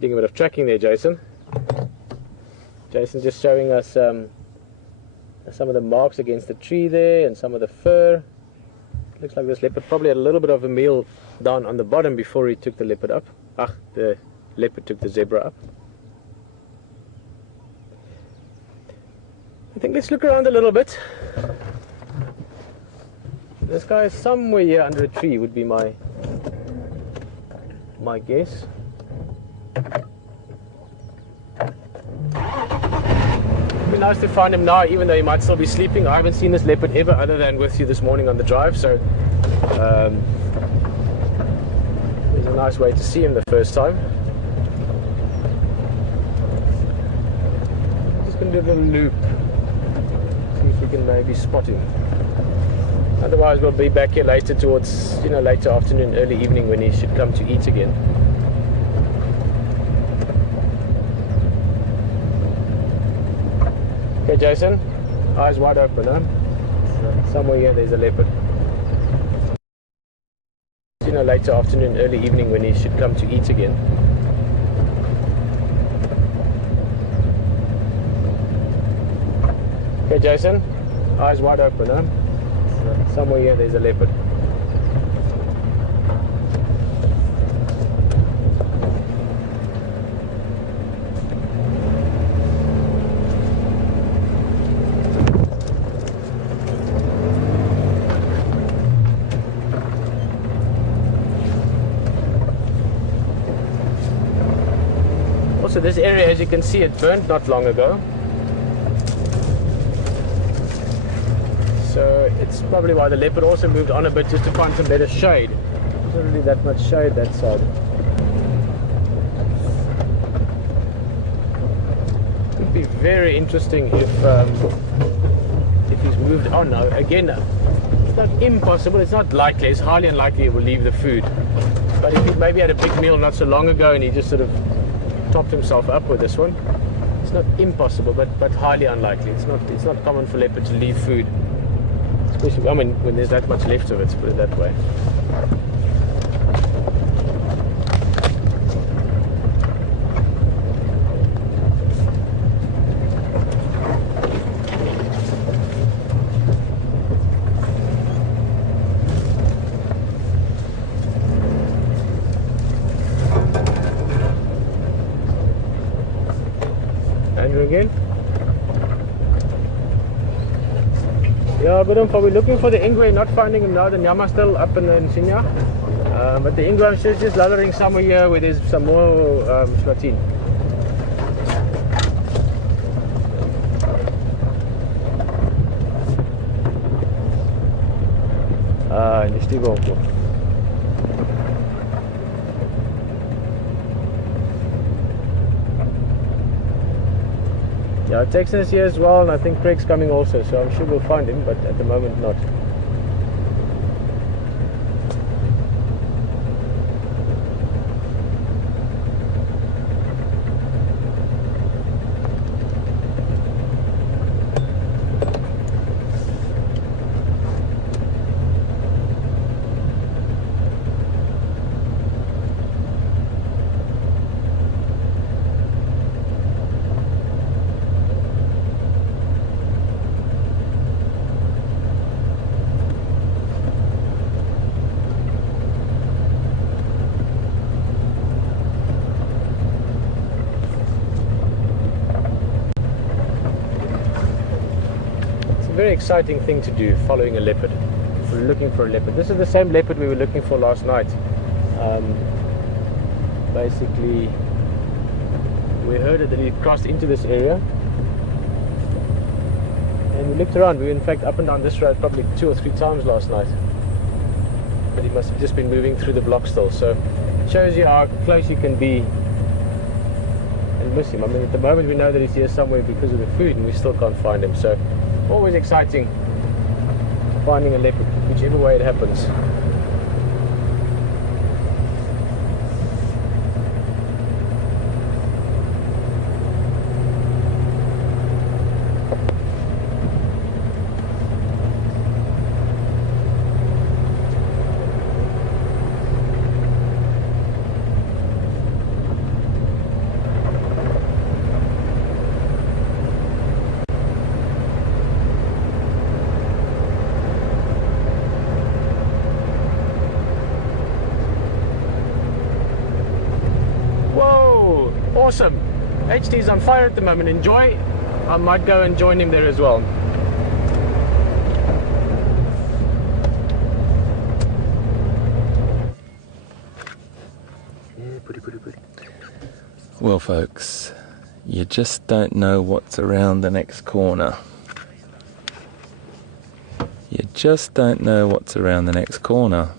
Doing a bit of tracking there, Jason. Jason's just showing us some of the marks against the tree there and some of the fur. Looks like this leopard probably had a little bit of a meal down on the bottom before he took the leopard up. The leopard took the zebra up. I think let's look around a little bit. This guy is somewhere here under a tree would be my guess. It'd be nice to find him now, even though he might still be sleeping. I haven't seen this leopard ever other than with you this morning on the drive, so there's a nice way to see him the first time. Just going to do a little loop, see if we can maybe spot him. Otherwise we'll be back here later towards, later afternoon, early evening when he should come to eat again. Okay, Jason, eyes wide open, huh? Somewhere here there's a leopard. Later afternoon, early evening when he should come to eat again. Okay, Jason, eyes wide open, huh? Somewhere here there's a leopard. Also, this area, as you can see, it burnt not long ago. So it's probably why the leopard also moved on a bit just to find some better shade. There's not really that much shade that side. It would be very interesting if he's moved on now. Again, it's not impossible, it's not likely, it's highly unlikely he will leave the food. But if he maybe had a big meal not so long ago and he just sort of topped himself up with this one, it's not impossible, but highly unlikely. It's not common for leopard to leave food. Especially, when there's that much left of it, put it that way. Andrew again? Yeah, but we're looking for the ingwe, not finding him now. The Djuma still up in Sinya. But the ingwe, I'm sure, is just lullering somewhere here where there's some more Schwatin. In die Stiebe hoch. Yeah, Texan is here as well, and I think Craig's coming also, so I'm sure we'll find him, but at the moment not. Very exciting thing to do, following a leopard. We're looking for a leopard. This is the same leopard we were looking for last night. Basically, we heard that he crossed into this area, and we looked around. We were in fact up and down this road probably 2 or 3 times last night, but he must have just been moving through the block still. So it shows you how close you can be and miss him. At the moment we know that he's here somewhere because of the food, and we still can't find him. So always exciting finding a leopard, whichever way it happens. awesome. HD's on fire at the moment. Enjoy. I might go and join him there as well. Well folks, you just don't know what's around the next corner. You just don't know what's around the next corner.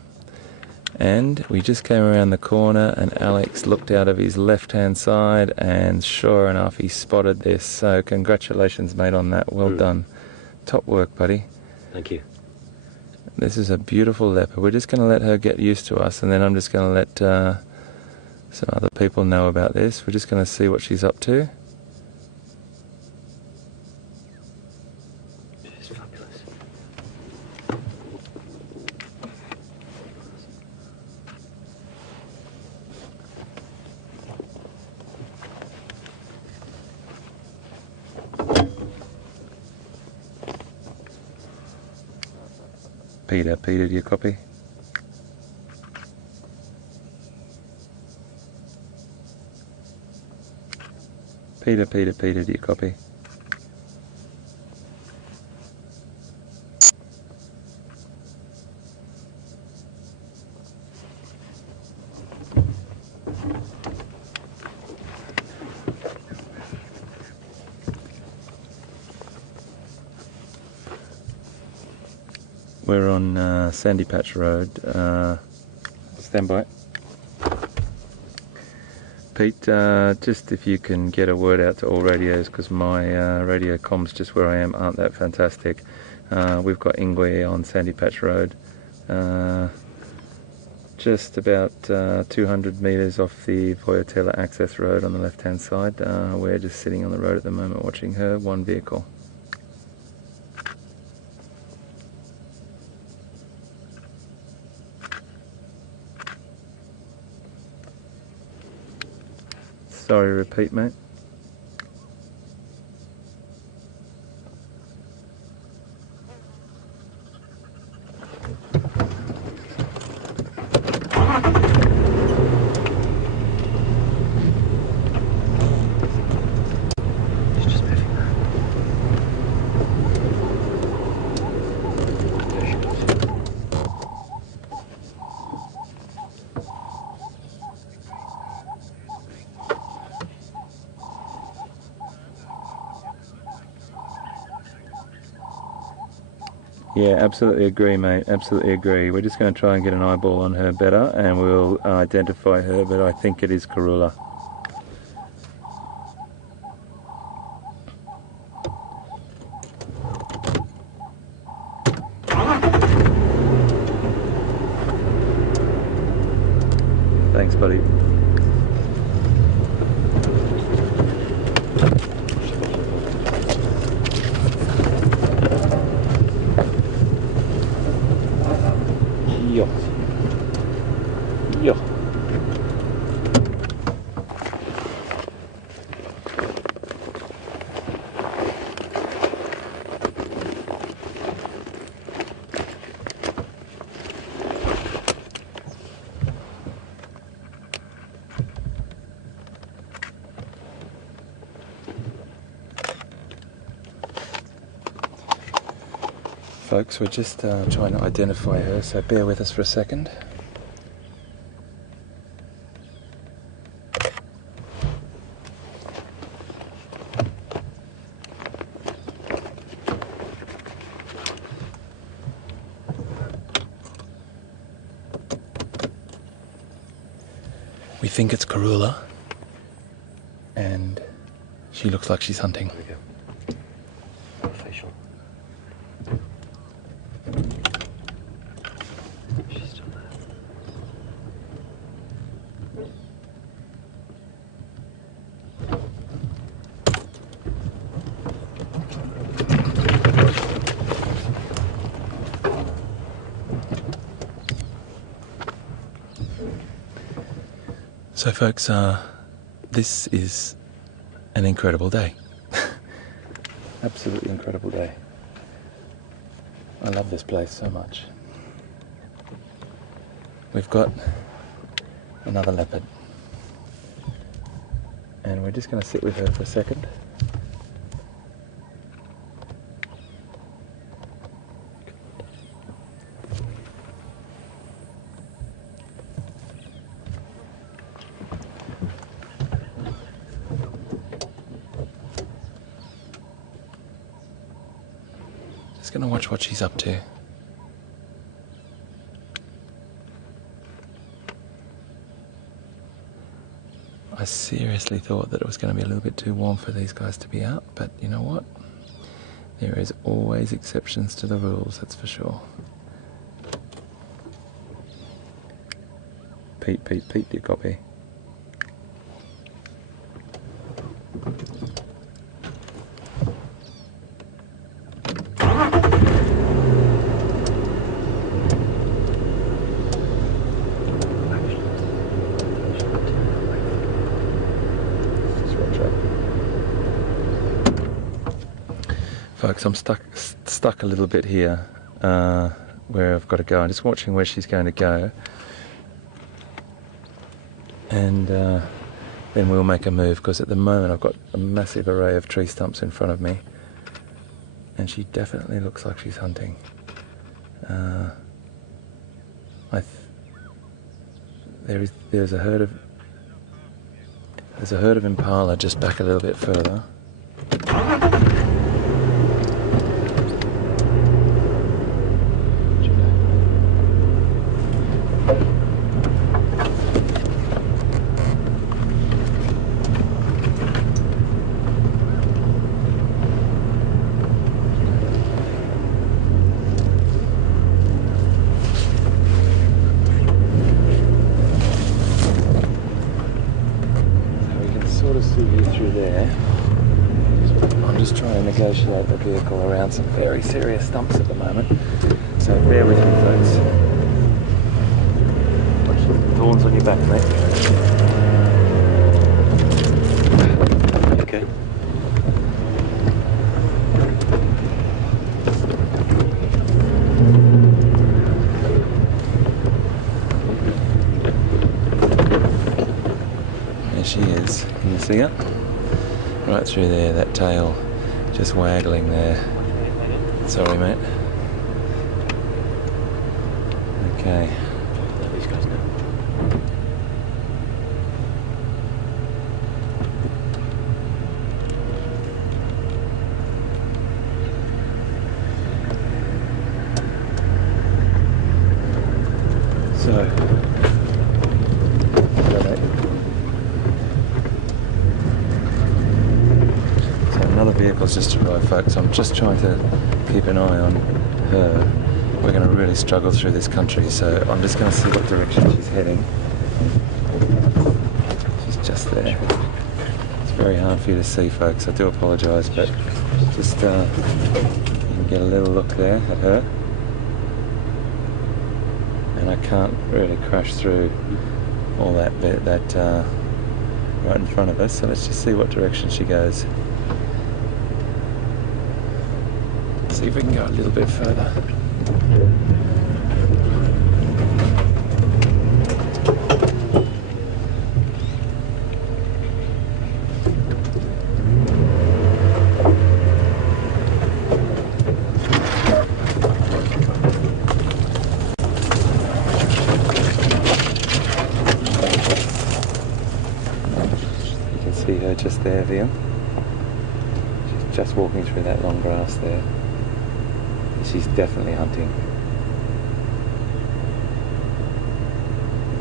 And we just came around the corner and Alex looked out of his left hand side and sure enough he spotted this. So congratulations mate on that, well done. Top work buddy. Thank you. This is a beautiful leopard. We're just going to let her get used to us and then I'm just going to let some other people know about this. We're just going to see what she's up to. She's fabulous. Peter, do you copy? Peter, do you copy? We're on Sandy Patch Road. Stand by. Pete, just if you can get a word out to all radios, because my radio comms just where I am aren't that fantastic. We've got Ingwe on Sandy Patch Road, just about 200 metres off the Voyatella access road on the left hand side. We're just sitting on the road at the moment watching her, one vehicle. Sorry, repeat, mate. She's just moving there. There she goes. Yeah, absolutely agree, mate. Absolutely agree. We're just going to try and get an eyeball on her better and we'll identify her, but I think it is Karula. Thanks, buddy. Yo. Yo. Folks, we're just trying to identify her, so bear with us for a second. We think it's Karula, and she looks like she's hunting. There we go. Facial. She's still there. So folks, this is an incredible day. Absolutely incredible day. I love this place so much. We've got another leopard. And we're just going to sit with her for a second. Just going to watch what she's up to. I seriously thought that it was going to be a little bit too warm for these guys to be out, but you know what? There is always exceptions to the rules, that's for sure. Pete, Pete, Pete, do you copy? Folks, I'm stuck a little bit here where I've got to go. I'm just watching where she's going to go, and then we'll make a move, because at the moment I've got a massive array of tree stumps in front of me, and she definitely looks like she's hunting. There's a herd of impala just back a little bit further. Through there. I'm just trying to negotiate the vehicle around some very serious stumps at the moment, so bear with me, folks. Watch the thorns on your back, mate. Okay. There she is. Can you see her? Right through there, that tail just waggling there. Sorry, mate. Okay. Let these guys know. Another vehicle's just arrived, folks. I'm just trying to keep an eye on her. We're going to really struggle through this country, so I'm just going to see what direction she's heading. She's just there. It's very hard for you to see, folks. I do apologise, but just you can get a little look there at her. And I can't really crash through all that bit right in front of us, so let's just see what direction she goes. See if we can go a little bit further. You can see her just there, Liam. She's just walking through that long grass there. She's definitely hunting.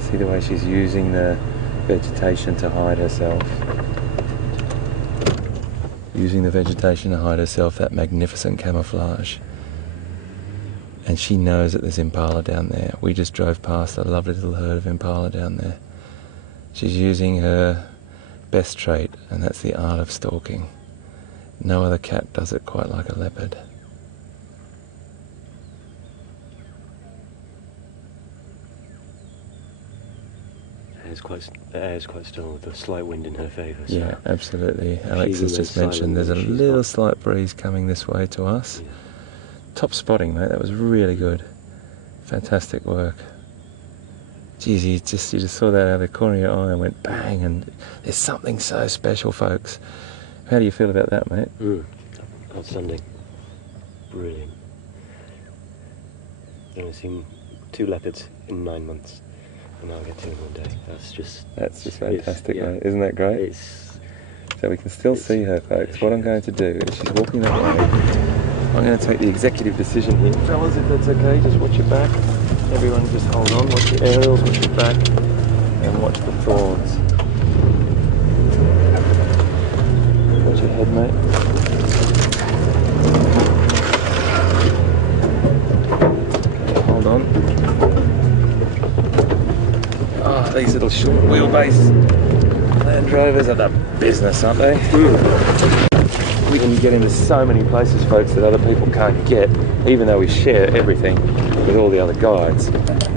See the way she's using the vegetation to hide herself. Using the vegetation to hide herself, that magnificent camouflage. And she knows that there's impala down there. We just drove past a lovely little herd of impala down there. She's using her best trait, and that's the art of stalking. No other cat does it quite like a leopard. The air's quite still with a slight wind in her favour. So yeah, absolutely. Alex has just mentioned there's a little slight breeze coming this way to us. Yeah. Top spotting, mate. That was really good. Fantastic work. Geez, you just saw that out of the corner of your eye and went bang, and there's something so special, folks. How do you feel about that, mate? Outstanding. Brilliant. I've only seen 2 leopards in 9 months, and now I get 2 in 1 day. That's just fantastic, yeah, mate. Isn't that great? So we can still see her, folks. What I'm going to do is, she's walking that way. I'm going to take the executive decision here. Fellas, if that's okay, just watch your back. Everyone just hold on, watch your aerials, watch your back, and watch the thorns. Watch your head, mate. Okay, hold on. Oh, these little short wheelbase Land Rovers are the business, aren't they? We can get into so many places, folks, that other people can't get, even though we share everything with all the other guides.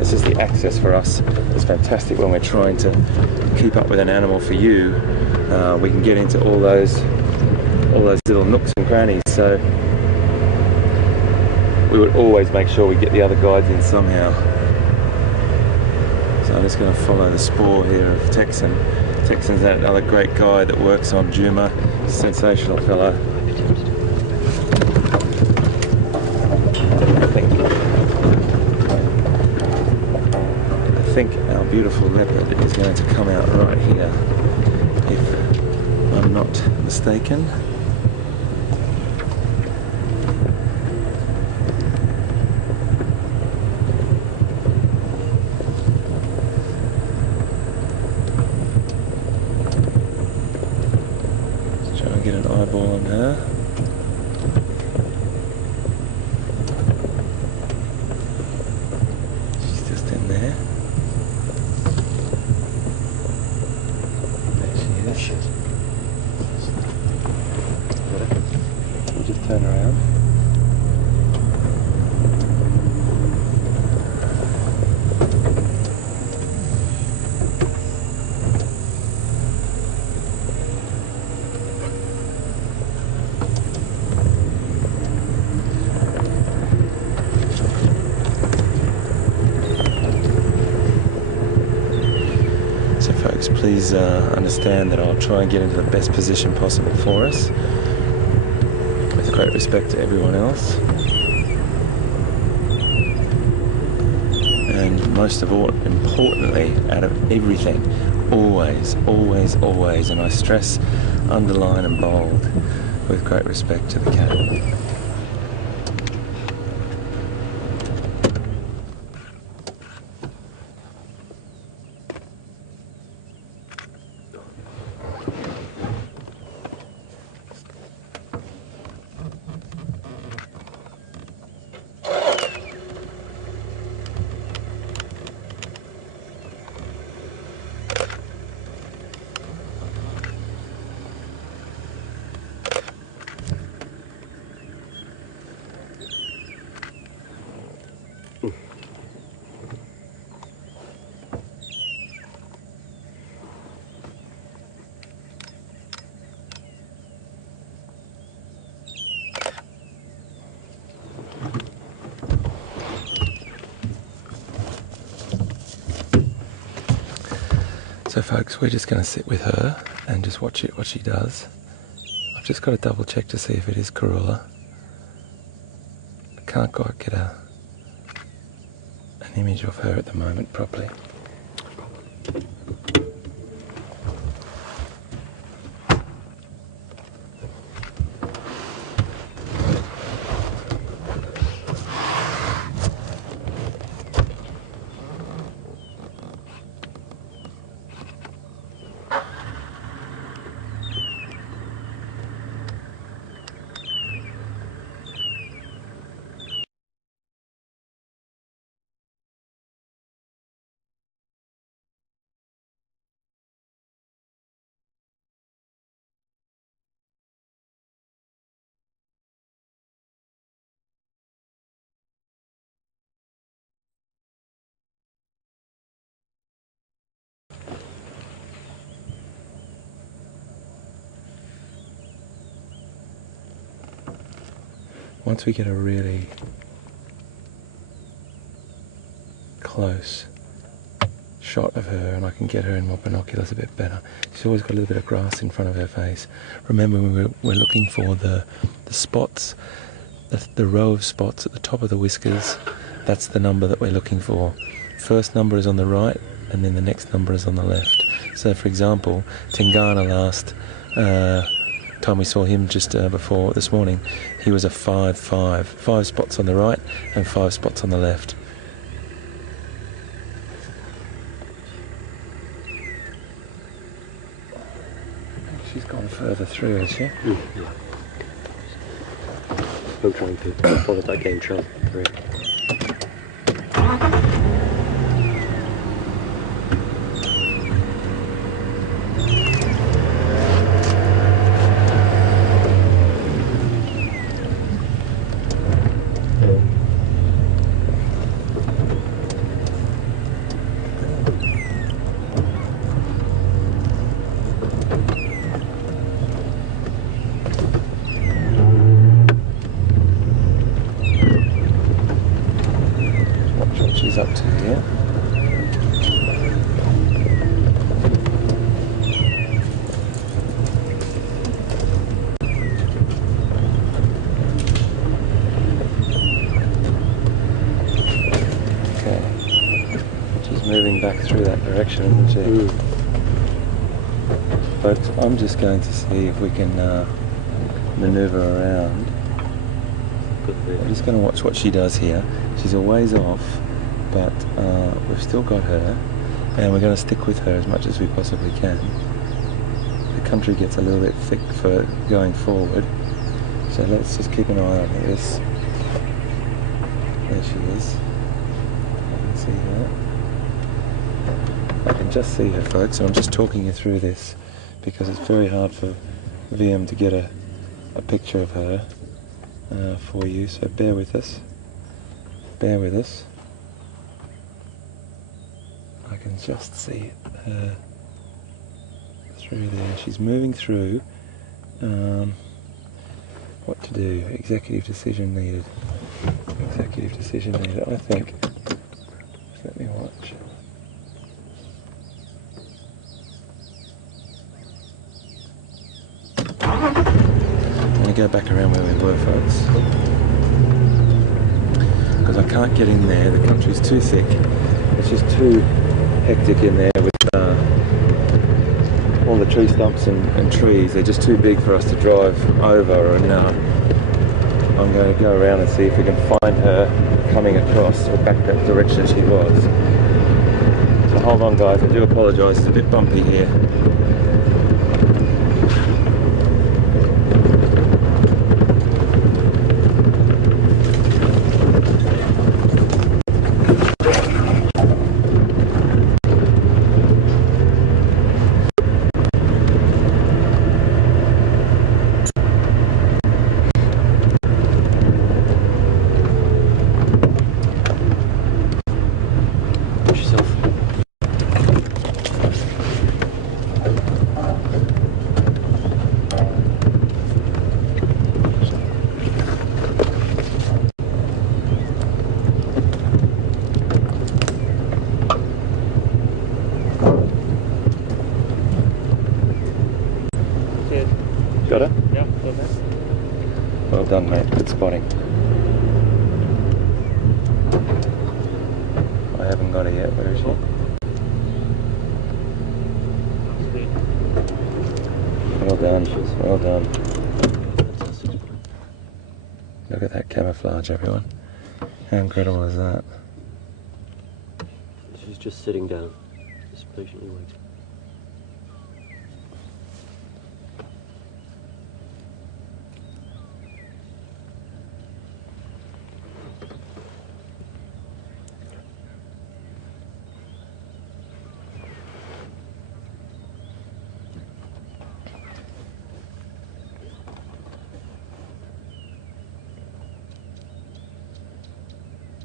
It's just the access for us. It's fantastic when we're trying to keep up with an animal for you. We can get into all those little nooks and crannies. So we would always make sure we get the other guides in somehow. So I'm just going to follow the spoor here of Texan. Texan's another great guy that works on Djuma. Sensational fellow. I think our beautiful leopard is going to come out right here, if I'm not mistaken. Get an eyeball on her. She's just in there. There she is. We'll just turn around. So folks, please understand that I'll try and get into the best position possible for us, with great respect to everyone else. And most of all, importantly, out of everything, always, always, always, and I stress, underline and bold, with great respect to the cat. So folks, we're just going to sit with her and just watch what she does. I've just got to double check to see if it is Karula. I can't quite get an image of her at the moment properly. Once we get a really close shot of her and I can get her in my binoculars a bit better. She's always got a little bit of grass in front of her face. Remember, we're looking for the spots, the row of spots at the top of the whiskers. That's the number that we're looking for. First number is on the right and then the next number is on the left. So for example, Tingana last time we saw him just before this morning, he was a 5-5. 5 spots on the right and 5 spots on the left. She's gone further through, has she? Yeah. I'm trying to follow that game trail through. She's up to here. Okay. She's moving back through that direction, isn't she? But I'm just going to see if we can maneuver around. I'm just going to watch what she does here. She's a ways off, but we've still got her, and we're going to stick with her as much as we possibly can. The country gets a little bit thick for going forward, so let's just keep an eye on this. There she is. I can see her. I can just see her, folks, and I'm just talking you through this because it's very hard for VM to get a picture of her for you, so bear with us. Bear with us. I can just see her through there. She's moving through. What to do? Executive decision needed. Executive decision needed. I think. Let me watch. I'm going to go back around where we were, folks. Because I can't get in there. The country's too thick. It's just too hectic in there with all the tree stumps and trees. They're just too big for us to drive over, and I'm going to go around and see if we can find her coming across or back that direction she was. So hold on, guys, I do apologise, it's a bit bumpy here. Got her? Yeah, okay. Well done, mate. Good spotting. I haven't got her yet. Where is she? Well done. Well done. Look at that camouflage, everyone. How incredible is that? She's just sitting down, just patiently waiting.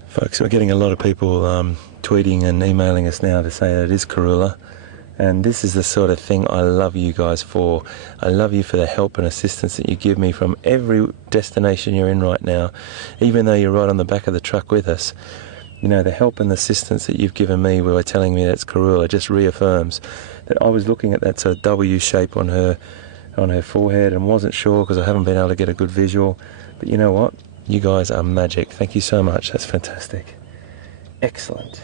Folks, we're getting a lot of people tweeting and emailing us now to say that it is Karula, and this is the sort of thing I love you guys for. I love you for the help and assistance that you give me from every destination you're in right now, even though you're right on the back of the truck with us. you know, the help and assistance that you've given me by telling me that's Karula just reaffirms that I was looking at that sort of W shape on her forehead and wasn't sure because I haven't been able to get a good visual. But you know what? You guys are magic. Thank you so much. That's fantastic. Excellent.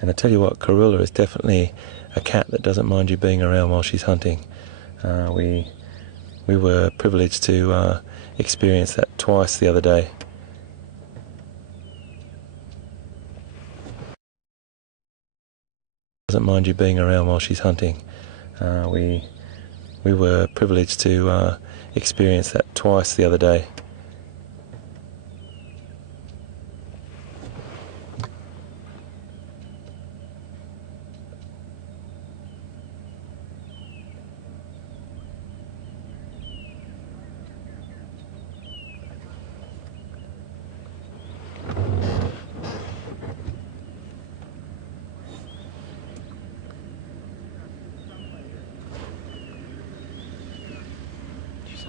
And I tell you what, Karula is definitely a cat that doesn't mind you being around while she's hunting. We were privileged to experience that twice the other day. Doesn't mind you being around while she's hunting. We were privileged to experience that twice the other day.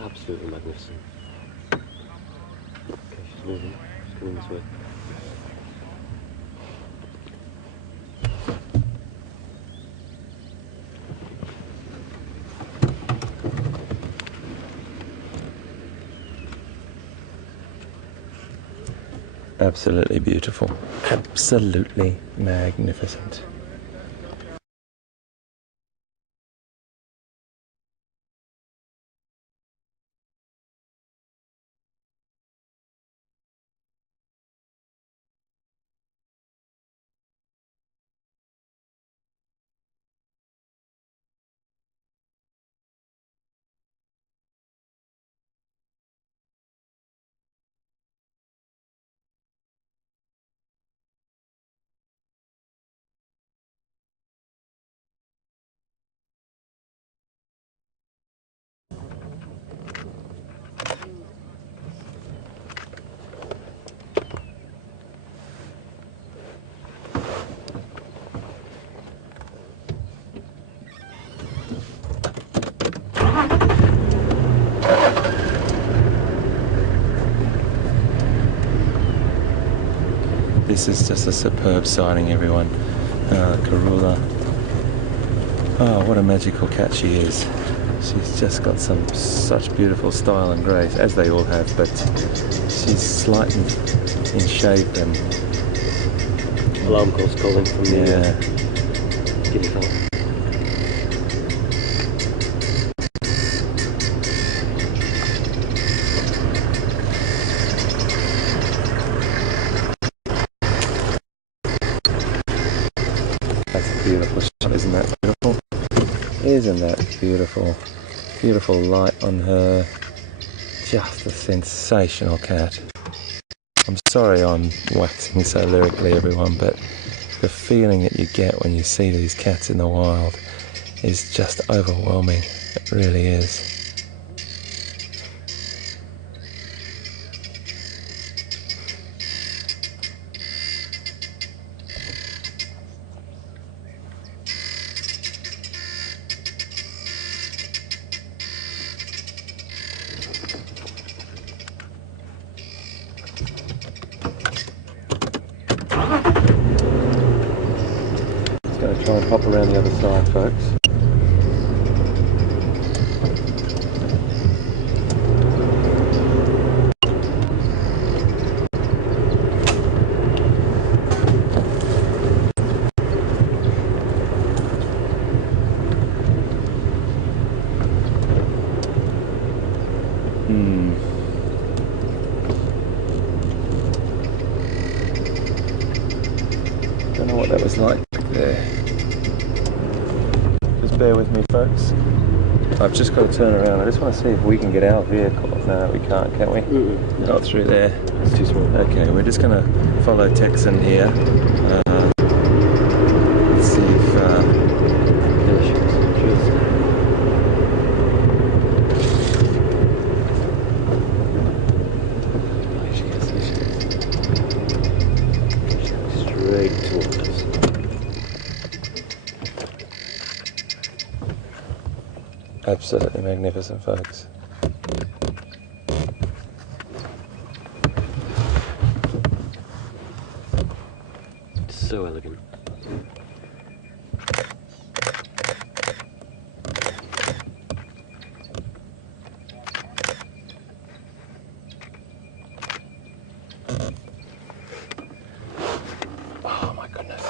Absolutely magnificent. Okay, she's moving. She's coming this way. Absolutely beautiful. Absolutely magnificent. This is just a superb sighting, everyone. Karula. Oh, what a magical cat she is. She's just got such beautiful style and grace, as they all have, but she's slight in shape and... Alarm call's calling from the guinea fowl. That's a beautiful shot, isn't that beautiful? Isn't that beautiful? Beautiful light on her. Just a sensational cat. I'm sorry I'm waxing so lyrically, everyone, but the feeling that you get when you see these cats in the wild is just overwhelming. It really is. Going to try and hop around the other side, folks. Don't know what that was like back there. Just bear with me, folks. I've just got to turn around. I just want to see if we can get our vehicle. No, we can't, can we? Not through there. It's too small. Okay, we're just going to follow Texan here. Let's see if... There she is. Straight towards us. Absolutely magnificent, folks. So elegant. Oh my goodness.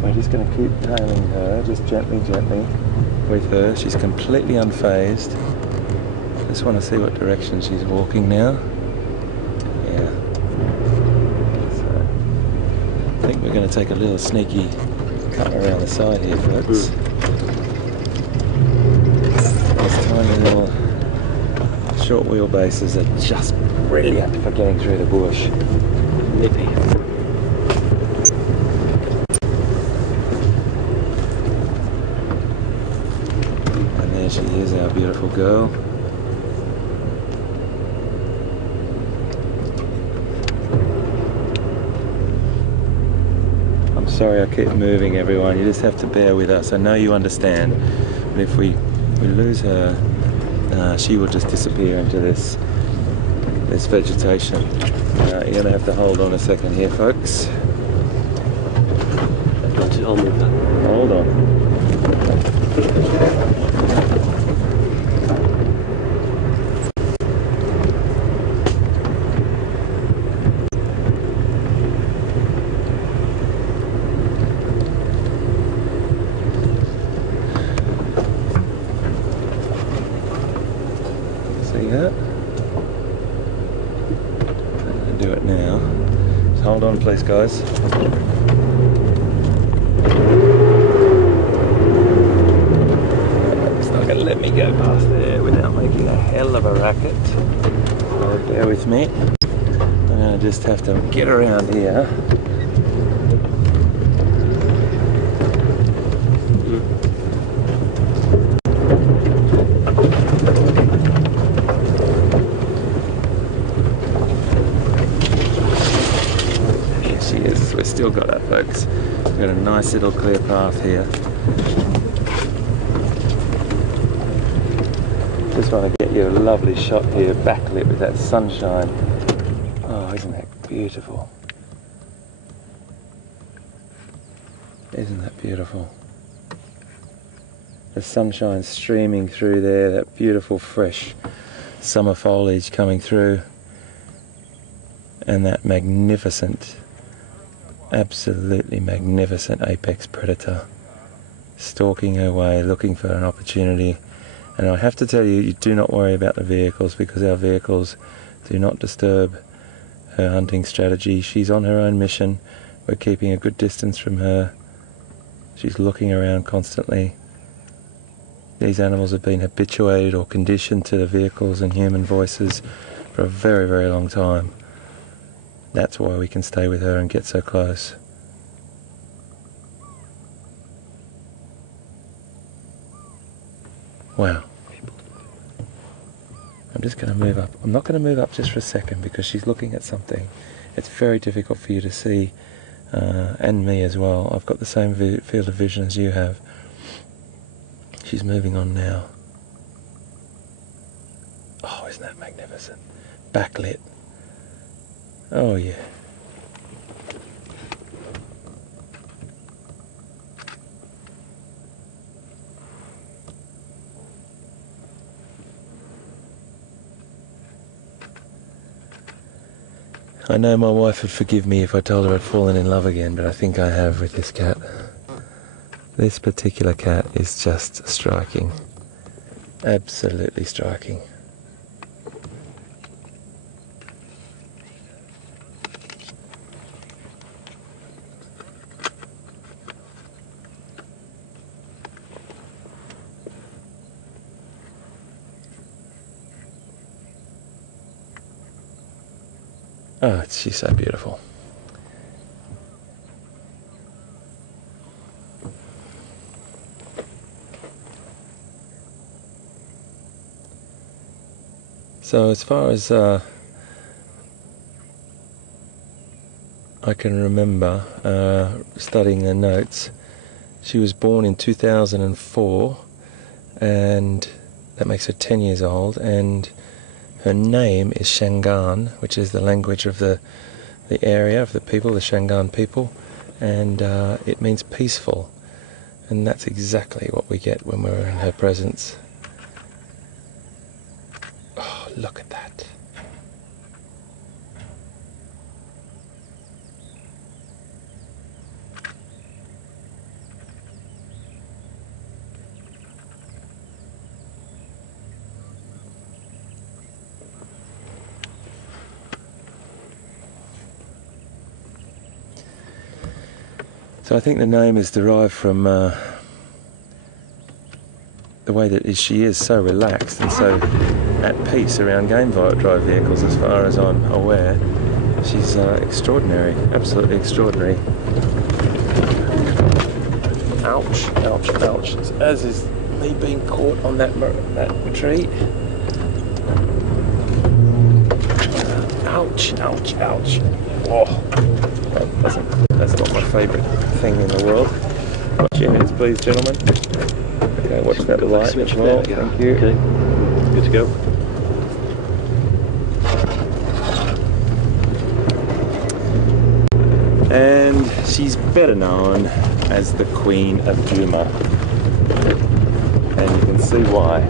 We're just going to keep tailing her, just gently with her. She's completely unfazed. Just want to see what direction she's walking now. Yeah. So, I think we're going to take a little sneaky cut around the side here, folks. These tiny little short wheelbases are just brilliant for getting through the bush. Nippy. And there she is, our beautiful girl. I'm sorry I keep moving, everyone. You just have to bear with us. I know you understand, but if we lose her, she will just disappear into this vegetation. You're going to have to hold on a second here, folks. I'll move that. Hold on. See that? I'm going to do it now. Just hold on, please, guys. Let me go past there without making a hell of a racket. So bear with me. I'm going to just have to get around here. Here she is. We've still got her, folks. We've got a nice little clear path here. Just want to get you a lovely shot here, backlit with that sunshine. Oh, isn't that beautiful? Isn't that beautiful? The sunshine streaming through there, that beautiful fresh summer foliage coming through, and that magnificent, absolutely magnificent apex predator stalking her way, looking for an opportunity. And I have to tell you, you do not worry about the vehicles, because our vehicles do not disturb her hunting strategy. She's on her own mission. We're keeping a good distance from her. She's looking around constantly. These animals have been habituated or conditioned to the vehicles and human voices for a very, very long time. That's why we can stay with her and get so close. Wow. I'm just going to move up. I'm not going to move up just for a second because she's looking at something. It's very difficult for you to see, and me as well. I've got the same field of vision as you have. She's moving on now. Oh, isn't that magnificent? Backlit. Oh yeah. I know my wife would forgive me if I told her I'd fallen in love again, but I think I have with this cat. This particular cat is just striking. Absolutely striking. Oh, she's so beautiful. So as far as I can remember, studying the notes, She was born in 2004, and that makes her 10 years old, and her name is Shangaan, which is the language of the area, of the people, the Shangaan people, and it means peaceful, and that's exactly what we get when we're in her presence. Oh, look at that. So I think the name is derived from the way that she is so relaxed and so at peace around game drive vehicles, as far as I'm aware. She's extraordinary, absolutely extraordinary. Ouch, ouch, ouch. As is me being caught on that tree. Ouch, ouch, ouch. Oh, that's not my favourite thing in the world. Watch your heads, please, gentlemen. Okay, watch that light as well. Thank you. Okay, good to go. And she's better known as the Queen of Djuma. And you can see why.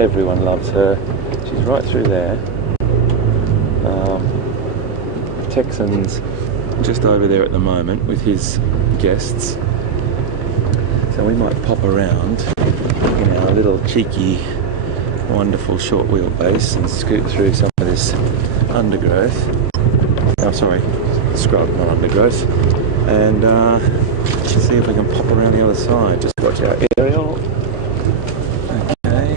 Everyone loves her. She's right through there. Texan's just over there at the moment with his guests. So we might pop around in our little cheeky, wonderful short wheelbase and scoot through some of this undergrowth. Oh, sorry, scrub, not undergrowth. And see if we can pop around the other side. Just watch our aerial. Okay.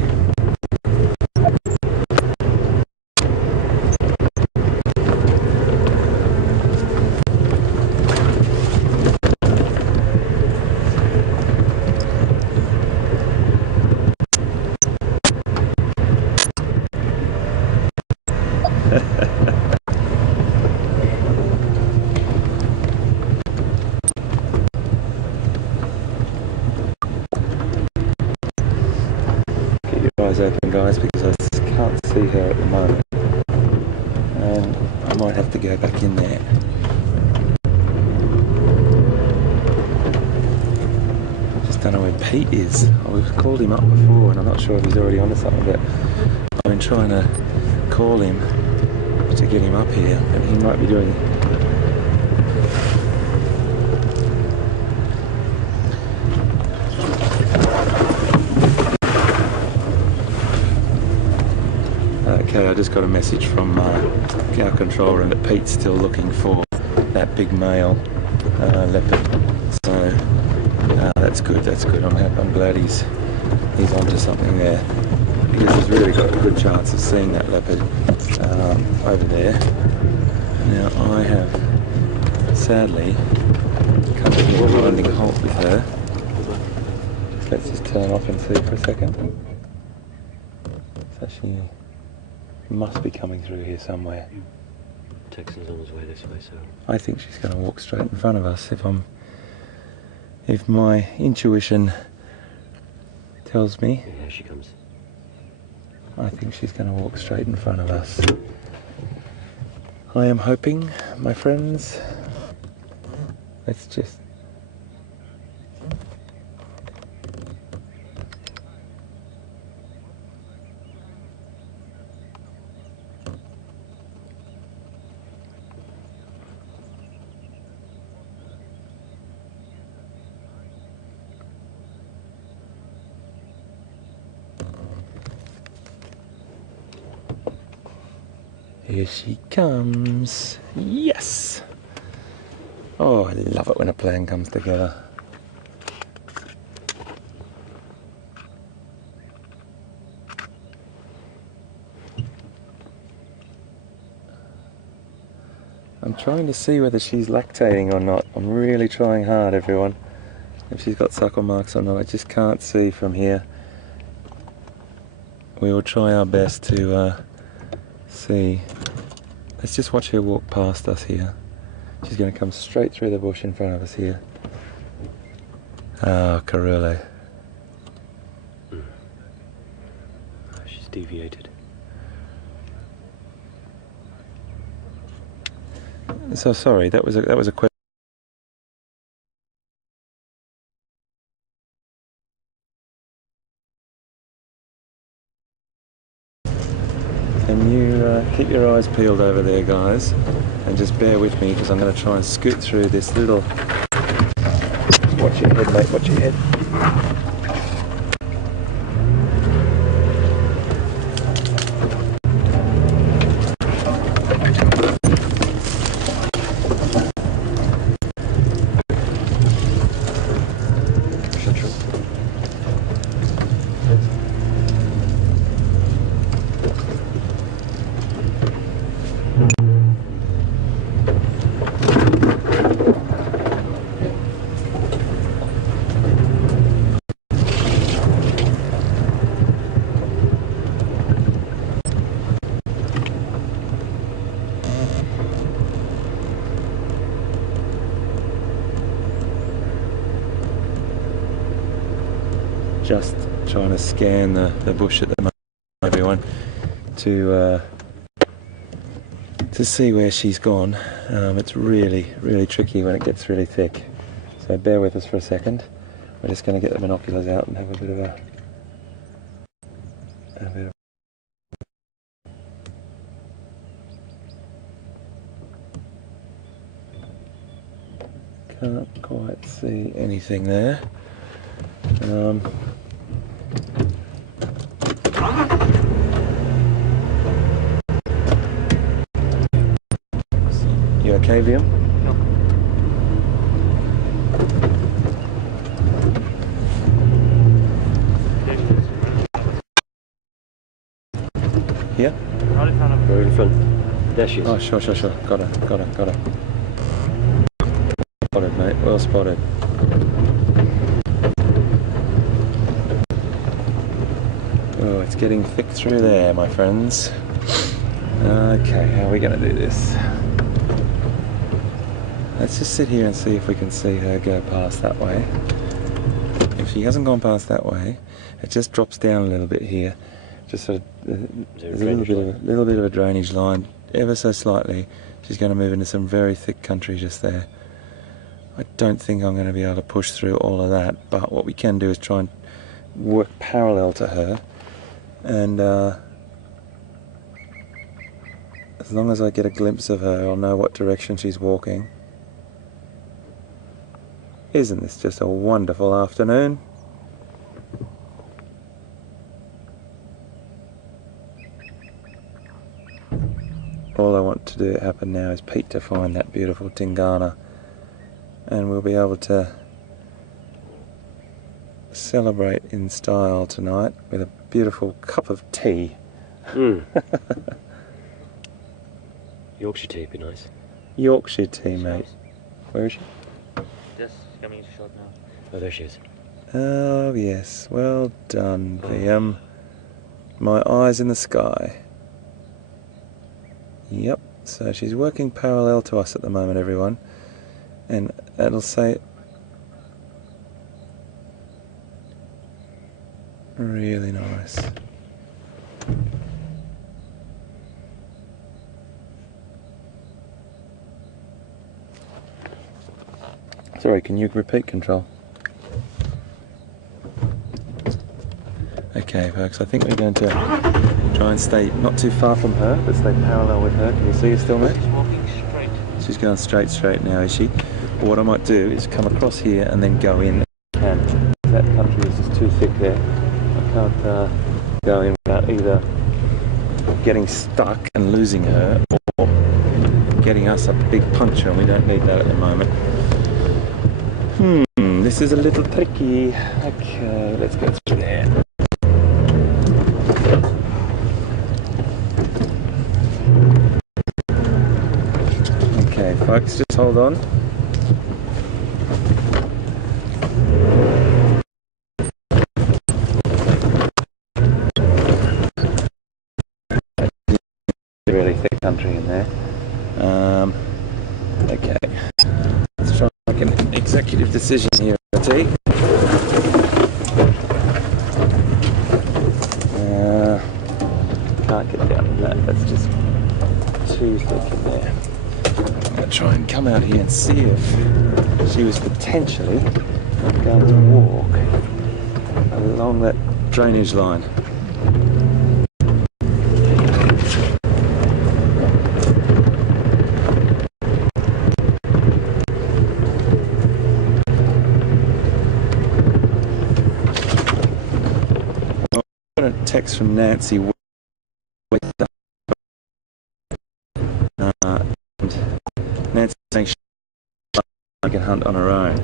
Open, guys, because I can't see her at the moment, and I might have to go back in there. I just don't know where Pete is. We've called him up before and I'm not sure if he's already onto something, but I've been trying to call him to get him up here, and he might be doing it. Okay, I just got a message from our control room that Pete's still looking for that big male leopard. So that's good. That's good. I'm glad he's onto something there, because he's really got a good chance of seeing that leopard over there. Now I have sadly come to a grinding halt with her. Let's just turn off and see for a second. So she must be coming through here somewhere. Texan's on his way this way, so I think she's going to walk straight in front of us. If my intuition tells me, yeah, she comes. I think she's going to walk straight in front of us. I am hoping, my friends. Let's just. Here she comes. Yes! Oh, I love it when a plan comes together. I'm trying to see whether she's lactating or not. I'm really trying hard, everyone. If she's got suckle marks or not, I just can't see from here. We will try our best to see. Let's just watch her walk past us here. She's going to come straight through the bush in front of us here. Ah, Karule. Oh, she's deviated. So sorry, that was a question. Can you keep your eyes peeled over there, guys, and just bear with me because I'm going to try and scoot through this little... Watch your head, mate, watch your head. Just trying to scan the bush at the moment, everyone, to see where she's gone. It's really tricky when it gets really thick, so bear with us for a second. We're just going to get the binoculars out and have a bit of a... Can't quite see anything there. You okay, Liam? No. Here? Right in front of Right in front. There she is. Oh, sure. Got her. Spotted, mate. Well spotted. Oh, it's getting thick through there, my friends. Okay, how are we going to do this? Let's just sit here and see if we can see her go past that way. If she hasn't gone past that way, it just drops down a little bit here. Just sort of, there's a little bit of a drainage line, ever so slightly. She's going to move into some very thick country just there. I don't think I'm going to be able to push through all of that, but what we can do is try and work parallel to her, and as long as I get a glimpse of her, I'll know what direction she's walking. Isn't this just a wonderful afternoon? All I want to do happen now is Pete to find that beautiful Tingana, and we'll be able to celebrate in style tonight with a beautiful cup of tea. Yorkshire tea would be nice. Yorkshire tea, mate. Where is she? Just coming into shot now. Oh, there she is. Oh yes, well done, VM. My eyes in the sky. Yep, so she's working parallel to us at the moment, everyone. And it'll say... Really nice. Sorry, can you repeat, Control? Okay, folks, I think we're going to try and stay not too far from her, but stay parallel with her. Can you see her still, mate? She's walking straight. She's going straight now, is she? What I might do is come across here and then go in. And that country is just too thick there. I can't go in without either getting stuck and losing her, or getting us a big puncher, and we don't need that at the moment. This is a little tricky. Okay, let's go through there. Okay, folks, just hold on. Really thick country in there. Okay, let's try and make an executive decision here, T. she was thinking there. I'm going to try and come out here and see if she was potentially going to walk along that drainage line. I got a text from Nancy and Nancy saying she can hunt on her own.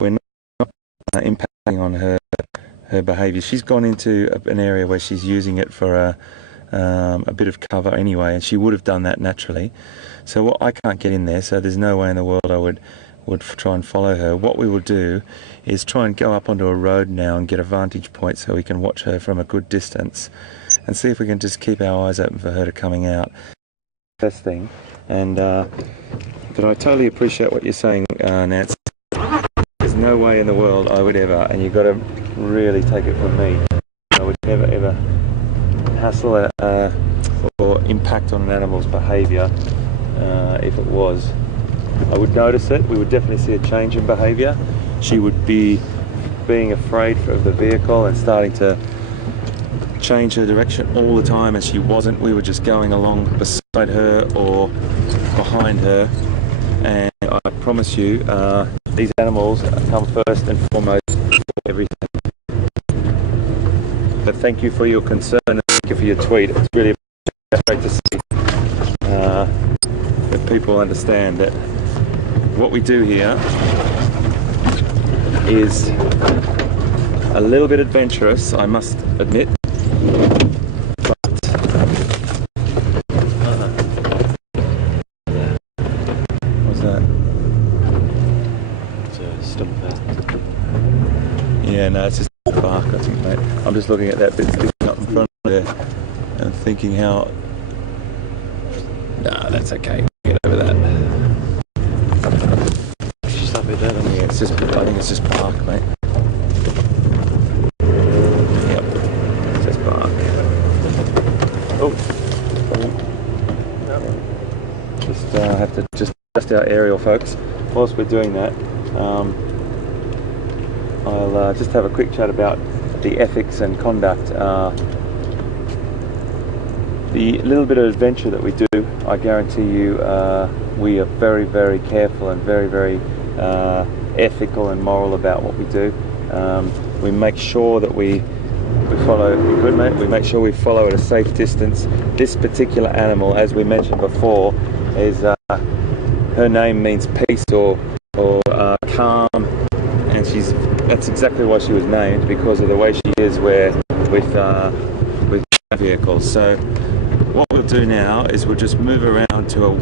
We're not impacting on her behaviour. She's gone into an area where she's using it for a bit of cover anyway, and she would have done that naturally. So I can't get in there, so there's no way in the world I would try and follow her. What we will do is try and go up onto a road now and get a vantage point so we can watch her from a good distance and see if we can just keep our eyes open for her to coming out. First thing, and but I totally appreciate what you're saying, Nancy. There's no way in the world I would ever, and you've got to really take it from me, I would never ever hassle or impact on an animal's behaviour. If it was, I would notice it. We would definitely see a change in behaviour. She would be being afraid of the vehicle and starting to change her direction all the time, and she wasn't. We were just going along beside her or behind her, and I promise you, these animals come first and foremost for everything. But thank you for your concern and thank you for your tweet. It's really great to see that people understand that what we do here is a little bit adventurous, I must admit. What's that? It's a stump there. Yeah, no, it's just a bark, I think, mate. I'm just looking at that bit sticking up in front of there and thinking how... Nah, that's okay. Get over that. Just that bit there then. Yeah, it's just, I think it's just bark, mate. Yep, it's just bark. Oh. Just have to just adjust our aerial, folks. Whilst we're doing that, I'll just have a quick chat about the ethics and conduct. The little bit of adventure that we do, I guarantee you, we are very, very careful and very, very ethical and moral about what we do. We make sure that we follow. You good, mate? We make sure we follow at a safe distance. This particular animal, as we mentioned before, is her name means peace or calm, and that's exactly why she was named, because of the way she is with vehicles. So what we'll do now is we'll just move around to a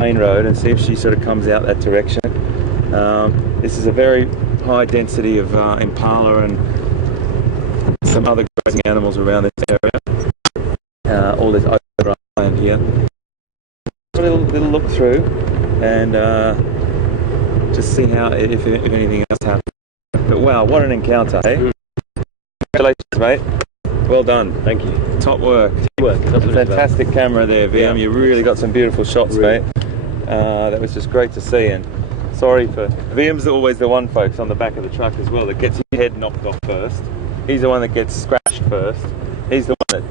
main road and see if she sort of comes out that direction. This is a very high density of impala and some other grazing animals around this area. All this open land here. A little look through and just see how if anything else happens. But wow, what an encounter, eh? Congratulations, mate. Well done. Thank you. Top work. Fantastic camera there, VM. Yeah. You really got some beautiful shots, mate. That was just great to see. And sorry for VM's always the one, folks, on the back of the truck as well that gets his head knocked off first. He's the one that gets scratched first. He's the one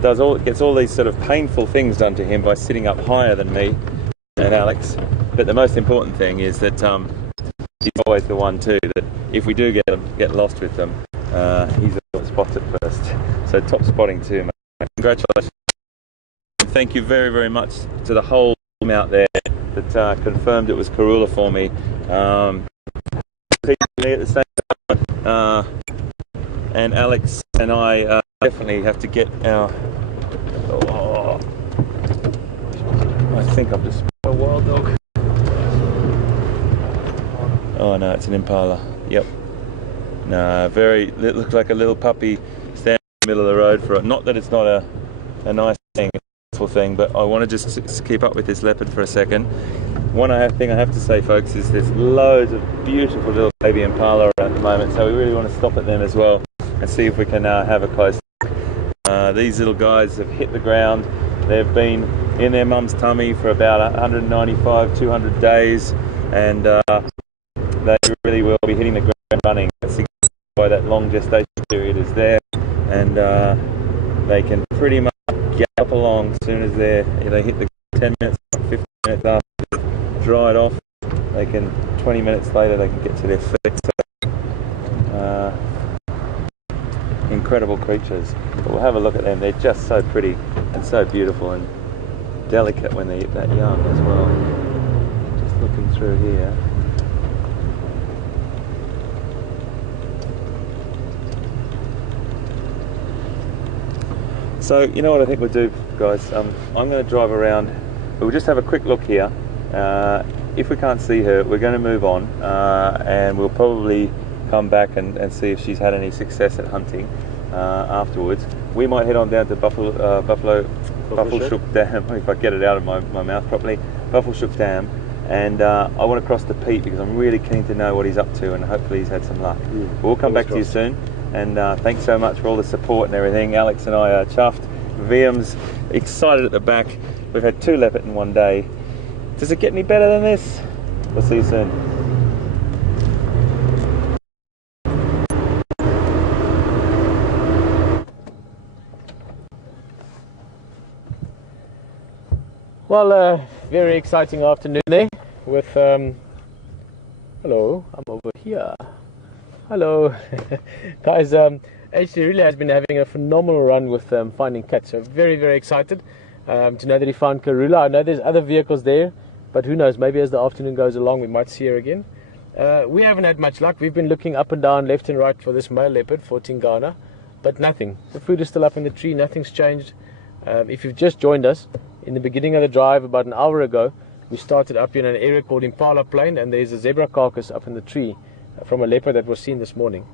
that gets all these sort of painful things done to him by sitting up higher than me and Alex. But the most important thing is that he's always the one too that if we do get lost with them, he's the one that spots it first. So top spotting too, mate. Congratulations. Thank you very, very much to the whole team out there that confirmed it was Karula for me. At the same time, and Alex and I definitely have to get our... Oh, I think I've just spotted a wild dog. Oh no, it's an impala. Yep. No, it looked like a little puppy standing in the middle of the road for it. Not that it's not a nice thing, a beautiful thing, but I want to just keep up with this leopard for a second. One thing I have to say, folks, is there's loads of beautiful little baby impala around at the moment, so we really want to stop at them as well and see if we can have a close look. These little guys have hit the ground. They've been in their mum's tummy for about 195, 200 days, and they really will be hitting the ground running. That's why that long gestation period is there, and they can pretty much gallop along as soon as they hit the 10 minutes, 15 minutes after they've dried off. They can 20 minutes later they can get to their feet. So, incredible creatures. But we'll have a look at them. They're just so pretty and so beautiful and delicate when they eat that young as well. Just looking through here. So, you know what I think we'll do, guys? I'm going to drive around. We'll just have a quick look here. If we can't see her, we're going to move on, and we'll probably come back and see if she's had any success at hunting afterwards. We might head on down to Buffalo Shook Dam, if I get it out of my mouth properly, Buffalo Shook Dam, and I want to cross to Pete because I'm really keen to know what he's up to, and hopefully he's had some luck. We'll come back to you soon. And thanks so much for all the support and everything. Alex and I are chuffed. VM's excited at the back. We've had 2 leopard in one day. Does it get any better than this? We'll see you soon. Well, very exciting afternoon there with, hello, I'm over here. Hello. Guys, actually really has been having a phenomenal run with finding cats, so very, very excited to know that he found Karula. I know there's other vehicles there, but who knows, maybe as the afternoon goes along we might see her again. We haven't had much luck. We've been looking up and down, left and right for this male leopard for Tingana, but nothing. The food is still up in the tree, nothing's changed. If you've just joined us, in the beginning of the drive about an hour ago, we started up in an area called Impala Plain, and there's a zebra carcass up in the tree from a leopard that was seen this morning,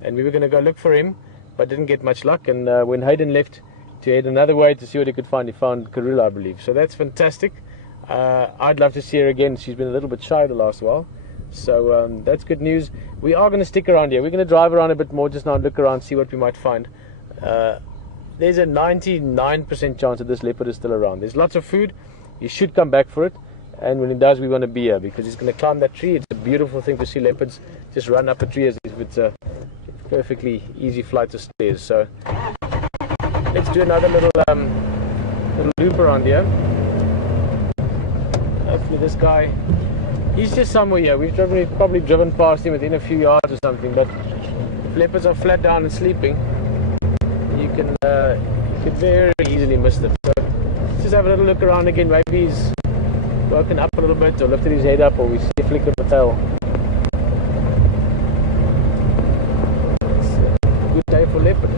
and we were going to go look for him but didn't get much luck. And when Hayden left to head another way to see what he could find, he found Karula, I believe. So that's fantastic. I'd love to see her again. She's been a little bit shy the last while, so that's good news. We are going to stick around here. We're going to drive around a bit more just now and look around, see what we might find. There's a 99% chance that this leopard is still around. There's lots of food. You should come back for it. And when he does, we want to be here because he's going to climb that tree. It's a beautiful thing to see leopards just run up a tree as if it's a perfectly easy flight of stairs. So let's do another little loop around here. Hopefully this guy, he's just somewhere here. We've probably driven past him within a few yards or something. But if leopards are flat down and sleeping, you can very easily miss them. So let's just have a little look around again. Maybe he's woken up a little bit or lifted his head up, or we see a flick of the tail. It's a good day for leopard.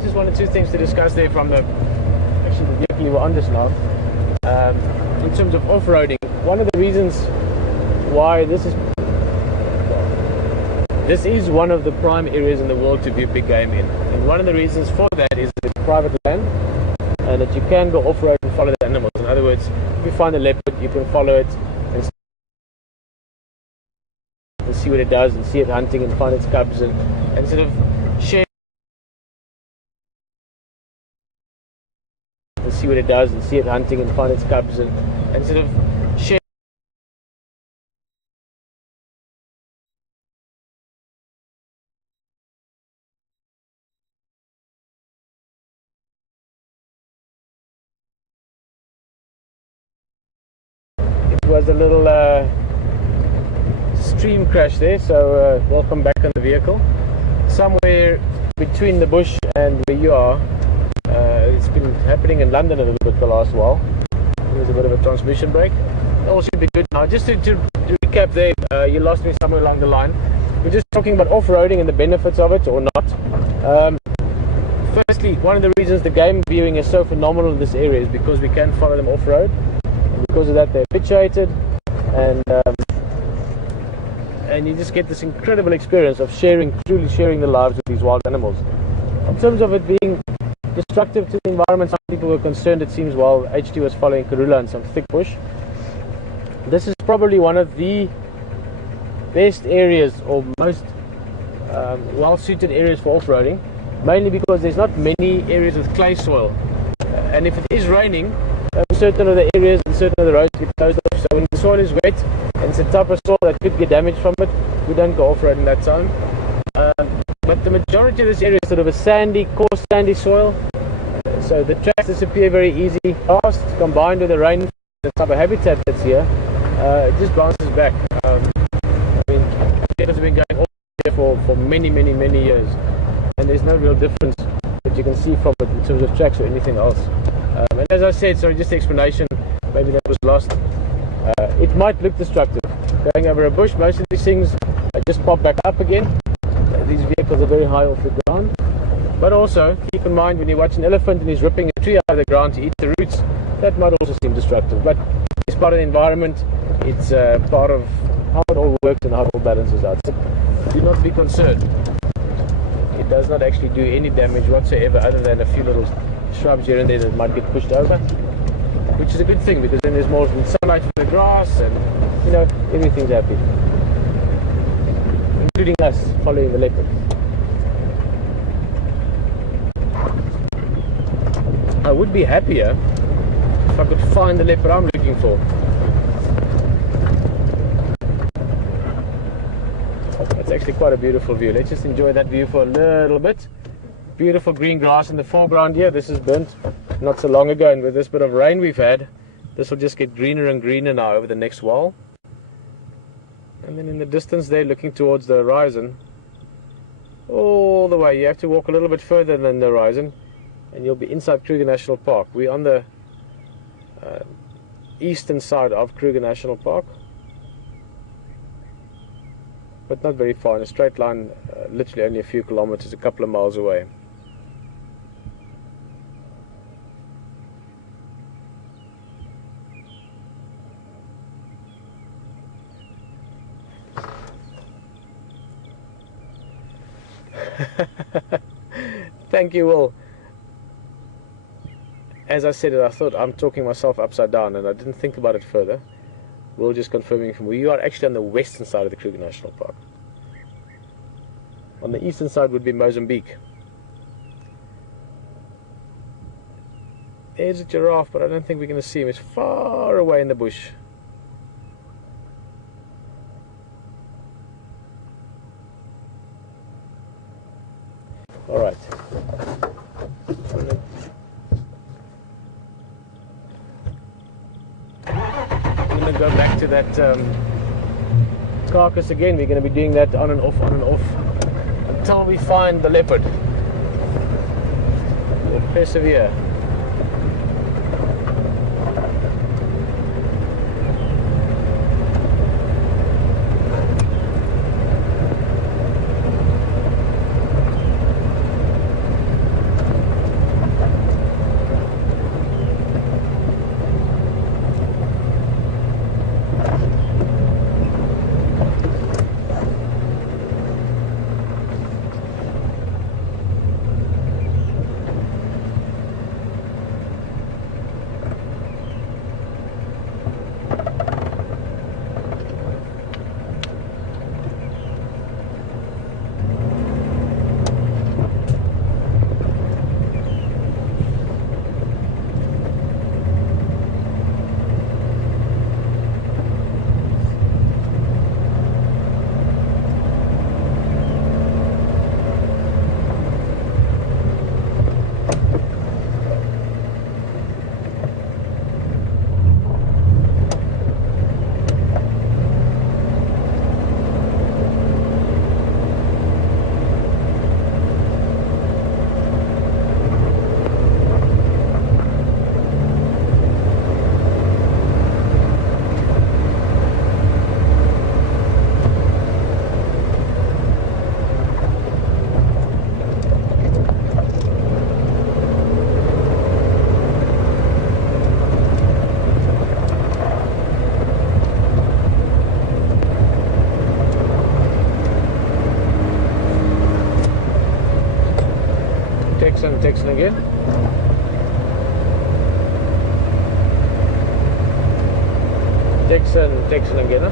Just one or two things to discuss there from the vehicle you were on just now. In terms of off-roading, one of the reasons why this is one of the prime areas in the world to view big game in, and one of the reasons for that is that it's private land and that you can go off-road and follow the animals. In other words, if you find a leopard, you can follow it and see what it does and see it hunting and find its cubs and sort of share see what it does and see it hunting and find its cubs and sort of share. It was a little stream crash there, so welcome back on the vehicle. Somewhere between the bush and where you are. It's been happening in London a little bit the last while. There's a bit of a transmission break. All should be good now. Just to recap there, you lost me somewhere along the line. We're just talking about off-roading and the benefits of it or not. Firstly, one of the reasons the game viewing is so phenomenal in this area is because we can follow them off-road. And because of that, they're habituated, and you just get this incredible experience of truly sharing the lives of these wild animals. In terms of it being destructive to the environment, some people were concerned, it seems, while HT was following Karula in some thick bush. This is probably one of the best areas or most well-suited areas for off-roading, mainly because there's not many areas with clay soil. And if it is raining, certain of the areas and certain of the roads get closed off. So when the soil is wet and it's a tougher soil that could get damaged from it, we don't go off-roading that zone. But the majority of this area is sort of a sandy, coarse sandy soil. So the tracks disappear very easy, fast, combined with the rain, the type of habitat that's here, it just bounces back. I mean, it's been going all here for many years, and there's no real difference that you can see from it in terms of tracks or anything else. And as I said, sorry, just the explanation, maybe that was lost. It might look destructive. Going over a bush, most of these things just pop back up again. These vehicles are very high off the ground. But also, keep in mind when you watch an elephant and he's ripping a tree out of the ground to eat the roots, that might also seem destructive. But it's part of the environment, it's part of how it all works and how it all balances out. So do not be concerned. It does not actually do any damage whatsoever other than a few little shrubs here and there that might get pushed over, which is a good thing because then there's more sunlight for the grass and, you know, everything's happy. Including us following the leopard. I would be happier if I could find the leopard I'm looking for. That's actually quite a beautiful view. Let's just enjoy that view for a little bit. Beautiful green grass in the foreground here. This is burnt not so long ago, and with this bit of rain we've had, this will just get greener and greener now over the next while. And then in the distance there, looking towards the horizon, all the way, you have to walk a little bit further than the horizon, and you'll be inside Kruger National Park. We're on the eastern side of Kruger National Park, but not very far, in a straight line, literally only a few kilometers, a couple of miles away. Thank you, Will. As I said it, I thought I'm talking myself upside down and I didn't think about it further. Will just confirming from where you are actually on the western side of the Kruger National Park. On the eastern side would be Mozambique. There's a giraffe, but I don't think we're going to see him. It's far away in the bush. Alright. I'm going to go back to that carcass again. We're going to be doing that on and off, until we find the leopard. We'll persevere. texting again. Texting again, huh?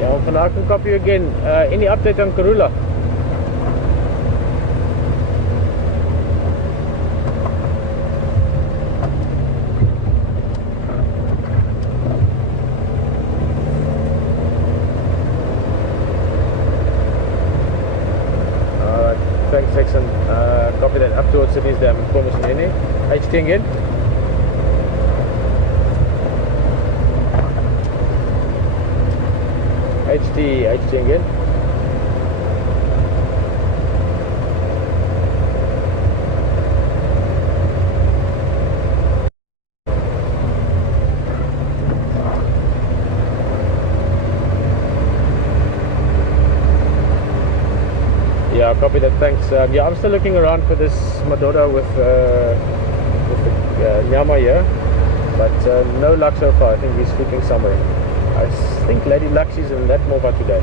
Yeah, well, I can copy you again. Any update on Karula? Thanks, Texan. Copy that. Up towards Cities Dam. Information in here. HT again. HT again. Yeah, copy that. Thanks. Yeah, I'm still looking around for this Madonna with the Nyama here, but no luck so far. I think he's sleeping somewhere. I think Lady Luxie's in that Mova today.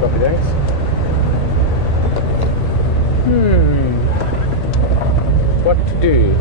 Copy, thanks. What to do?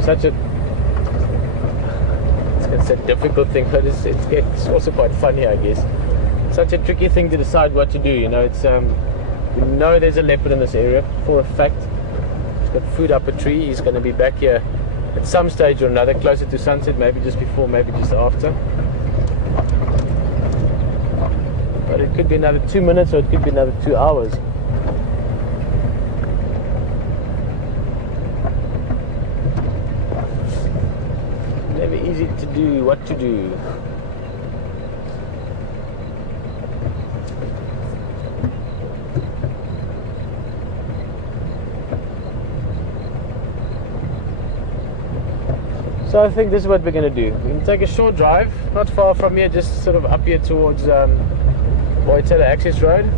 Such a it's a difficult thing, but it's also quite funny, I guess. Such a tricky thing to decide what to do. You know, it's you know there's a leopard in this area for a fact. He's got food up a tree. He's going to be back here at some stage or another, closer to sunset, maybe just before, maybe just after. But it could be another 2 minutes, or it could be another 2 hours. Never easy to do what to do. So I think this is what we're going to do. We're going to take a short drive, not far from here, just sort of up here towards Boitela Access Road.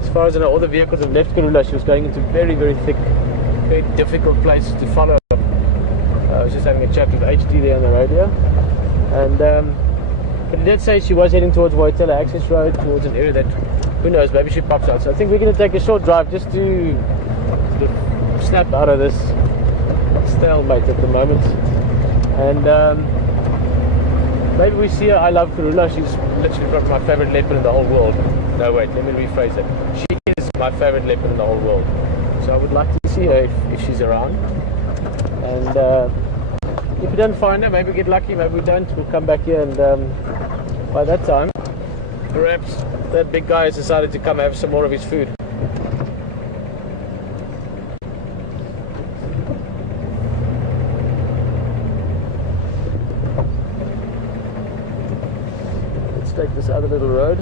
As far as I know, all the vehicles have left Karula. She was going into very, very thick, very difficult place to follow. I was just having a chat with HD there on the radio, and but he did say she was heading towards Boitela Access Road, towards an area that, who knows, maybe she pops out. So I think we're going to take a short drive just to sort of snap out of this stalemate at the moment, and maybe we see her. I love Karula. She's literally probably my favorite leopard in the whole world. No, wait, let me rephrase it. She is my favorite leopard in the whole world. So I would like to see her if she's around. And if we don't find her, maybe we get lucky, maybe we don't. We'll come back here, and by that time, perhaps that big guy has decided to come have some more of his food. Let's take this other little road.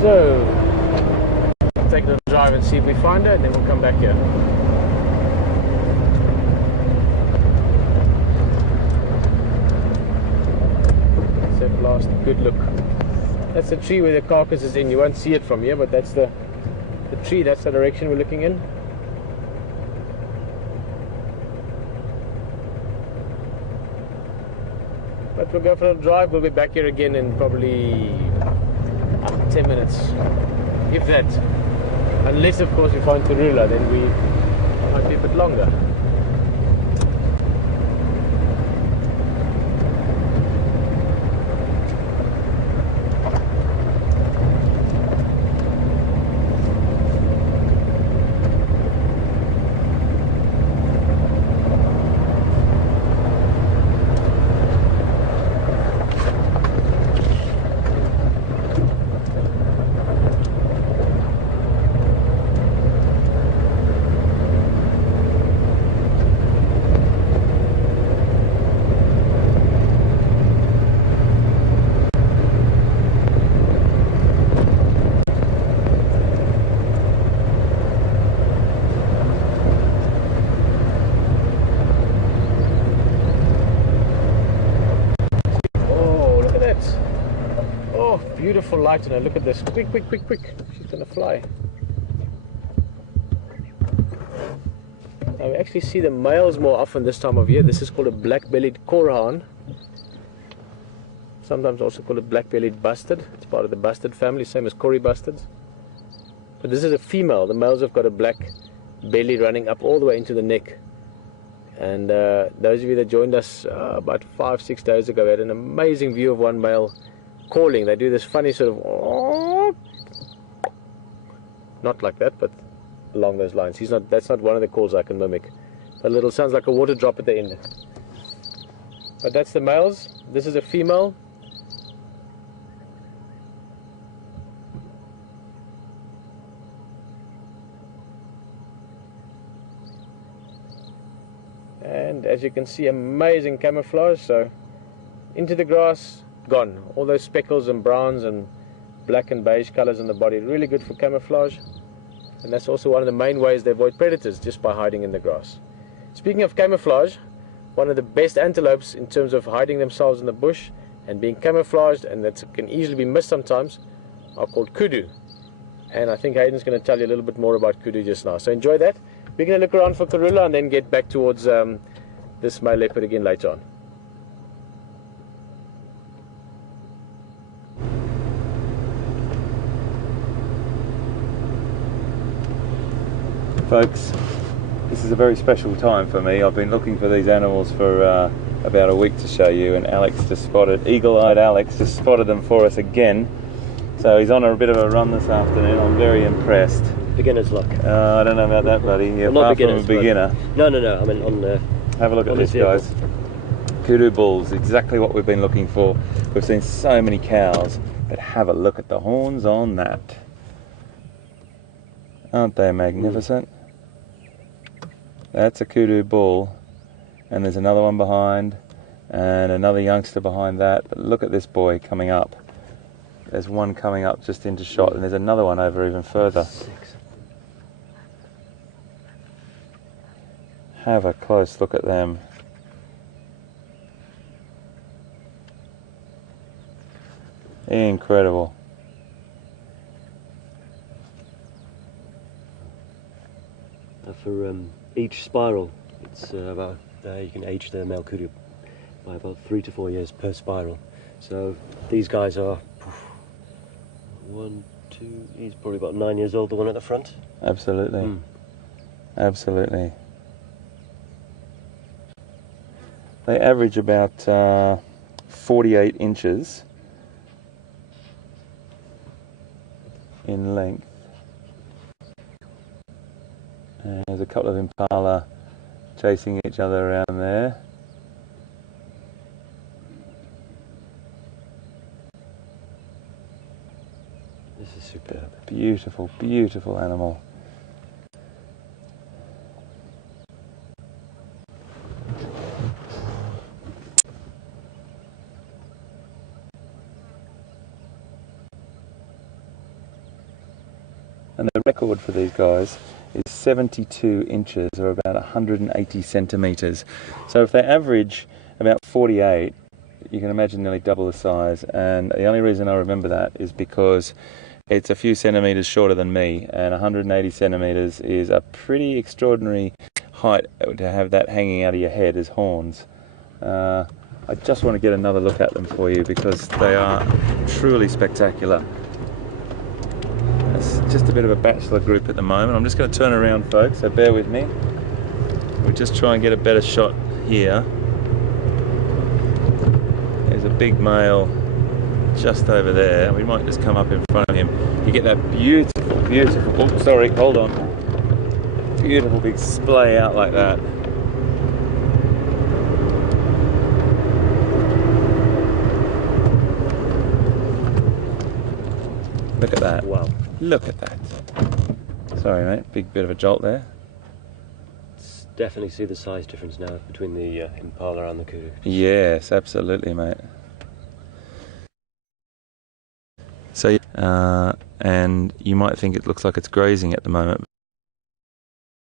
So, take the drive and see if we find her, and then we'll come back here. last good look. That's the tree where the carcass is in. You won't see it from here, but that's the tree. That's the direction we're looking in. But we'll go for a drive. We'll be back here again in probably 10 minutes, if that. Unless, of course, we find Karula, then we might be a bit longer. Beautiful light on her. Look at this. Quick, quick, quick, quick. She's going to fly. Now we actually see the males more often this time of year. This is called a black-bellied korhaan. Sometimes also called a black-bellied bustard. It's part of the bustard family, same as Kori bustards. But this is a female. The males have got a black belly running up all the way into the neck. And those of you that joined us about 5-6 days ago had an amazing view of one male calling. They do this funny sort of, not like that, but along those lines. That's not one of the calls I can mimic. A little sounds like a water drop at the end. But that's the males. This is a female. And as you can see, amazing camouflage. So into the grass, gone. All those speckles and browns and black and beige colors on the body, really good for camouflage. And that's also one of the main ways they avoid predators, just by hiding in the grass. Speaking of camouflage, one of the best antelopes in terms of hiding themselves in the bush and being camouflaged, and that can easily be missed sometimes, are called kudu. And I think Hayden's going to tell you a little bit more about kudu just now. So enjoy that. We're going to look around for Karula and then get back towards this male leopard again later on. Folks, this is a very special time for me. I've been looking for these animals for about a week to show you, and Alex just spotted, eagle-eyed Alex just spotted them for us again. So he's on a bit of a run this afternoon. I'm very impressed. Beginner's luck. I don't know about that, buddy. You're far from a beginner. No, I mean on the... Have a look at this, guys. Kudu bulls, exactly what we've been looking for. We've seen so many cows, but have a look at the horns on that. Aren't they magnificent? That's a kudu bull, and there's another one behind, and another youngster behind that. But look at this boy coming up. There's one coming up just into shot, and there's another one over even further. 6. Have a close look at them. Incredible. For each spiral, it's about you can age the male kudu by about 3 to 4 years per spiral. So these guys are 1, 2. He's probably about 9 years old. The one at the front. Absolutely, absolutely. They average about 48 inches in length. And there's a couple of impala chasing each other around there. This is superb. Beautiful, beautiful animal. And the record for these guys is 72 inches, or about 180 centimetres. So if they average about 48, you can imagine nearly double the size, and the only reason I remember that is because it's a few centimetres shorter than me, and 180 centimetres is a pretty extraordinary height to have that hanging out of your head as horns. I just want to get another look at them for you because they are truly spectacular. It's just a bit of a bachelor group at the moment. I'm just going to turn around, folks, so bear with me. We'll just try and get a better shot here. There's a big male just over there. We might just come up in front of him. You get that beautiful, beautiful, oh sorry, hold on. Beautiful big splay out like that. Look at that. Wow. Look at that. Sorry mate, big bit of a jolt there. Definitely see the size difference now between the impala and the kudu. Yes, absolutely mate. So, and you might think it looks like it's grazing at the moment,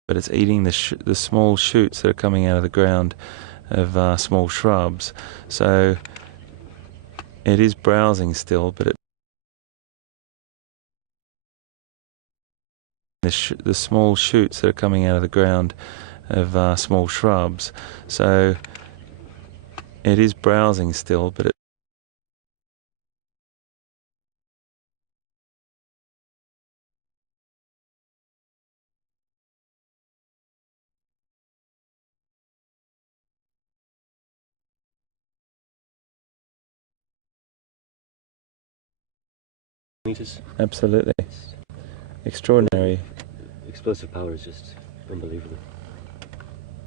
but it's eating the small shoots that are coming out of the ground of small shrubs. So it is browsing still, but the small shoots that are coming out of the ground of small shrubs. So it is browsing still, but Meters. absolutely extraordinary. Explosive power is just unbelievable.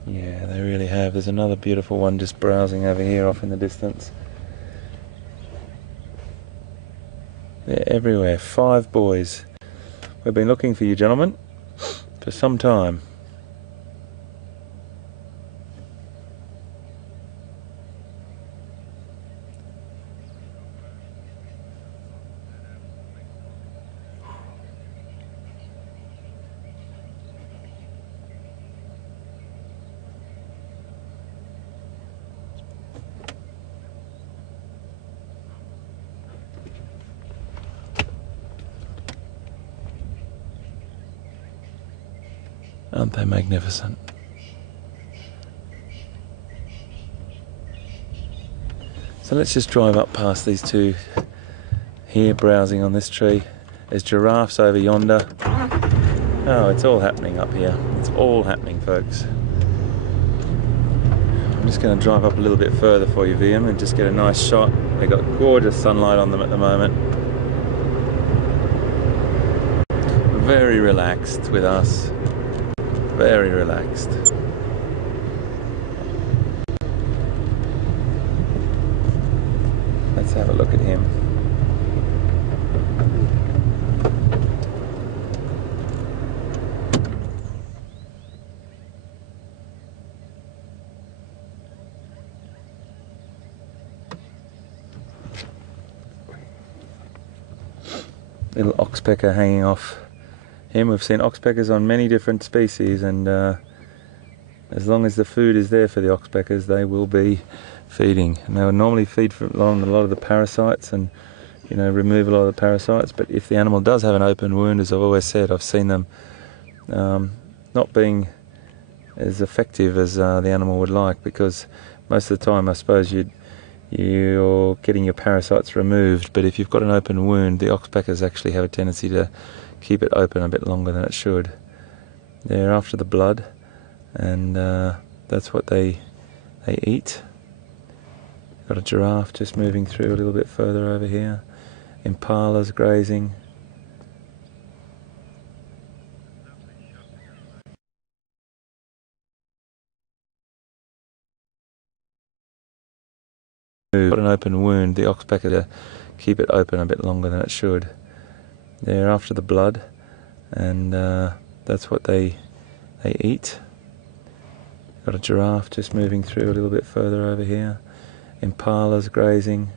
Yeah, they really have. There's another beautiful one just browsing over here off in the distance. They're everywhere. 5 boys. We've been looking for you, gentlemen, for some time. Aren't they magnificent? So let's just drive up past these two here browsing on this tree. There's giraffes over yonder. Oh, it's all happening up here. It's all happening, folks. I'm just going to drive up a little bit further for you, VM, and just get a nice shot. They've got gorgeous sunlight on them at the moment. Very relaxed with us. Very relaxed. Let's have a look at him. Little oxpecker hanging off him. We've seen oxpeckers on many different species, and as long as the food is there for the oxpeckers, they will be feeding. And they will normally feed on a lot of the parasites and, you know, remove a lot of the parasites. But if the animal does have an open wound, as I've always said, I've seen them not being as effective as the animal would like, because most of the time I suppose you're getting your parasites removed, but if you've got an open wound, the oxpeckers actually have a tendency to keep it open a bit longer than it should. They're after the blood, and that's what they eat. Got a giraffe just moving through a little bit further over here. Impalas grazing. Got an open wound, the oxpecker keep it open a bit longer than it should. They're after the blood, and that's what they eat. Got a giraffe just moving through a little bit further over here. Impalas grazing.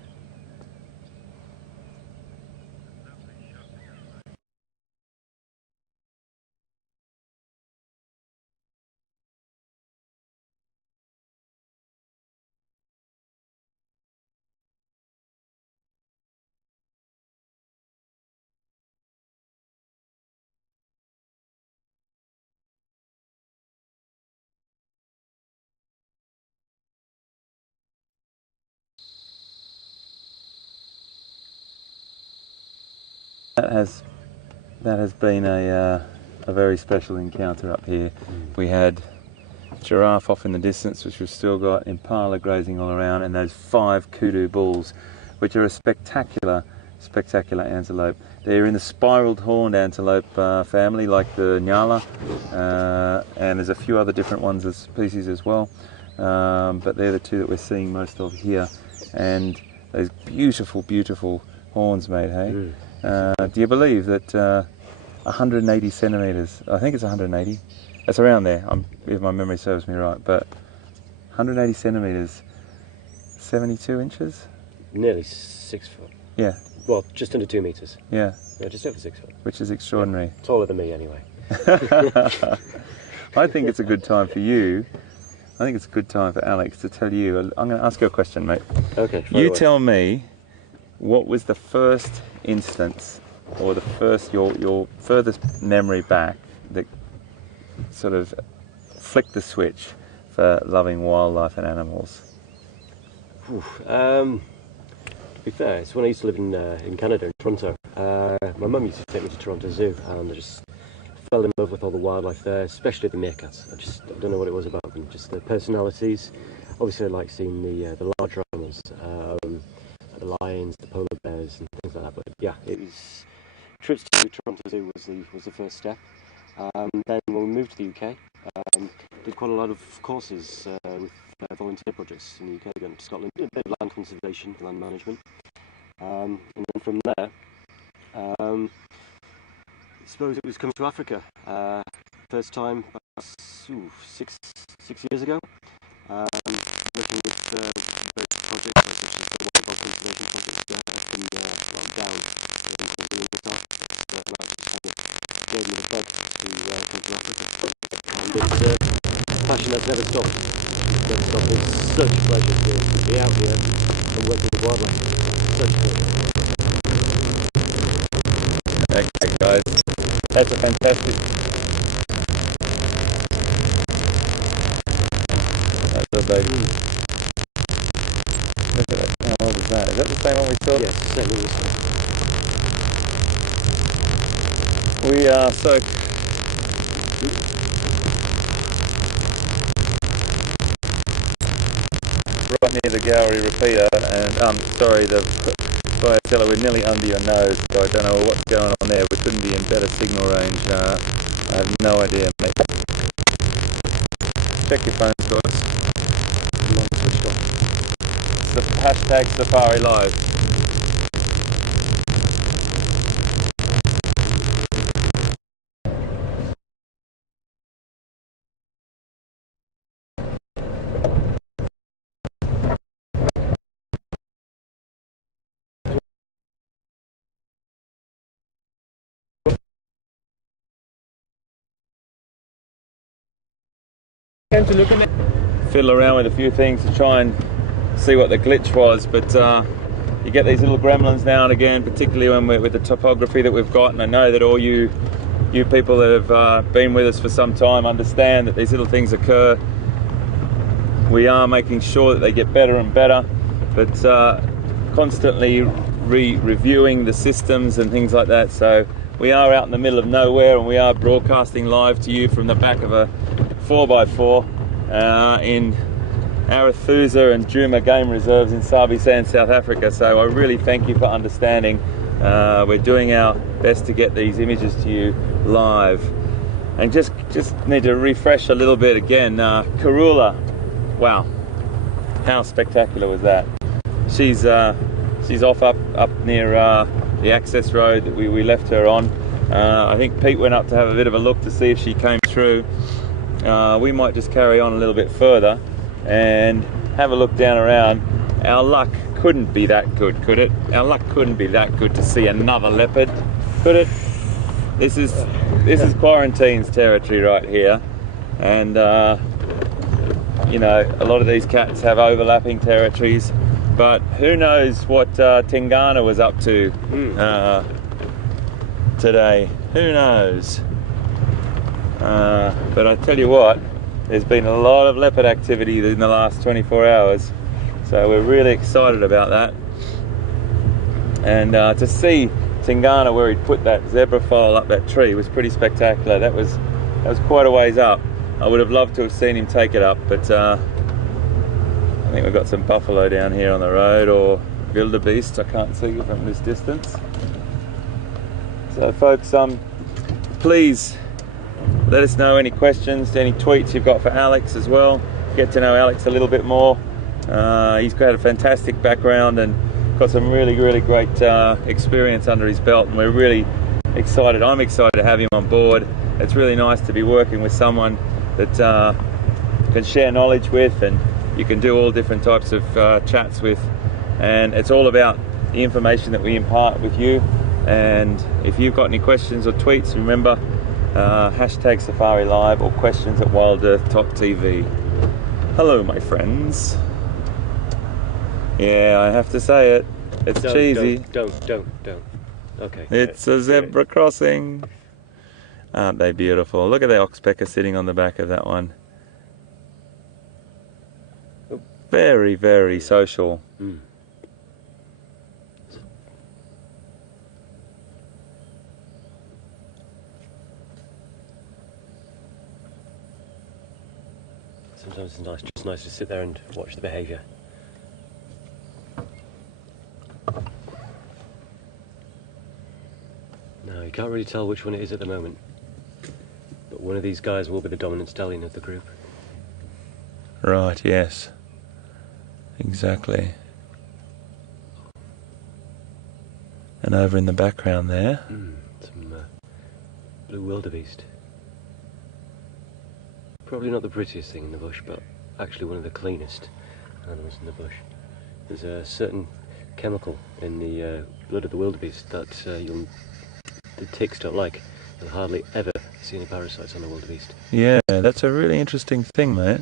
That has been a very special encounter up here. We had giraffe off in the distance, which we've still got, impala grazing all around, and those 5 kudu bulls, which are a spectacular antelope. They're in the spiraled horned antelope family, like the Nyala, and there's a few other different ones as species as well, but they're the 2 that we're seeing most of here. And those beautiful horns, mate, hey? Do you believe that 180 centimetres, I think it's 180, it's around there, if my memory serves me right, but 180 centimetres, 72 inches? Nearly 6 foot. Yeah. Well, just under 2 meters. Yeah. Yeah, just over 6 foot. Which is extraordinary. Yeah, taller than me, anyway. I think it's a good time for you. I think it's a good time for Alex to tell you. I'm going to ask you a question, mate. Okay. You tell me, what was the first instance, or the first your furthest memory back that sort of flicked the switch for loving wildlife and animals? To be fair, it's when I used to live in Canada, in Toronto. My mum used to take me to Toronto Zoo, and I just fell in love with all the wildlife there, especially the meerkats. I don't know what it was about them, just their personalities. Obviously, I like seeing the larger animals, the lions, the polar bears, and things like that. But yeah, it was trips to Toronto Zoo was the first step. Then when we moved to the UK, did quite a lot of courses with volunteer projects in the UK, going to Scotland, did a bit of land conservation, land management, and then from there, I suppose it was coming to Africa. First time about 6 years ago, looking at various projects such as the wildlife conservation project there up in down in Tanzania, and I just kind of gave me the bug to come to Africa, and it's a passion that's never stopped. It's such a pleasure to be out here and working with wildlife. Such a pleasure. Okay, guys, that's a fantastic. That's a baby. Look at it. How old is that? Is that the same one we saw? Yes, same one we saw. We are so. Right near the gallery repeater, and sorry, the Biotella, we're nearly under your nose, so I don't know what's going on there. We couldn't be in better signal range. I have no idea, mate. Check your phone, guys. The hashtag Safari Live. Came to look at it. Fiddle around with a few things to try and see what the glitch was, but you get these little gremlins now and again, particularly when we're with the topography that we've got, and I know that all you people that have been with us for some time understand that these little things occur. We are making sure that they get better and better, but constantly reviewing the systems and things like that. So we are out in the middle of nowhere, and we are broadcasting live to you from the back of a 4x4 in Arathusa and Djuma game reserves in Sabi Sand, South Africa. So I really thank you for understanding. We're doing our best to get these images to you live, and just need to refresh a little bit again. Karula, wow, how spectacular was that? She's off up near the access road that we left her on. I think Pete went up to have a bit of a look to see if she came through. We might just carry on a little bit further and have a look down around. Our luck couldn't be that good, could it? Our luck couldn't be that good to see another leopard, could it? This is Quarantine's territory right here, and you know, a lot of these cats have overlapping territories, but who knows what Tingana was up to today? Who knows? But I tell you what, there's been a lot of leopard activity in the last 24 hours, so we're really excited about that. And to see Tingana, where he'd put that zebra file up that tree, was pretty spectacular. That was quite a ways up. I would have loved to have seen him take it up, but I think we've got some buffalo down here on the road, or wildebeest. I can't see from this distance. So folks, please let us know any questions, any tweets you've got for Alex as well. Get to know Alex a little bit more. He's got a fantastic background and got some really great experience under his belt, and we're really excited. I'm excited to have him on board. It's really nice to be working with someone that can share knowledge with, and you can do all different types of chats with, and it's all about the information that we impart with you. And if you've got any questions or tweets, remember hashtag Safari Live or questions at WildEarthTV. Hello my friends. Yeah, I have to say it. It's cheesy. Don't. Okay. It's a zebra crossing. Aren't they beautiful? Look at the oxpecker sitting on the back of that one. Very social. Mm. Sometimes it's just nice to sit there and watch the behaviour. No, you can't really tell which one it is at the moment, but one of these guys will be the dominant stallion of the group. Right, yes. Exactly. And over in the background there, Some blue wildebeest. Probably not the prettiest thing in the bush, but actually one of the cleanest animals in the bush. There's a certain chemical in the blood of the wildebeest that the ticks don't like. You'll hardly ever see any parasites on the wildebeest. yeah, that's a really interesting thing, mate.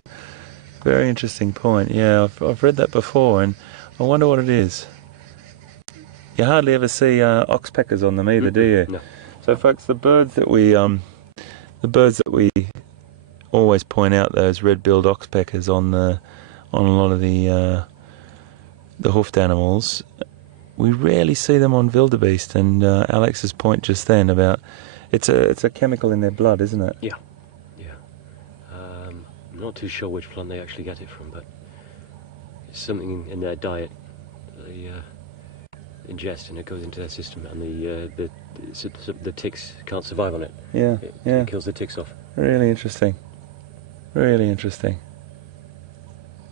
Very interesting point. Yeah, I've read that before, and I wonder what it is. You hardly ever see oxpeckers on them either, do you? No. So, folks, the birds that we always point out, those red-billed oxpeckers on a lot of the hoofed animals, we rarely see them on wildebeest. And Alex's point just then about it's a chemical in their blood, isn't it? Yeah. I'm not too sure which plant they actually get it from, but it's something in their diet they ingest, and it goes into their system, and the ticks can't survive on it. Yeah, It kills the ticks off. Really interesting. Really interesting.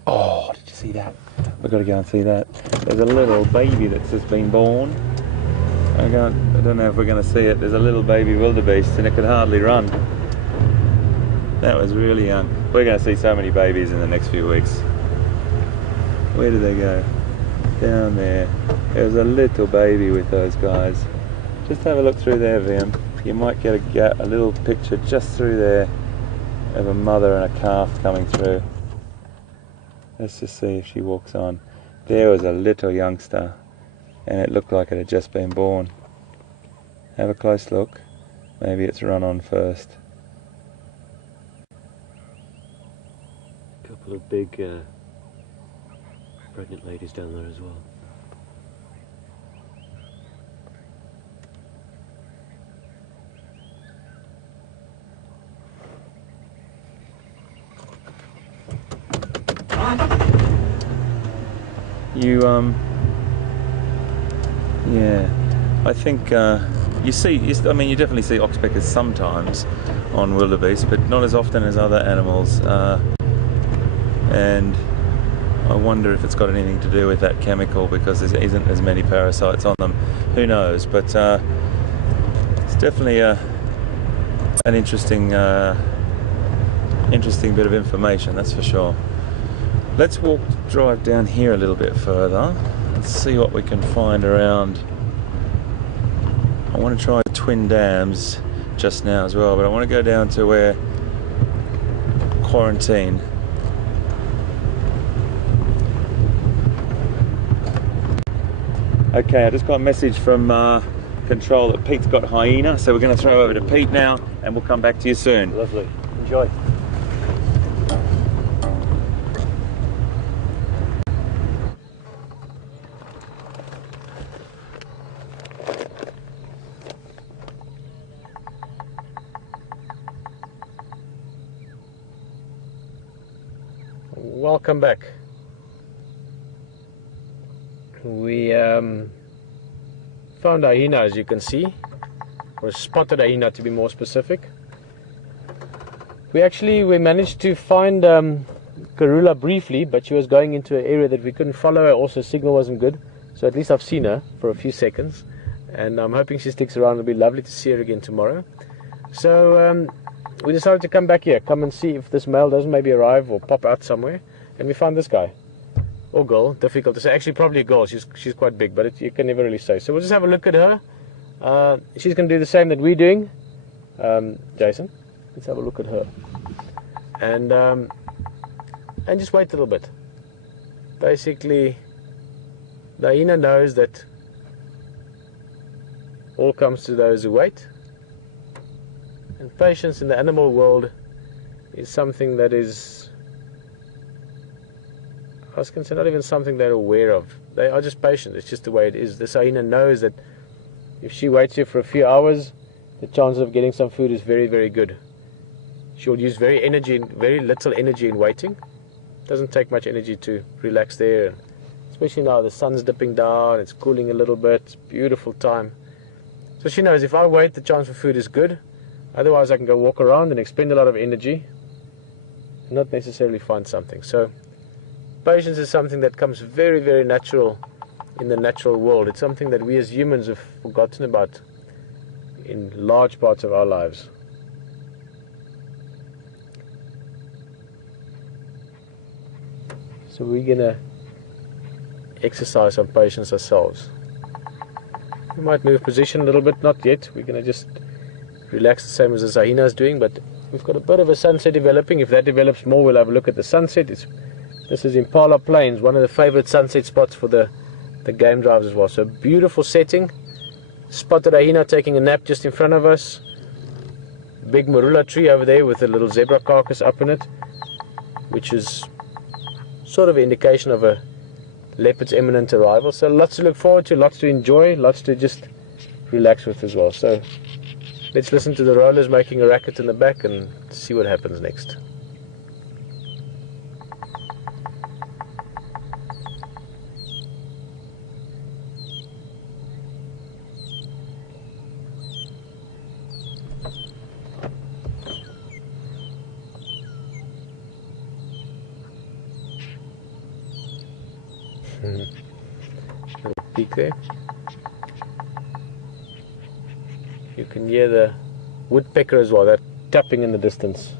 Oh, did you see that? We've got to go and see that. There's a little baby that's just been born. I don't know if we're going to see it. There's a little baby wildebeest, and it could hardly run. That was really young. We're going to see so many babies in the next few weeks. Where did they go? Down there. There's a little baby with those guys. Just have a look through there, Vim. You might get a little picture just through there of a mother and a calf coming through. Let's just see if she walks on. There was a little youngster, and it looked like it had just been born. Have a close look. Maybe it's run on first. A couple of big pregnant ladies down there as well. Yeah, I think you definitely see oxpeckers sometimes on wildebeest, but not as often as other animals, and I wonder if it's got anything to do with that chemical, because there isn't as many parasites on them. Who knows? But it's definitely an interesting bit of information, that's for sure. Let's drive down here a little bit further and see what we can find around. I want to try Twin Dams just now as well, but I want to go down to where Quarantine. Okay, I just got a message from control that Pete's got hyena, so we're going to throw over to Pete now, and we'll come back to you soon. Lovely. Enjoy. welcome back. We found a hyena, as you can see, or spotted a hyena to be more specific. We managed to find Karula briefly, but she was going into an area that we couldn't follow her. Also, signal wasn't good, so at least I've seen her for a few seconds, and I'm hoping she sticks around. It'll be lovely to see her again tomorrow. So we decided to come back here, come and see if this male doesn't maybe arrive or pop out somewhere. And we found this guy, or girl, difficult to say. Actually, probably a girl. She's quite big, but you can never really say. So we'll just have a look at her. She's going to do the same that we're doing. Jason, let's have a look at her, and just wait a little bit. Basically, the hyena knows that all comes to those who wait. And patience in the animal world is something that is, I was going to say, not even something they're aware of. They are just patient. It's just the way it is. This hyena knows that if she waits here for a few hours, the chances of getting some food is very, very good. She'll use very little energy in waiting. It doesn't take much energy to relax there. Especially now the sun's dipping down, it's cooling a little bit, it's a beautiful time. So she knows if I wait, the chance for food is good. Otherwise I can go walk around and expend a lot of energy and not necessarily find something. So patience is something that comes very, very natural in the natural world. It's something that we as humans have forgotten about in large parts of our lives. So we're going to exercise some patience ourselves. We might move position a little bit, not yet. We're going to just relax the same as the hyena is doing, but we've got a bit of a sunset developing. If that develops more, we'll have a look at the sunset. This is Impala Plains, one of the favorite sunset spots for the game drives as well. So beautiful setting. Spotted a hyena taking a nap just in front of us. Big marula tree over there with a little zebra carcass up in it, which is sort of an indication of a leopard's imminent arrival. So lots to look forward to, lots to enjoy, lots to just relax with as well. So let's listen to the rollers making a racket in the back and see what happens next. Little peak there. You can hear the woodpecker as well, they're tapping in the distance.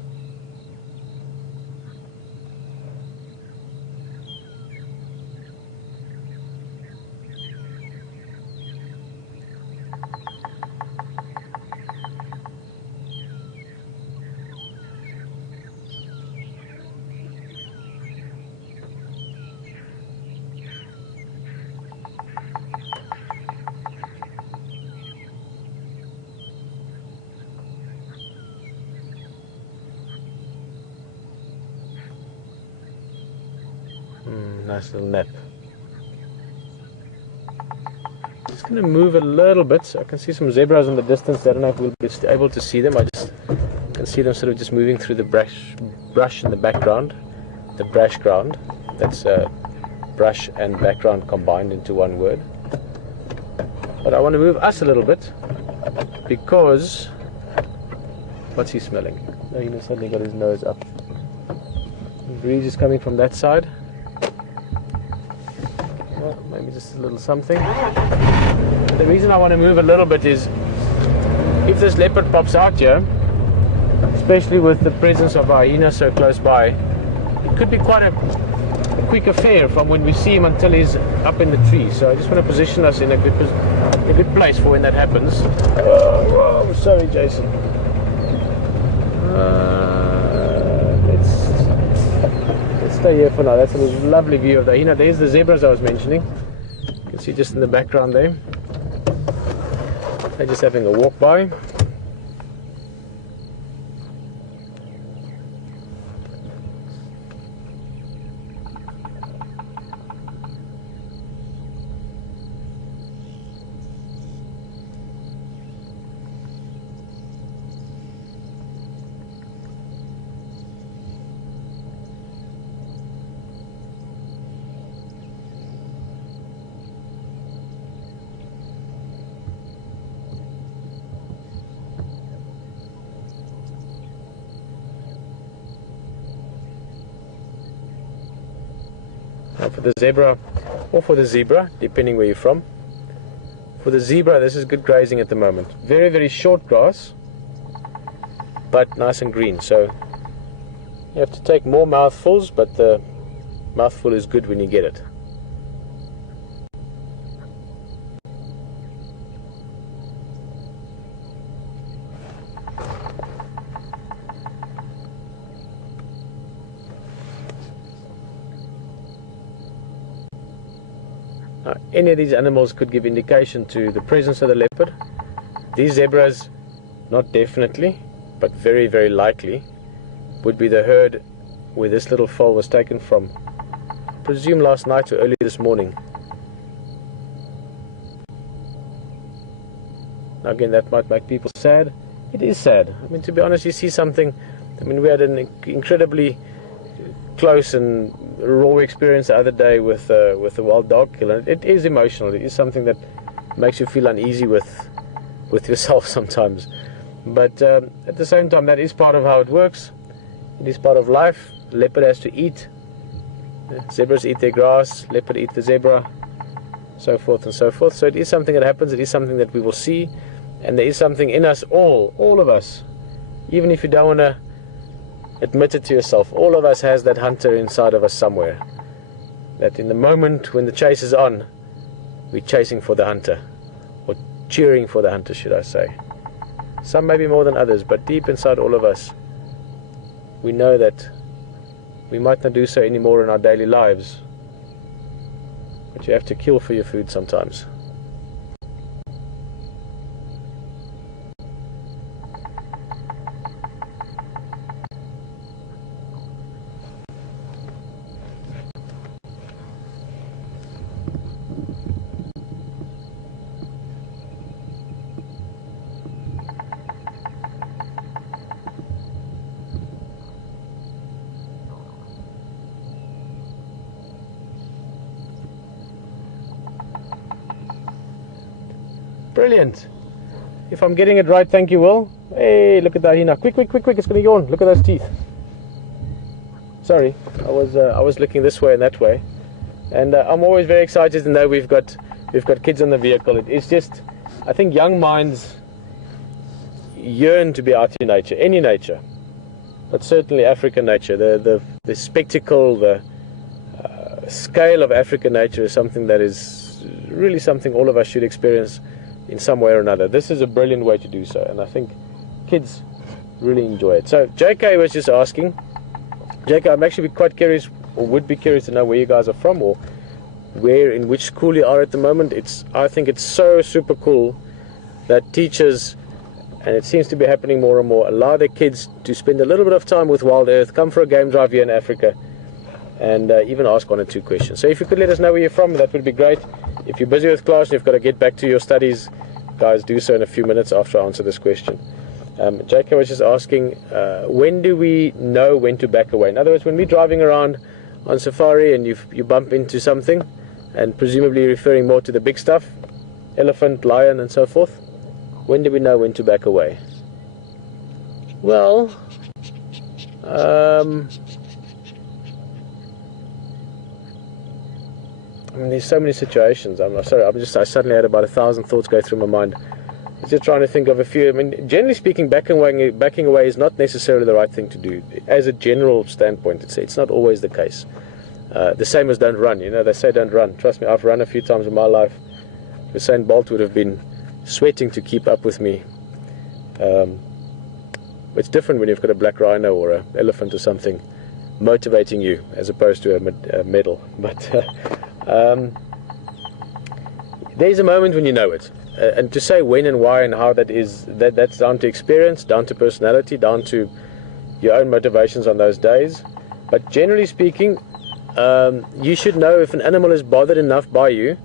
Nice little nap. Just going to move a little bit so I can see some zebras in the distance. I don't know if we'll be able to see them. I just can see them sort of just moving through the brush in the background, the brush ground. That's brush and background combined into one word. But I want to move us a little bit because what's he smelling? No, he suddenly got his nose up. The breeze is coming from that side. Maybe just a little something. The reason I want to move a little bit is if this leopard pops out here, especially with the presence of our hyena so close by, it could be quite a quick affair from when we see him until he's up in the tree. So I just want to position us in a good place for when that happens. Whoa, sorry, Jason. Let's stay here for now. That's a lovely view of the hyena. There's the zebras I was mentioning. You can see just in the background there. They're just having a walk by. For the zebra, or for the zebra, depending where you're from. For the zebra, this is good grazing at the moment. Very, very short grass, but nice and green. So you have to take more mouthfuls, but the mouthful is good when you get it. Now, any of these animals could give indication to the presence of the leopard. These zebras, not definitely, but very, very likely, would be the herd where this little foal was taken from. I presume last night or early this morning. Now again, that might make people sad. It is sad. I mean, to be honest, you see something. I mean, we had an incredibly close and raw experience the other day with a wild dog kill, and it is emotional. It is something that makes you feel uneasy with yourself sometimes. But at the same time, that is part of how it works. It is part of life. The leopard has to eat. Zebras eat their grass. Leopard eat the zebra. So forth and so forth. So it is something that happens. It is something that we will see, and there is something in us, all of us. Even if you don't want to admit it to yourself, all of us has that hunter inside of us somewhere. That in the moment when the chase is on, we're chasing for the hunter, or cheering for the hunter, should I say. Some maybe more than others, but deep inside all of us, we know that we might not do so anymore in our daily lives, but you have to kill for your food sometimes. Brilliant. If I'm getting it right, thank you, Will. Hey, look at that hyena. Quick, it's going to yawn. Look at those teeth. Sorry, I was looking this way and that way. And I'm always very excited to know we've got kids on the vehicle. It's just, I think young minds yearn to be out in nature, any nature, but certainly African nature. The spectacle, the scale of African nature is something that is really something all of us should experience in some way or another. This is a brilliant way to do so, and I think kids really enjoy it. So JK was just asking, JK, I'm actually quite curious, or would be curious to know where you guys are from, or in which school you are at the moment. I think it's so super cool that teachers, and it seems to be happening more and more, allow their kids to spend a little bit of time with Wild Earth, come for a game drive here in Africa, and even ask 1 or 2 questions. So if you could let us know where you're from, that would be great. If you're busy with class and you've got to get back to your studies, guys, do so in a few minutes after I answer this question. JK was just asking, when do we know when to back away? In other words, when we're driving around on safari and you bump into something, and presumably referring more to the big stuff, elephant, lion, and so forth, when do we know when to back away? Well, I mean, there's so many situations. I'm sorry, I suddenly had about 1,000 thoughts go through my mind. I was just trying to think of a few. I mean, generally speaking, backing away is not necessarily the right thing to do. As a general standpoint, it's not always the case. The same as don't run. You know, they say don't run. Trust me, I've run a few times in my life. Usain Bolt would have been sweating to keep up with me. It's different when you've got a black rhino or an elephant or something motivating you, as opposed to a medal. But there's a moment when you know it, and to say when and why and how that is, that's down to experience, down to personality, down to your own motivations on those days. But generally speaking, you should know if an animal is bothered enough by you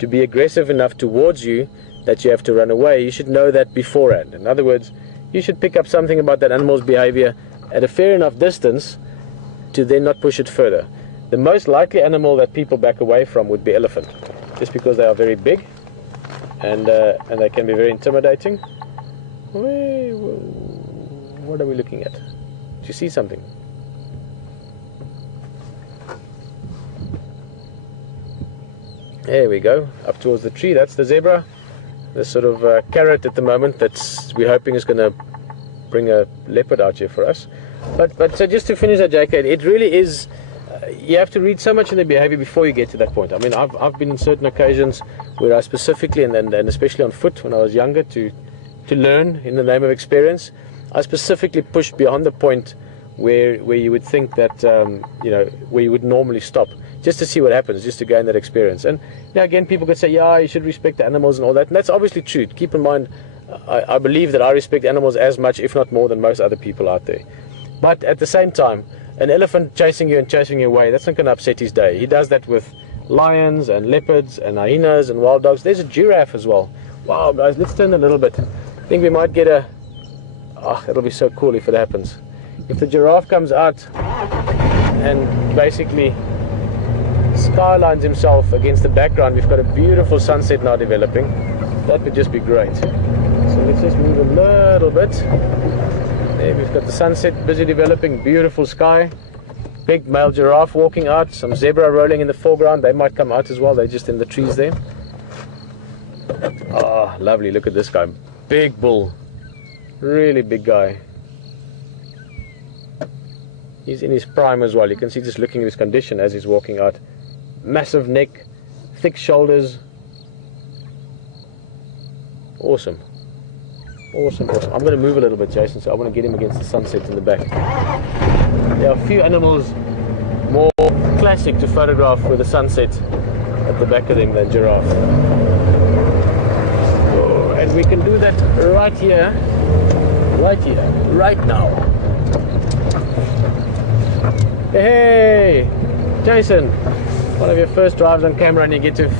to be aggressive enough towards you that you have to run away. You should know that beforehand. In other words, you should pick up something about that animal's behavior at a fair enough distance to then not push it further. The most likely animal that people back away from would be elephant, just because they are very big and they can be very intimidating. What are we looking at? Do you see something? There we go, up towards the tree. That's the zebra. This sort of carrot at the moment that's we're hoping is going to bring a leopard out here for us. But so just to finish that, JK, it really is. You have to read so much in their behavior before you get to that point. I mean, I've been in certain occasions where I specifically, and especially on foot when I was younger, to learn in the name of experience, I specifically pushed beyond the point where you would think that where you would normally stop, just to see what happens, just to gain that experience. And again, people could say, yeah, you should respect the animals and all that, and that's obviously true. Keep in mind, I believe that I respect animals as much, if not more, than most other people out there. But at the same time, an elephant chasing you and chasing you away, that's not going to upset his day. He does that with lions and leopards and hyenas and wild dogs. There's a giraffe as well. Wow, guys, let's turn a little bit. I think we might get a... Oh, it'll be so cool if it happens. If the giraffe comes out and basically skylines himself against the background, we've got a beautiful sunset now developing. That would just be great. So let's just move a little bit. There we've got the sunset busy developing, beautiful sky. Big male giraffe walking out, some zebra rolling in the foreground. They might come out as well, they're just in the trees there. Ah, lovely, look at this guy. Big bull, really big guy. He's in his prime as well. You can see just looking at his condition as he's walking out. Massive neck, thick shoulders. Awesome. Awesome, awesome. I'm going to move a little bit, Jason, so I want to get him against the sunset in the back. There are a few animals more classic to photograph with the sunset at the back of them than giraffe. Oh, and we can do that right here, right now. Hey, Jason, one of your first drives on camera and you get to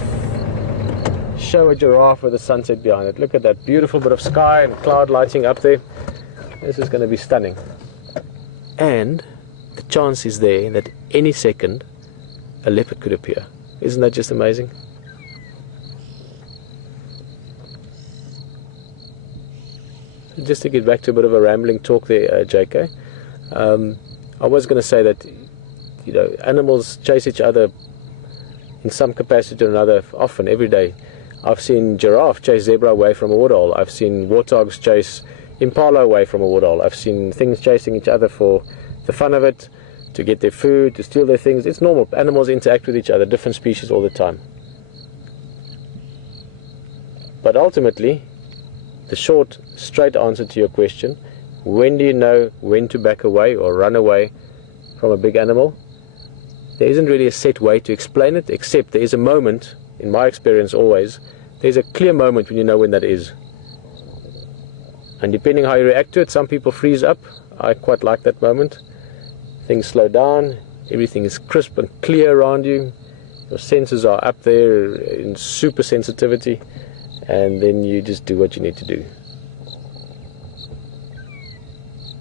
show a giraffe with the sunset behind it. Look at that beautiful bit of sky and cloud lighting up there. This is going to be stunning. And the chance is there that any second a leopard could appear. Isn't that just amazing? Just to get back to a bit of a rambling talk there, JK, I was going to say that animals chase each other in some capacity or another, often, every day. I've seen giraffe chase zebra away from a waterhole. I've seen warthogs chase impala away from a waterhole. I've seen things chasing each other for the fun of it, to get their food, to steal their things. It's normal. Animals interact with each other, different species all the time. But ultimately, the short, straight answer to your question, when do you know when to back away or run away from a big animal? There isn't really a set way to explain it, except there is a moment, in my experience always, there's a clear moment when you know when that is. And depending how you react to it, some people freeze up. I quite like that moment. Things slow down, everything is crisp and clear around you. Your senses are up there in super sensitivity, and then you just do what you need to do.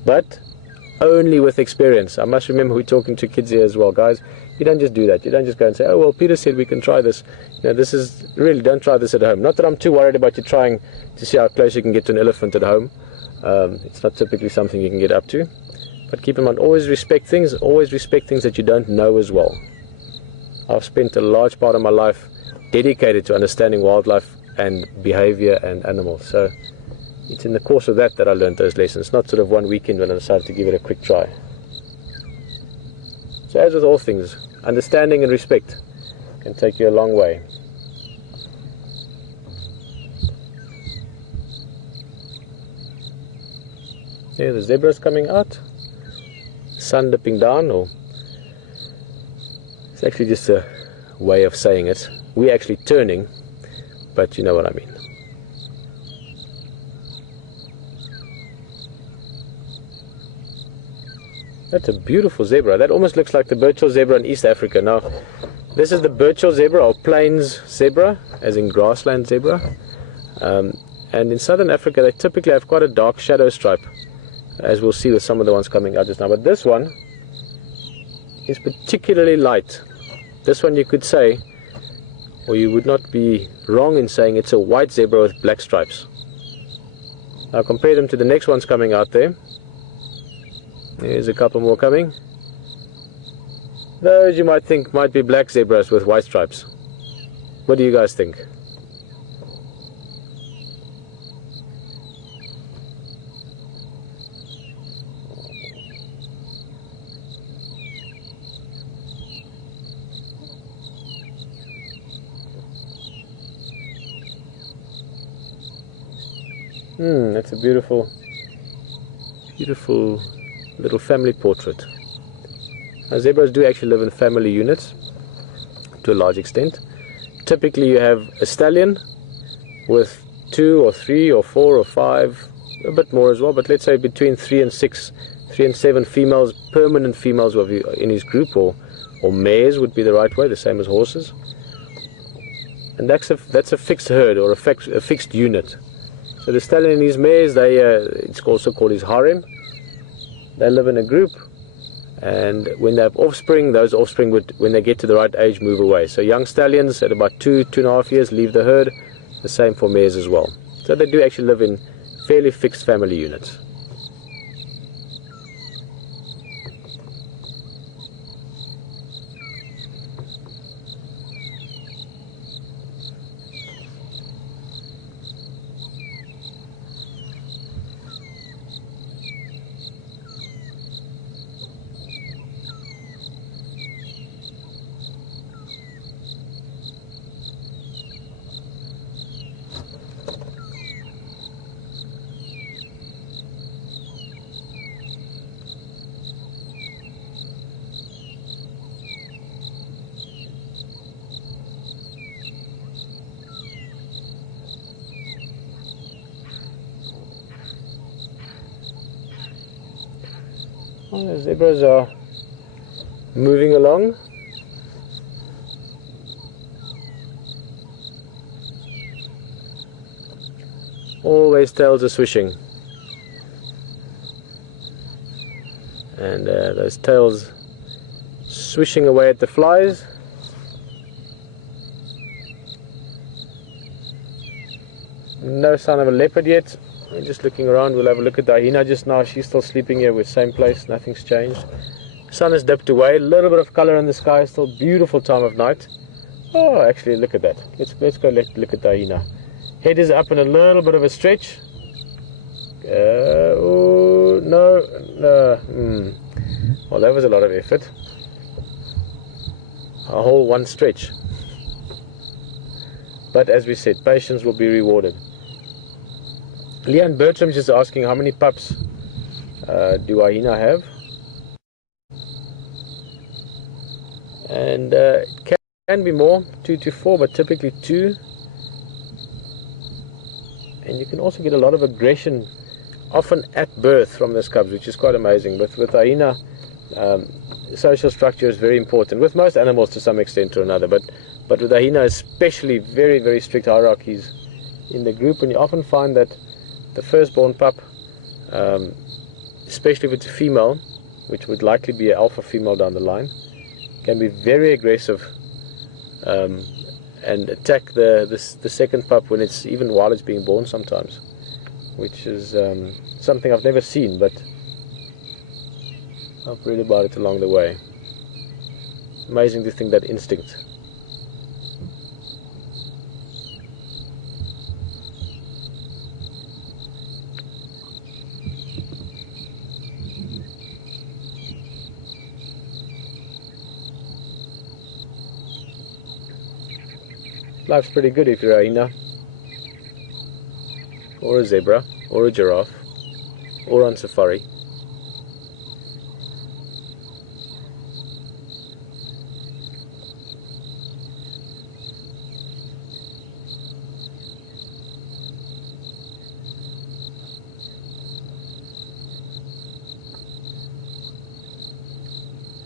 But only with experience. I must remember we're talking to kids here as well, guys. You don't just do that. You don't just go and say, oh, well, Peter said we can try this. This is really, don't try this at home. Not that I'm too worried about you trying to see how close you can get to an elephant at home. It's not typically something you can get up to. But keep in mind, always respect things that you don't know as well. I've spent a large part of my life dedicated to understanding wildlife and behavior and animals. So it's in the course of that I learned those lessons, not sort of one weekend when I decided to give it a quick try. So as with all things, understanding and respect can take you a long way. Here the zebra's coming out, sun dipping down, or it's actually just a way of saying it. We're actually turning, but you know what I mean. That's a beautiful zebra. That almost looks like the Birchill zebra in East Africa. Now, this is the Birchill zebra, or plains zebra, as in grassland zebra. And in southern Africa, they typically have quite a dark shadow stripe, as we'll see with some of the ones coming out just now. But this one is particularly light. This one you could say, or you would not be wrong in saying, it's a white zebra with black stripes. Now compare them to the next ones coming out there. There's a couple more coming. Those you might think might be black zebras with white stripes. What do you guys think? That's a beautiful, beautiful little family portrait. Now, zebras do actually live in family units to a large extent. Typically you have a stallion with 2 or 3 or 4 or 5, a bit more as well, but let's say between 3 and 6, 3 and 7 females, permanent females in his group, or mares would be the right way, the same as horses. And that's a fixed herd, or a fixed unit. So the stallion and his mares, it's also called his harem. They live in a group, and when they have offspring, those offspring would, when they get to the right age, move away. So young stallions at about 2.5 years leave the herd. The same for mares as well. So they do actually live in fairly fixed family units. Well, the zebras are moving along. Always tails are swishing, and those tails swishing away at the flies. No sign of a leopard yet. I'm just looking around. We'll have a look at the hyena just now. She's still sleeping here. We're same place. Nothing's changed. Sun has dipped away. A little bit of color in the sky. Still beautiful time of night. Oh, actually, look at that. Let's go look at the hyena. Head is up in a little bit of a stretch. Oh no. Well, that was a lot of effort. A whole one stretch. But as we said, patience will be rewarded. Leanne Bertram just asking how many pups do hyena have, and it can be more, 2 to 4, but typically 2. And you can also get a lot of aggression, often at birth, from those cubs, which is quite amazing. But with hyena, social structure is very important. With most animals to some extent or another, but with hyena especially, very, very strict hierarchies in the group, and you often find that the firstborn pup, especially if it's a female, which would likely be an alpha female down the line, can be very aggressive and attack the second pup when it's, even while it's being born sometimes, which is something I've never seen, but I've read about it along the way. Amazing to think that instinct. Life's pretty good if you're a hyena, or a zebra, or a giraffe, or on safari.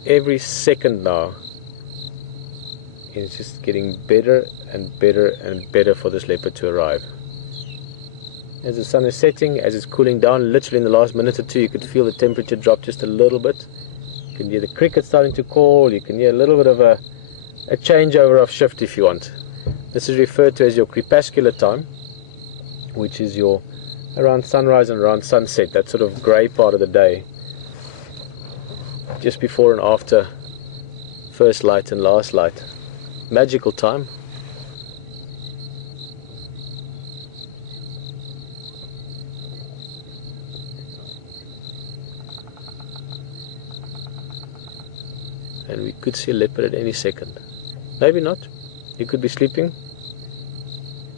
Every second now, it's just getting better and better and better for this leopard to arrive. As the sun is setting, as it's cooling down, literally in the last minute or two, you could feel the temperature drop just a little bit. You can hear the crickets starting to call. You can hear a little bit of a changeover of shift if you want. This is referred to as your crepuscular time, which is your around sunrise and around sunset, that sort of grey part of the day, just before and after first light and last light. Magical time. and we could see a leopard at any second. Maybe not. He could be sleeping.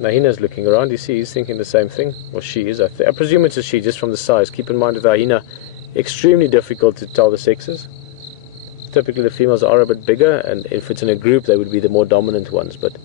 Hyena's looking around. You see, he's thinking the same thing. Or she is. I presume it's a she, just from the size. Keep in mind with the hyena, extremely difficult to tell the sexes. Typically the females are a bit bigger, and if it's in a group, they would be the more dominant ones. But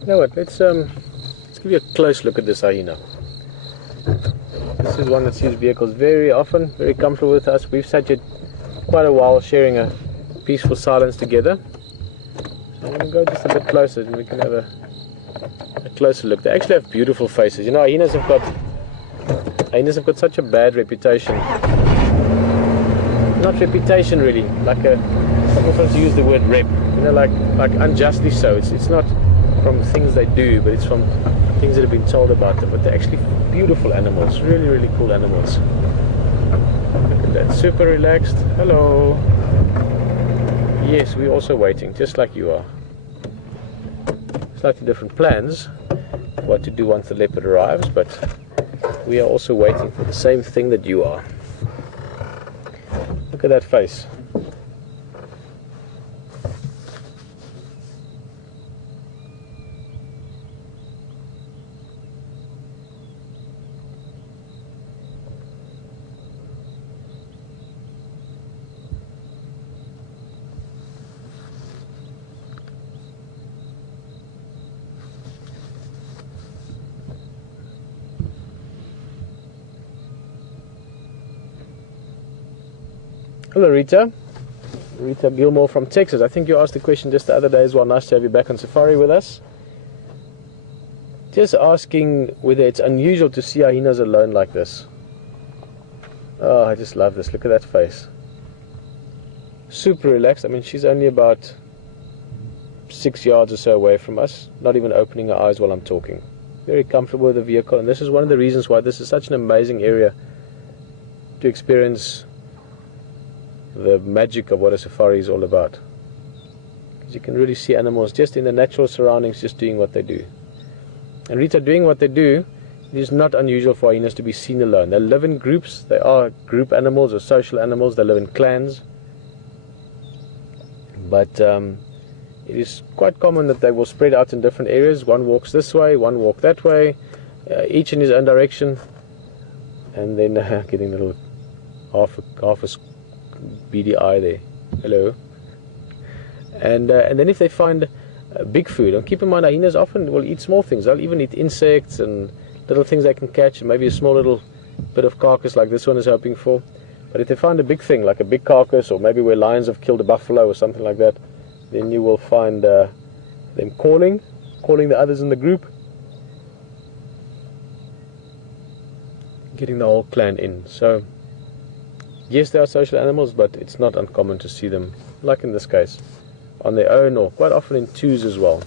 you know what? Let's give you a close look at this hyena. This is one that sees vehicles very often, very comfortable with us. We've sat here quite a while sharing a peaceful silence together. So I'm going to go just a bit closer and we can have a closer look. They actually have beautiful faces. You know, hyenas have got such a bad reputation. Not reputation really, some of us use the word rep, you know, like unjustly so. It's not from things they do, but it's from things that have been told about them. But they're actually beautiful animals, really, really cool animals. Look at that, super relaxed. Hello. Yes, we're also waiting, just like you are. Slightly different plans of what to do once the leopard arrives, but we are also waiting for the same thing that you are. Look at that face. Hello Rita. Rita Gilmore from Texas. I think you asked the question just the other day as well. Nice to have you back on safari with us. Just asking whether it's unusual to see hyenas alone like this. Oh, I just love this. Look at that face. Super relaxed. I mean, she's only about 6 yards or so away from us, not even opening her eyes while I'm talking. Very comfortable with the vehicle, and this is one of the reasons why this is such an amazing area to experience the magic of what a safari is all about. Because you can really see animals just in the natural surroundings, just doing what they do. And Rita, doing what they do, it is not unusual for hyenas to be seen alone. They live in groups. They are group animals or social animals. They live in clans. But it is quite common that they will spread out in different areas. One walks this way, one walk that way, each in his own direction. And then getting a little half a beady eye there. Hello. And then if they find big food, and keep in mind hyenas often will eat small things. They'll even eat insects and little things they can catch, and maybe a small little bit of carcass like this one is hoping for. But if they find a big thing, like a big carcass, or maybe where lions have killed a buffalo or something like that, then you will find them calling the others in the group, getting the whole clan in. So yes, they are social animals, but it's not uncommon to see them, like in this case, on their own, or quite often in twos as well.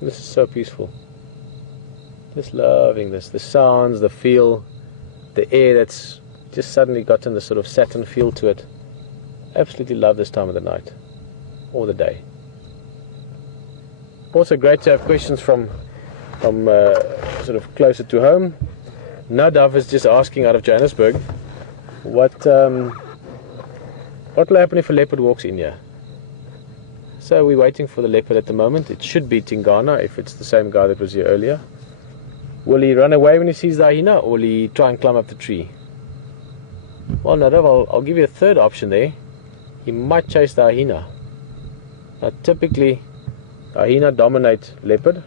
This is so peaceful. Just loving this. The sounds, the feel, the air that's just suddenly gotten this sort of satin feel to it. Absolutely love this time of the night or the day. Also great to have questions from sort of closer to home. Nadav is just asking out of Johannesburg, what will happen if a leopard walks in here? So we're waiting for the leopard at the moment. It should be Tingana if it's the same guy that was here earlier. Will he run away when he sees the hyena, or will he try and climb up the tree? Well, Nadav, I'll give you a third option there. He might chase the hyena. Now typically hyena dominate leopard,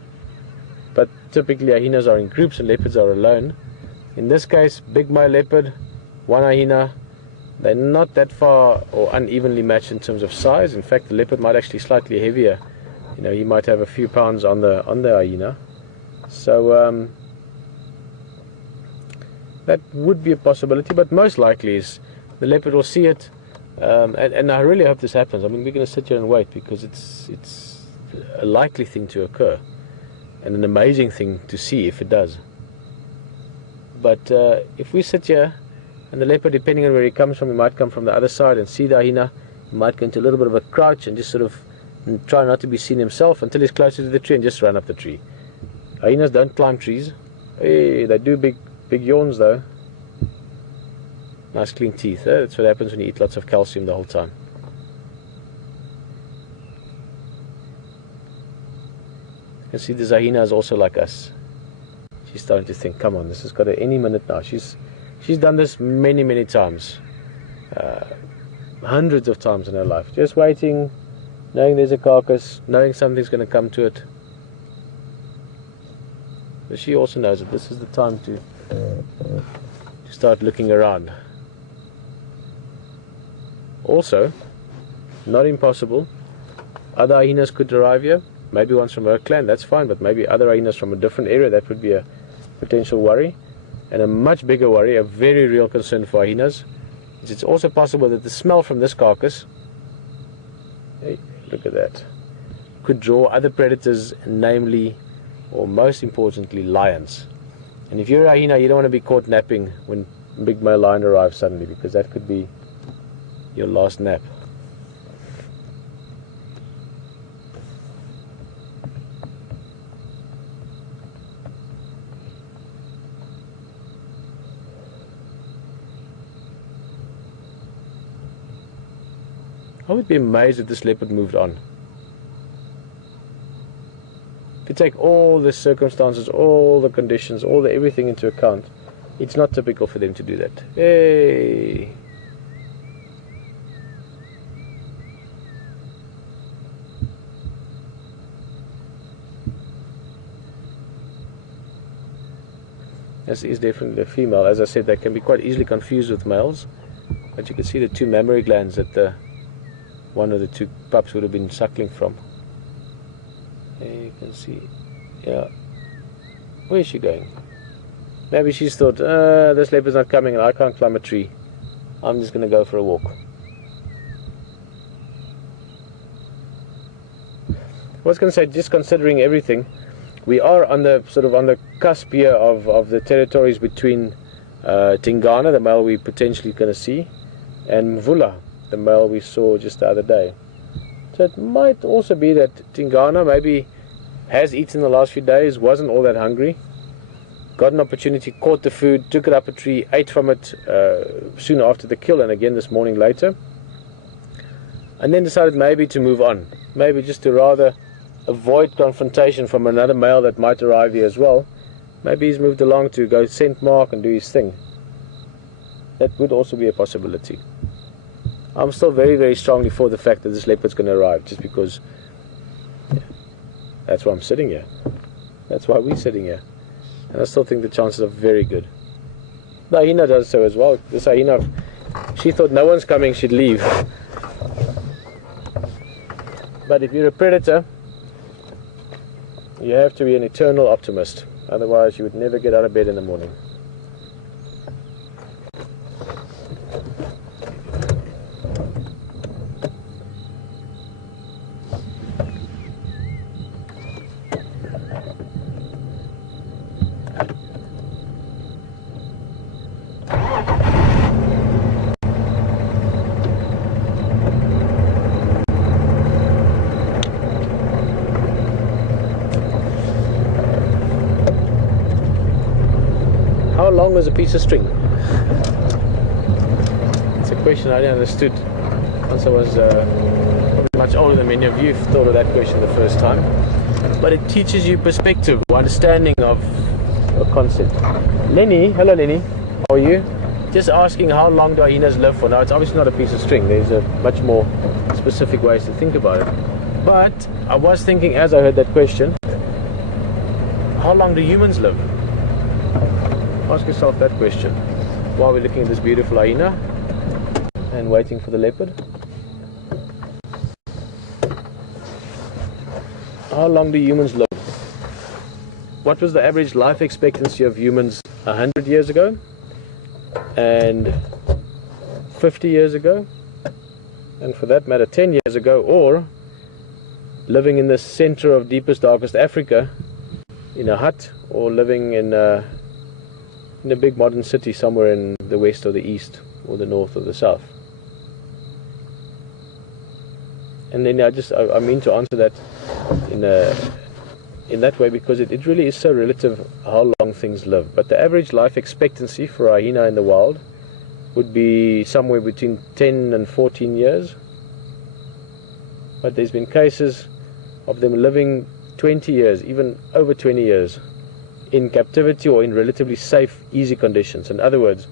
but typically hyenas are in groups and leopards are alone. In this case, big male leopard, one hyena, they're not that far or unevenly matched in terms of size. In fact, the leopard might actually slightly heavier. You know, he might have a few pounds on the hyena. So that would be a possibility, but most likely is the leopard will see it, and I really hope this happens. I mean, we're going to sit here and wait because it's a likely thing to occur and an amazing thing to see if it does. But if we sit here and the leopard, depending on where he comes from, he might come from the other side and see the hyena. He might go into a little bit of a crouch and just sort of try not to be seen himself until he's closer to the tree and just run up the tree. Hyenas don't climb trees. Hey, they do big yawns though. Nice clean teeth. That's what happens when you eat lots of calcium the whole time. You can see the hyena is also like us. She's starting to think, come on, this has got to any minute now. She's done this many times. Hundreds of times in her life. Just waiting, knowing there's a carcass, knowing something's going to come to it. But she also knows that this is the time to start looking around. Also, not impossible, other hyenas could arrive here. Maybe ones from her clan, that's fine, but maybe other hyenas from a different area, that would be a potential worry. And a much bigger worry, a very real concern for hyenas, is it's also possible that the smell from this carcass, hey, look at that, could draw other predators, namely, or most importantly, lions. And if you're a hyena, you don't want to be caught napping when a big male lion arrives suddenly, because that could be your last nap. I would be amazed if this leopard moved on. If you take all the circumstances, all the conditions, everything into account, it's not typical for them to do that. Hey! This is definitely a female. As I said, they can be quite easily confused with males. But you can see the two mammary glands that one of the two pups would have been suckling from. There you can see. Yeah. Where is she going? Maybe she's thought, this leopard's not coming and I can't climb a tree. I'm just going to go for a walk. I was going to say, just considering everything, we are on the cusp here of the territories between Tingana, the male we're potentially going to see, and Mvula, the male we saw just the other day. So it might also be that Tingana maybe has eaten the last few days, wasn't all that hungry, got an opportunity, caught the food, took it up a tree, ate from it soon after the kill, and again this morning later, and then decided maybe to move on, maybe just to rather avoid confrontation from another male that might arrive here as well. Maybe he's moved along to go scent mark and do his thing. That would also be a possibility. I'm still very strongly for the fact that this leopard's going to arrive, just because that's why I'm sitting here. That's why we're sitting here. And I still think the chances are very good. The hyena does so as well. This hyena, she thought no one's coming, she'd leave. But if you're a predator, you have to be an eternal optimist. Otherwise you would never get out of bed in the morning. long was a piece of string? It's a question I didn't understood once I was probably much older than many of you thought of that question the first time. But it teaches you perspective, or understanding of a concept. Lenny, hello Lenny, how are you? Just asking how long do hyenas live for? Now it's obviously not a piece of string, there's a much more specific ways to think about it. But I was thinking as I heard that question, how long do humans live? Ask yourself that question while we're looking at this beautiful hyena and waiting for the leopard. How long do humans live? What was the average life expectancy of humans 100 years ago and 50 years ago, and for that matter 10 years ago, or living in the center of deepest, darkest Africa in a hut, or living in a big modern city somewhere in the west or the east or the north or the south? And then I mean to answer that in that way, because it really is so relative how long things live. But the average life expectancy for a hyena in the wild would be somewhere between 10 and 14 years. But there's been cases of them living 20 years, even over 20 years, in captivity or in relatively safe, easy conditions. In other words,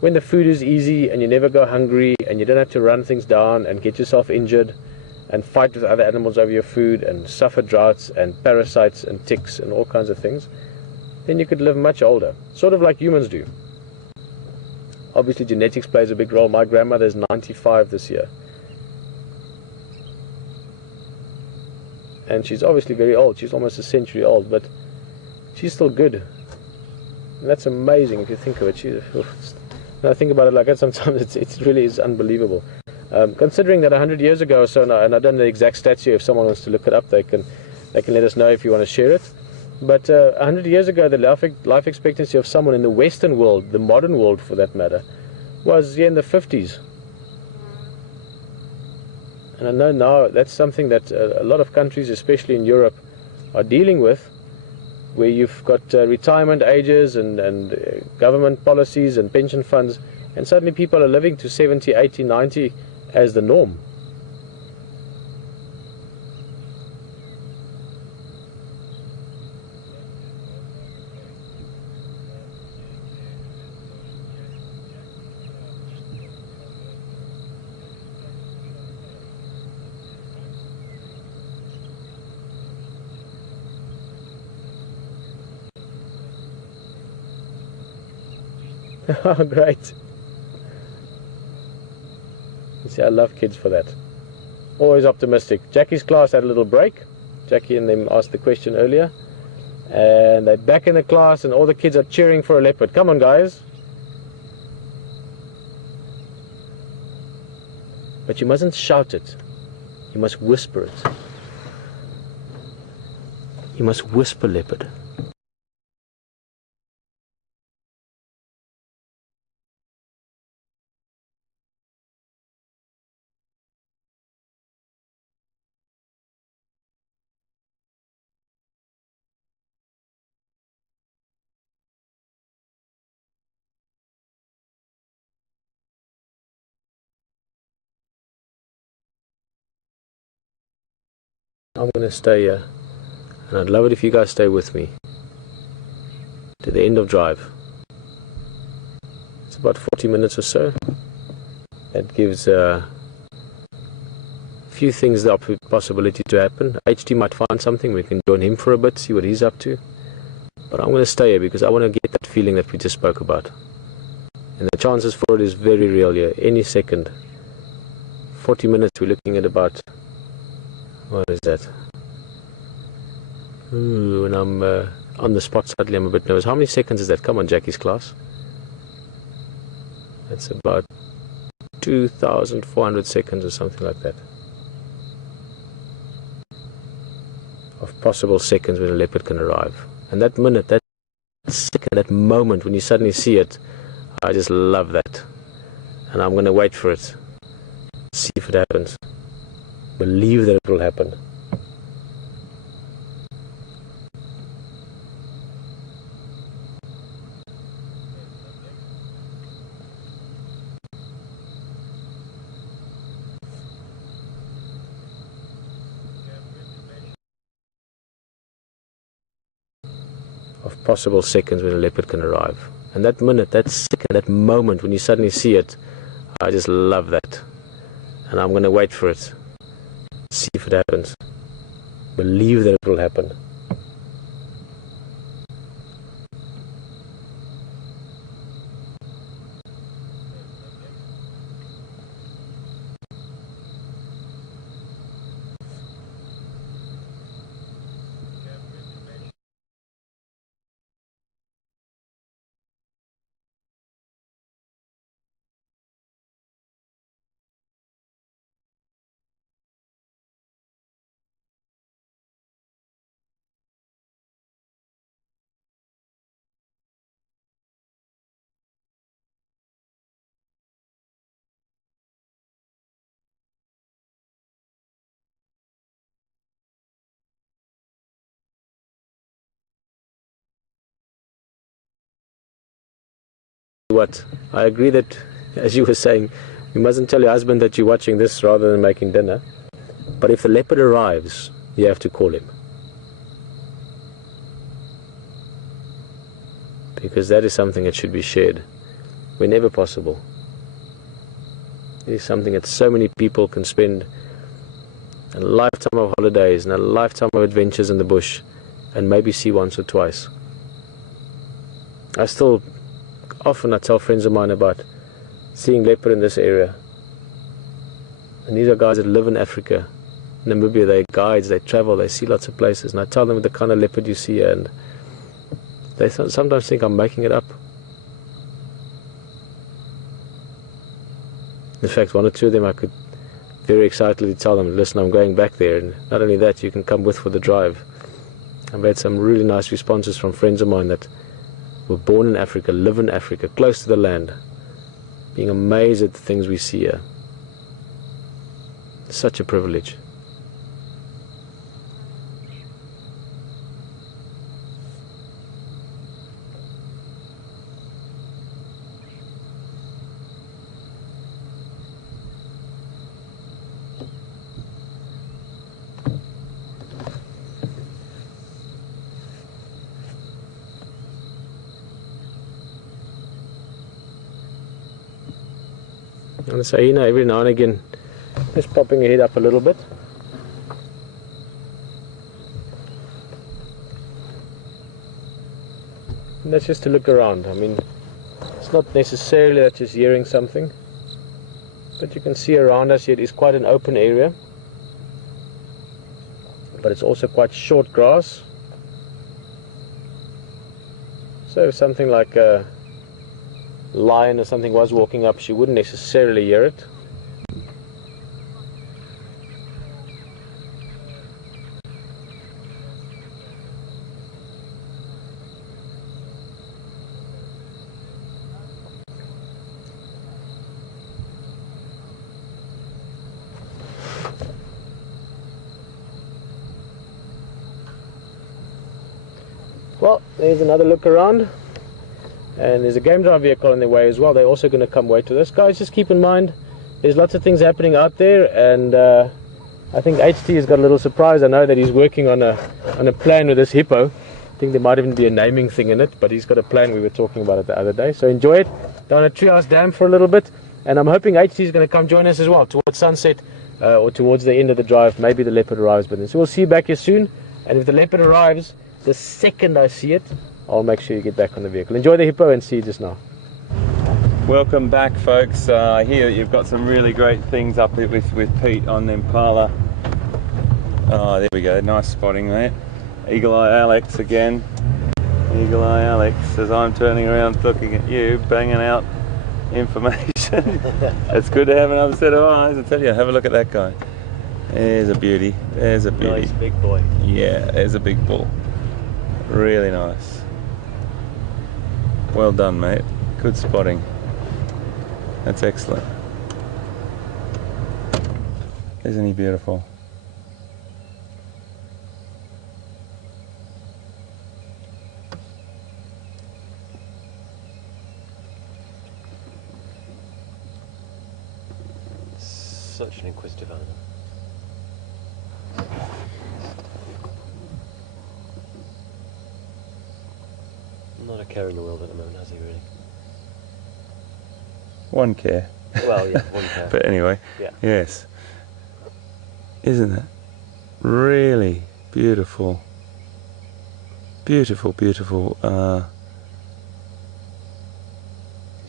when the food is easy and you never go hungry and you don't have to run things down and get yourself injured and fight with other animals over your food and suffer droughts and parasites and ticks and all kinds of things, then you could live much older, sort of like humans do. Obviously genetics plays a big role. My grandmother is 95 this year, and she's obviously very old. She's almost a century old, but she's still good, and that's amazing if you think of it. When I think about it like that, sometimes it really is unbelievable. Considering that 100 years ago or so, and I don't know the exact stats here, if someone wants to look it up, they can let us know if you want to share it. But 100 years ago, the life expectancy of someone in the Western world, the modern world for that matter, was in the 50s. And I know now that's something that a lot of countries, especially in Europe, are dealing with, where you've got retirement ages and government policies and pension funds, and suddenly people are living to 70, 80, 90 as the norm. Oh, great. You see, I love kids for that. Always optimistic. Jackie's class had a little break. Jackie and them asked the question earlier, and they're back in the class and all the kids are cheering for a leopard. Come on, guys. But you mustn't shout it. You must whisper it. You must whisper leopard. I'm going to stay here, and I'd love it if you guys stay with me to the end of drive. It's about 40 minutes or so. That gives a few things the possibility to happen. HT might find something, we can join him for a bit, see what he's up to. But I'm going to stay here because I want to get that feeling that we just spoke about. And the chances for it is very real here, any second. 40 minutes, we're looking at about... what is that? Ooh, when I'm on the spot suddenly I'm a bit nervous. How many seconds is that? Come on, Jackie's class. That's about 2,400 seconds or something like that. Of possible seconds when a leopard can arrive. And that minute, that second, that moment when you suddenly see it, I just love that. And I'm going to wait for it. See if it happens. Believe that it will happen. of possible seconds when a leopard can arrive. And that minute, that second, that moment when you suddenly see it, I just love that. And I'm going to wait for it. See if it happens. Believe that it will happen. What? I agree that, as you were saying, you mustn't tell your husband that you're watching this rather than making dinner. But if the leopard arrives, you have to call him. Because that is something that should be shared whenever possible. It is something that so many people can spend a lifetime of holidays and a lifetime of adventures in the bush and maybe see once or twice. Often I tell friends of mine about seeing leopard in this area. And these are guys that live in Africa, Namibia. They're guides, they travel, they see lots of places. And I tell them the kind of leopard you see here, and they sometimes think I'm making it up. In fact, one or two of them I could very excitedly tell them, listen, I'm going back there, and not only that, you can come with for the drive. I've had some really nice responses from friends of mine that were born in Africa, live in Africa, close to the land, being amazed at the things we see here. Such a privilege. And so, every now and again, just popping your head up a little bit. And that's just to look around. I mean, it's not necessarily that you're hearing something, but you can see around us here it is quite an open area, but it's also quite short grass. So if something like a lion or something was walking up, she wouldn't necessarily hear it. Well, there's another look around. And there's a game drive vehicle on their way as well. They're also going to come wait with us. Guys, just keep in mind, there's lots of things happening out there, and I think HT has got a little surprise. I know that he's working on a plan with this hippo. I think there might even be a naming thing in it, but he's got a plan. We were talking about it the other day. So enjoy it. Down at Treehouse Dam for a little bit, and I'm hoping HT is going to come join us as well towards sunset or towards the end of the drive. Maybe the leopard arrives by then. So we'll see you back here soon. And if the leopard arrives, the second I see it, I'll make sure you get back on the vehicle. Enjoy the hippo and see you just now. Welcome back, folks. Here you've got some really great things up with Pete on the Impala. Oh, there we go. Nice spotting there. Eagle Eye Alex again. Eagle Eye Alex, as I'm turning around looking at you, banging out information. It's good to have another set of eyes. I tell you, have a look at that guy. There's a beauty. There's a beauty. Nice big boy. Yeah, there's a big bull. Really nice. Well done, mate. Good spotting. That's excellent. Isn't he beautiful? Such an inquisitive animal. Not a care in the world at the moment, has he really? One care. Well, yeah, one care. But anyway, yeah. Yes. Isn't it? Really beautiful. Beautiful, beautiful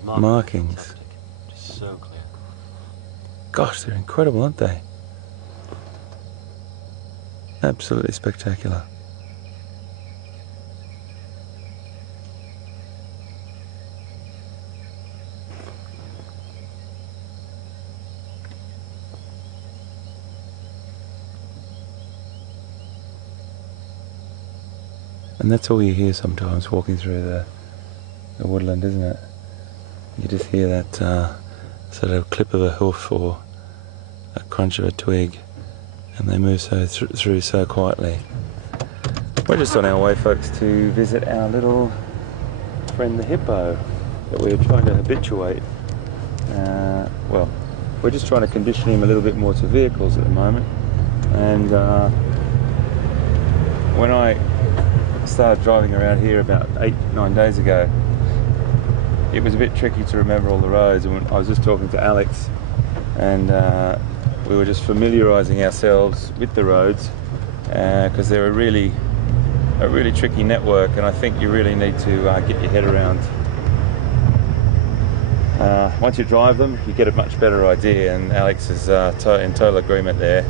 markings. Fantastic. Just so clear. Gosh, they're incredible, aren't they? Absolutely spectacular. And that's all you hear sometimes walking through the woodland, isn't it? You just hear that sort of clip of a hoof or a crunch of a twig, and they move through so quietly. We're just on our way, folks, to visit our little friend the hippo that we're trying to habituate. Well, we're just trying to condition him a little bit more to vehicles at the moment. And when I started driving around here about 8-9 days ago, it was a bit tricky to remember all the roads, and I was just talking to Alex, and we were just familiarising ourselves with the roads because they're a really tricky network, and I think you really need to get your head around. Once you drive them, you get a much better idea, and Alex is in total agreement there.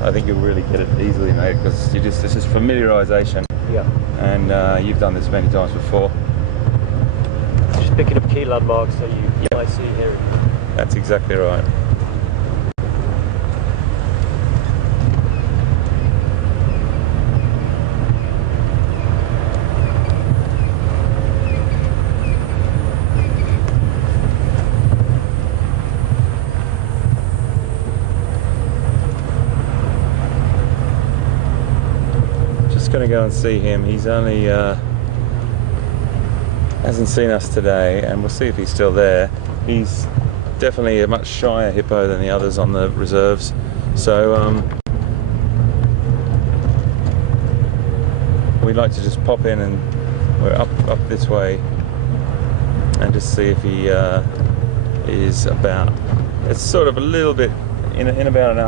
I think you'll really get it easily, mate, because this is familiarisation. Yeah. And you've done this many times before. Just picking up key landmarks that you might see here. That's exactly right. Going to go and see him. He's only hasn't seen us today, and we'll see if he's still there. He's definitely a much shyer hippo than the others on the reserves, so we'd like to just pop in, and we're up this way, and just see if he is about. It's sort of a little bit in about an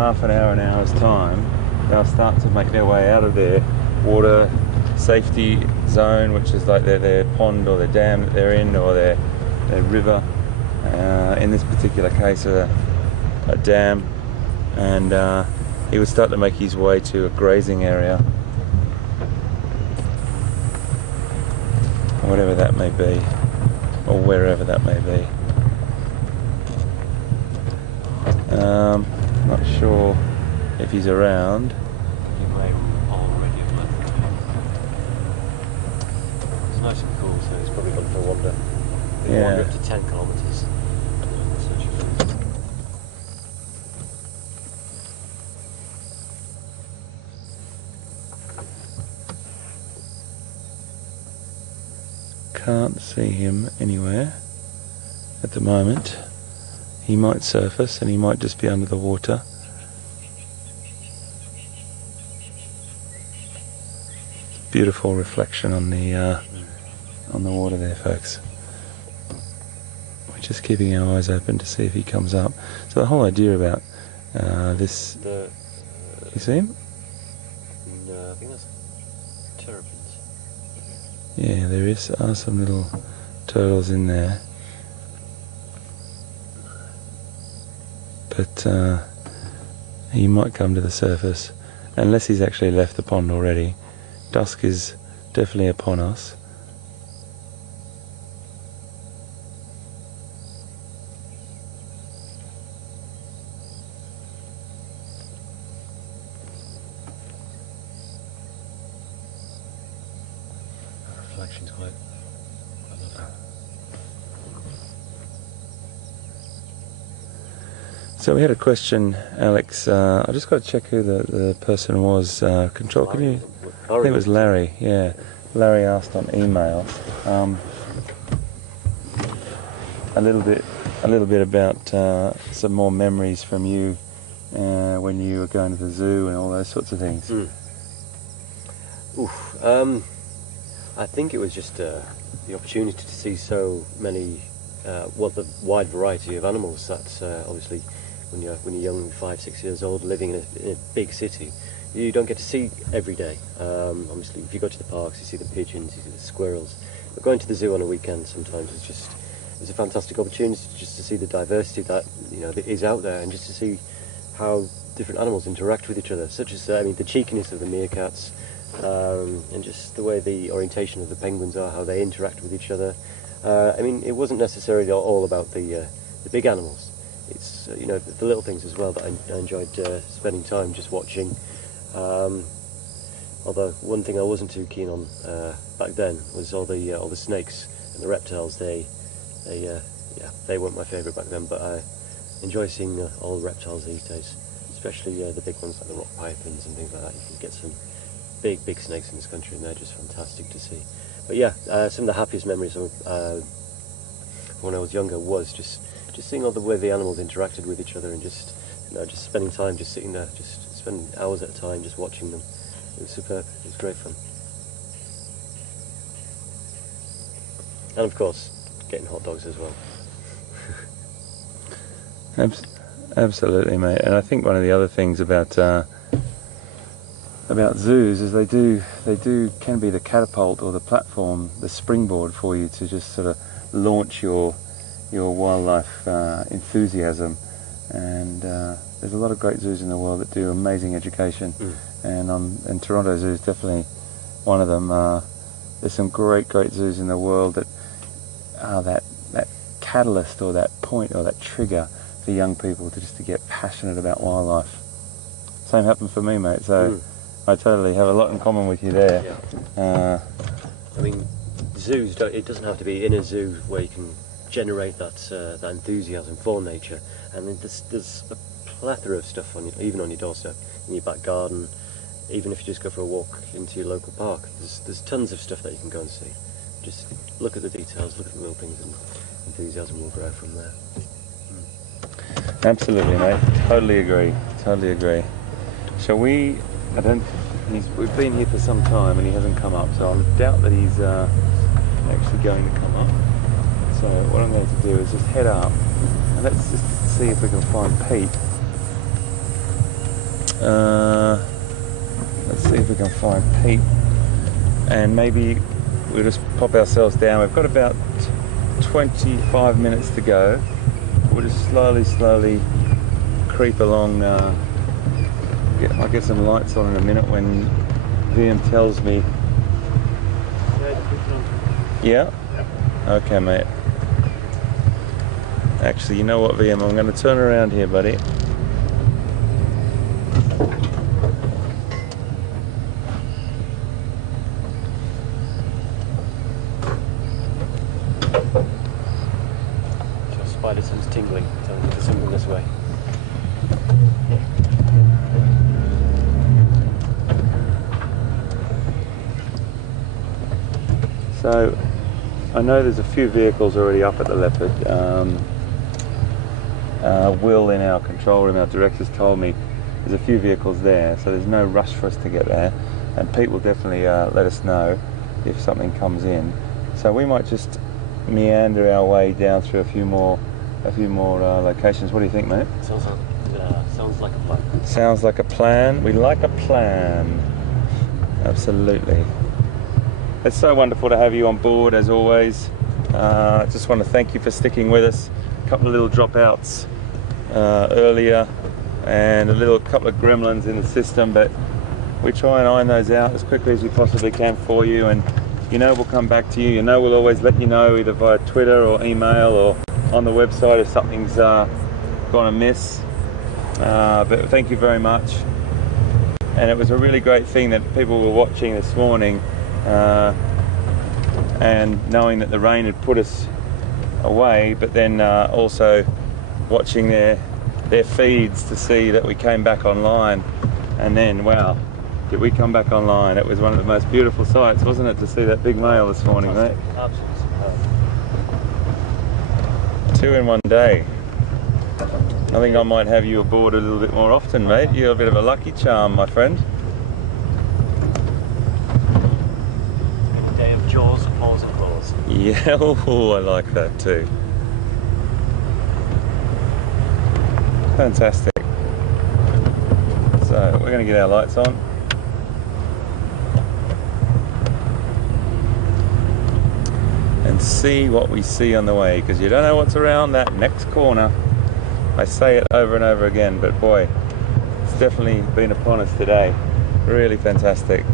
hour's time. They'll start to make their way out of there water safety zone, which is like their pond or their dam that they're in, or their river. In this particular case, a dam, and he would start to make his way to a grazing area, whatever that may be, or wherever that may be. Not sure if he's around. Nice and cool, so he's probably gone for a wander. Yeah. Wander up to 10 kilometres. Can't see him anywhere at the moment. He might surface, and he might just be under the water. Beautiful reflection on the water there, folks. We're just keeping our eyes open to see if he comes up. So the whole idea about this... you see him? No, I think that's terrapins. Yeah, there are some little turtles in there. But he might come to the surface, unless he's actually left the pond already. Dusk is definitely upon us. The reflection's quite lovely. So we had a question, Alex. I just got to check who the person was. Control, can you? I think it was Larry. Yeah, Larry asked on email a little bit about some more memories from you when you were going to the zoo and all those sorts of things. Oof. I think it was just the opportunity to see so many, the wide variety of animals that obviously when you're young, 5, 6 years old, living in a big city, you don't get to see every day. Obviously, if you go to the parks, you see the pigeons, you see the squirrels. But going to the zoo on a weekend sometimes it's a fantastic opportunity just to see the diversity that that is out there, and just to see how different animals interact with each other, such as the cheekiness of the meerkats, and just the way the orientation of the penguins are, how they interact with each other. It wasn't necessarily all about the big animals. It's the little things as well that I enjoyed spending time just watching. Although one thing I wasn't too keen on back then was all the snakes and the reptiles. They weren't my favourite back then, but I enjoy seeing all the reptiles these days, especially the big ones like the rock pythons and things like that. You can get some big snakes in this country, and they're just fantastic to see. But yeah, some of the happiest memories of when I was younger was just seeing all the way the animals interacted with each other, and just spending time just sitting there, just spending hours at a time just watching them. It was superb. It was great fun. And of course, getting hot dogs as well. Absolutely, mate. And I think one of the other things about zoos is they can be the catapult or the platform, the springboard for you to just sort of launch your wildlife enthusiasm. And there's a lot of great zoos in the world that do amazing education, and Toronto Zoo is definitely one of them. There's some great zoos in the world that are that catalyst or that point or that trigger for young people to get passionate about wildlife. Same happened for me, mate, so I totally have a lot in common with you there. Yeah. Zoos, it doesn't have to be in a zoo where you can generate that enthusiasm for nature. And there's a plethora of stuff even on your doorstep, in your back garden, even if you just go for a walk into your local park. There's tons of stuff that you can go and see. Just look at the details, look at the little things, and enthusiasm will grow from there. Absolutely, mate. Totally agree. Shall we? We've been here for some time and he hasn't come up, so I doubt that he's actually going to come up. So what I'm going to do is just head up and let's just see if we can find Pete. Let's see if we can find Pete, and maybe we'll just pop ourselves down. We've got about 25 minutes to go. We'll just slowly creep along. I'll get some lights on in a minute when VM tells me. Yeah? Okay, mate. Actually, you know what, VM? I'm going to turn around here, buddy. Your spider sense tingling, telling me there's something this way. So, I know there's a few vehicles already up at the Leopard. Will in our control room, our directors, told me there's a few vehicles there, so there's no rush for us to get there. And Pete will definitely let us know if something comes in. So we might just meander our way down through a few more locations. What do you think, mate? Sounds like a plan. Sounds like a plan. We like a plan. Absolutely. It's so wonderful to have you on board, as always. I just want to thank you for sticking with us. A couple of little dropouts earlier, and a couple of gremlins in the system, but we try and iron those out as quickly as we possibly can for you, and we'll come back to you. We'll always let you know, either via Twitter or email or on the website, if something's gone amiss. But thank you very much. And it was a really great thing that people were watching this morning, and knowing that the rain had put us away, but then also watching their feeds to see that we came back online. And then, wow, did we come back online. It was one of the most beautiful sights, wasn't it, to see that big male this morning, mate? Absolutely superb. 2 in 1 day. I think I might have you aboard a little bit more often, mate. You're a bit of a lucky charm, my friend. Day of Yeah, oh, I like that too. Fantastic. So we're going to get our lights on. And see what we see on the way, because you don't know what's around that next corner. I say it over and over again, but boy, it's definitely been upon us today. Really fantastic.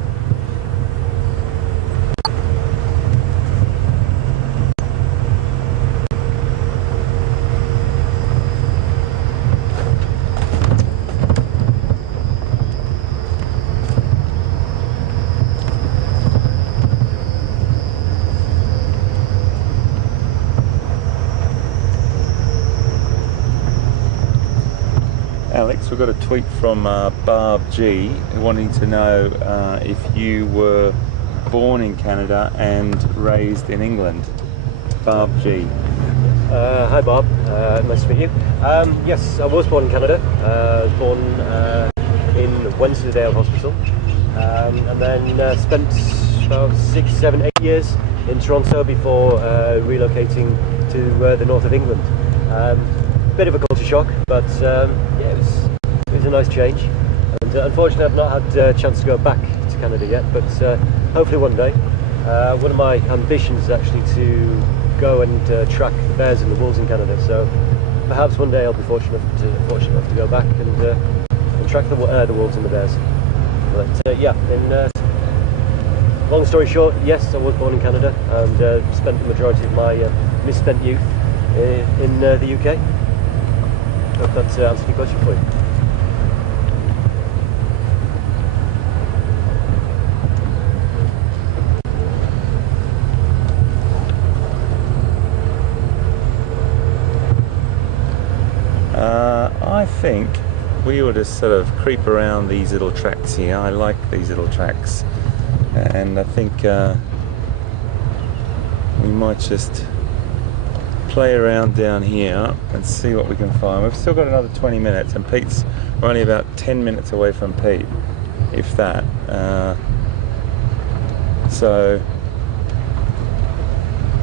Alex, we've got a tweet from Barb G wanting to know if you were born in Canada and raised in England. Barb G. Hi Bob, nice to meet you. Yes, I was born in Canada. I was born in Wensleydale Hospital, and then spent about 6, 7, 8 years in Toronto before relocating to the north of England. Bit of a culture shock, but yeah, it was a nice change. And unfortunately, I've not had a chance to go back to Canada yet, but hopefully one day. One of my ambitions is actually to go and track the bears and the wolves in Canada. So perhaps one day I'll be fortunate enough to go back and track the wolves and the bears. But yeah, long story short, yes, I was born in Canada and spent the majority of my misspent youth in the UK. Hope that answers your question for you. I think we ought to sort of creep around these little tracks here. I like these little tracks, and I think we might just play around down here and see what we can find. We've still got another 20 minutes, and we're only about 10 minutes away from Pete, if that. So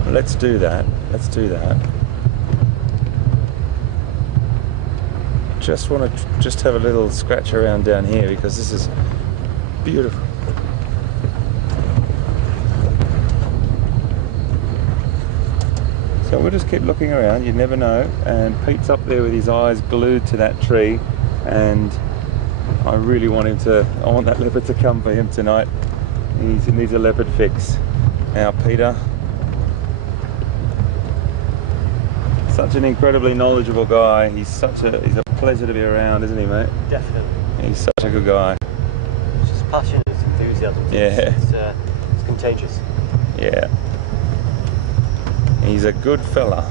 let's do that. Just want to have a little scratch around down here, because this is beautiful. So we'll just keep looking around, you never know. And Pete's up there with his eyes glued to that tree, and I really want I want that leopard to come for him tonight. He needs a leopard fix. Now Peter, such an incredibly knowledgeable guy. He's a pleasure to be around, isn't he, mate? Definitely. He's such a good guy. It's just passion, it's enthusiasm. Yeah. It's contagious. Yeah. He's a good fella.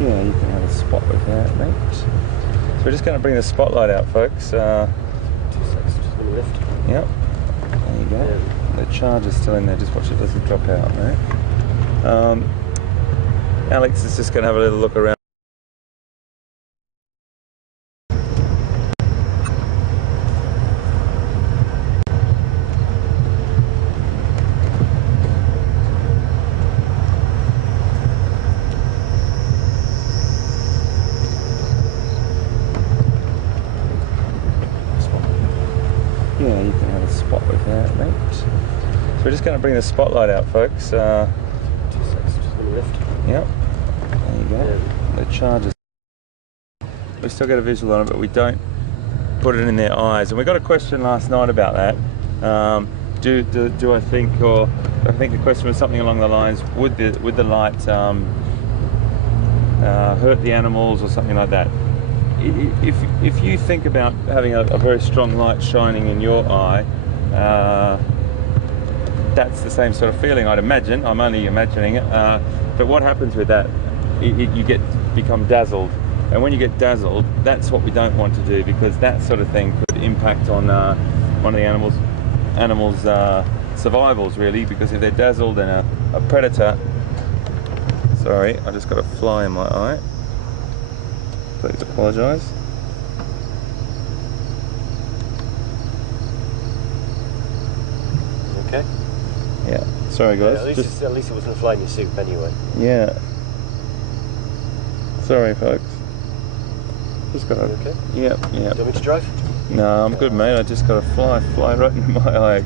Yeah, you can have a spot with that, mate. So we're just going to bring the spotlight out, folks. 2 seconds, just going to lift. Yep. There you go. The charger's still in there, just watch it doesn't drop out, mate. Alex is just going to have a little look around. Yeah, you can have a spot with that, mate. So we're just going to bring the spotlight out, folks. 2 seconds, just going to lift. Yep. There you go. The charger's... We still get a visual on it, but we don't put it in their eyes. And we got a question last night about that. Do I think, or I think the question was something along the lines, would the light hurt the animals or something like that? If you think about having a very strong light shining in your eye, that's the same sort of feeling, I'd imagine. I'm only imagining it. But what happens with that? You become dazzled, and when you get dazzled, that's what we don't want to do, because that sort of thing could impact on one of the animals. animals' survivals, really, because if they're dazzled and a predator... Sorry, I just got a fly in my eye. Please apologise. Okay. Yeah. Sorry, guys. Yeah, at least it wasn't flying your soup anyway. Yeah. Sorry, folks. Just got a... Okay? Yep. Do you want me to drive? No, I'm good, mate. I just got a fly right in my eye.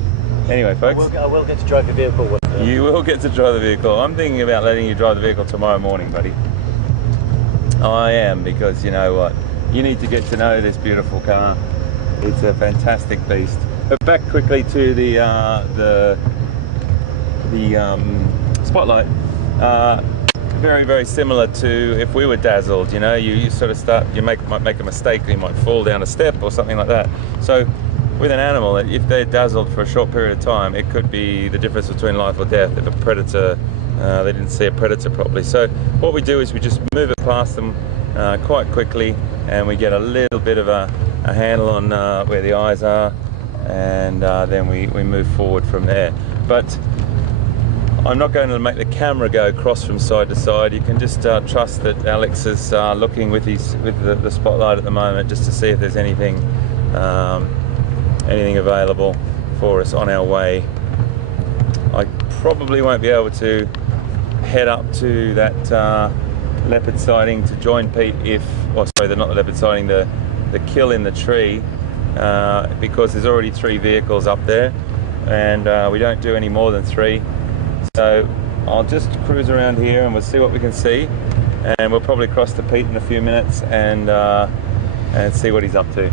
Anyway, folks. I will get to drive the vehicle. You will get to drive the vehicle. I'm thinking about letting you drive the vehicle tomorrow morning, buddy. I am, because you know what? You need to get to know this beautiful car. It's a fantastic beast. But back quickly to the Spotlight. Very, very similar to if we were dazzled. You know, you sort of start, might make a mistake, you might fall down a step or something like that. So with an animal, if they're dazzled for a short period of time, it could be the difference between life or death if a predator, they didn't see a predator properly. So what we do is we just move it past them quite quickly, and we get a little bit of a handle on where the eyes are, and then we move forward from there. But I'm not going to make the camera go across from side to side. You can just trust that Alex is looking with the Spotlight at the moment, just to see if there's anything available for us on our way. I probably won't be able to head up to that leopard sighting to join Pete not the leopard sighting, the kill in the tree, because there's already 3 vehicles up there, and we don't do any more than 3. So I'll just cruise around here and we'll see what we can see, and we'll probably cross to Pete in a few minutes and see what he's up to.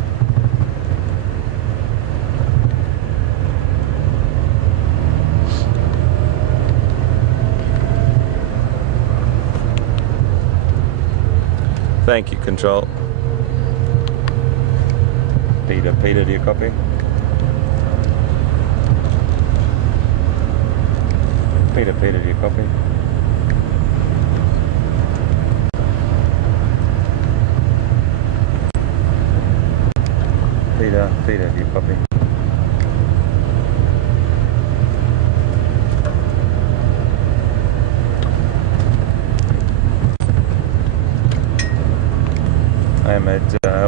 Thank you, Control. Peter, do you copy? Peter, do you copy? Peter, do you copy? Hey mate,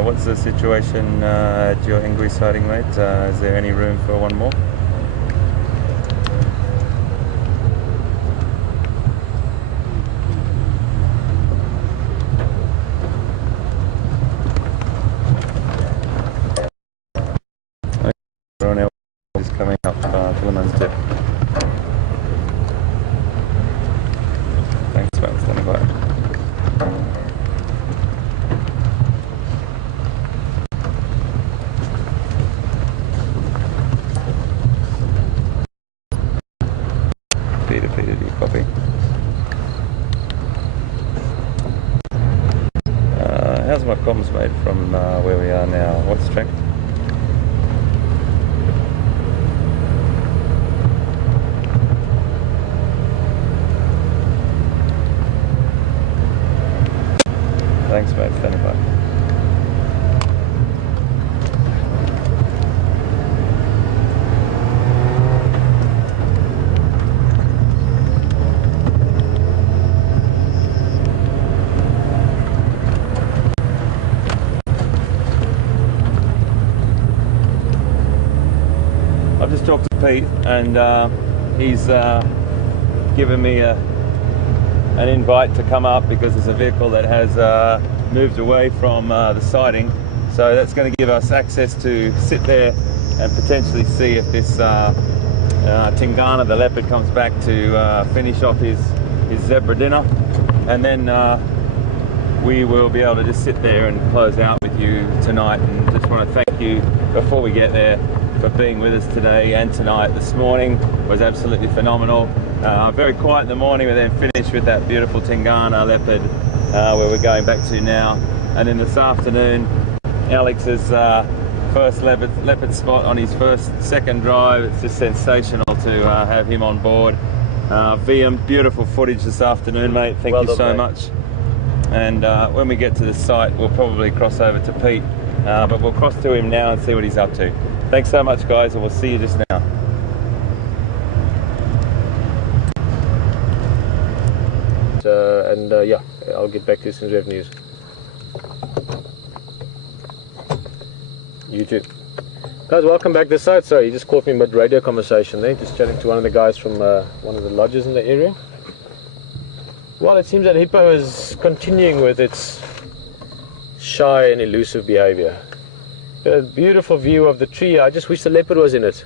what's the situation at your Ingui sighting, mate? Is there any room for one more? Everyone else is coming up Philemon's Dip. Thanks, man. Standing by. Peter, do you copy? How's my comms, mate, from where we are now? What's strength? Thanks, mate. Standing by. I've just talked to Pete, and he's given me an invite to come up because there's a vehicle that has moved away from the sighting, so that's going to give us access to sit there and potentially see if this Tingana, the leopard, comes back to finish off his zebra dinner, and then we will be able to just sit there and close out with you tonight. And just want to thank you before we get there for being with us today and tonight. This morning was absolutely phenomenal. Very quiet in the morning, we then finished with that beautiful Tingana leopard where we're going back to now. And then this afternoon, Alex's first leopard spot on his second drive. It's just sensational to have him on board. VM, beautiful footage this afternoon, mate. Thank you so much. And when we get to the site, we'll probably cross over to Pete, but we'll cross to him now and see what he's up to. Thanks so much, guys, and we'll see you just now. and yeah, I'll get back to you as soon as we have news. You too. Guys, welcome back this side. Sorry, you just caught me mid radio conversation there, just chatting to one of the guys from one of the lodges in the area. Well, it seems that hippo is continuing with its shy and elusive behavior. A beautiful view of the tree. I just wish the leopard was in it,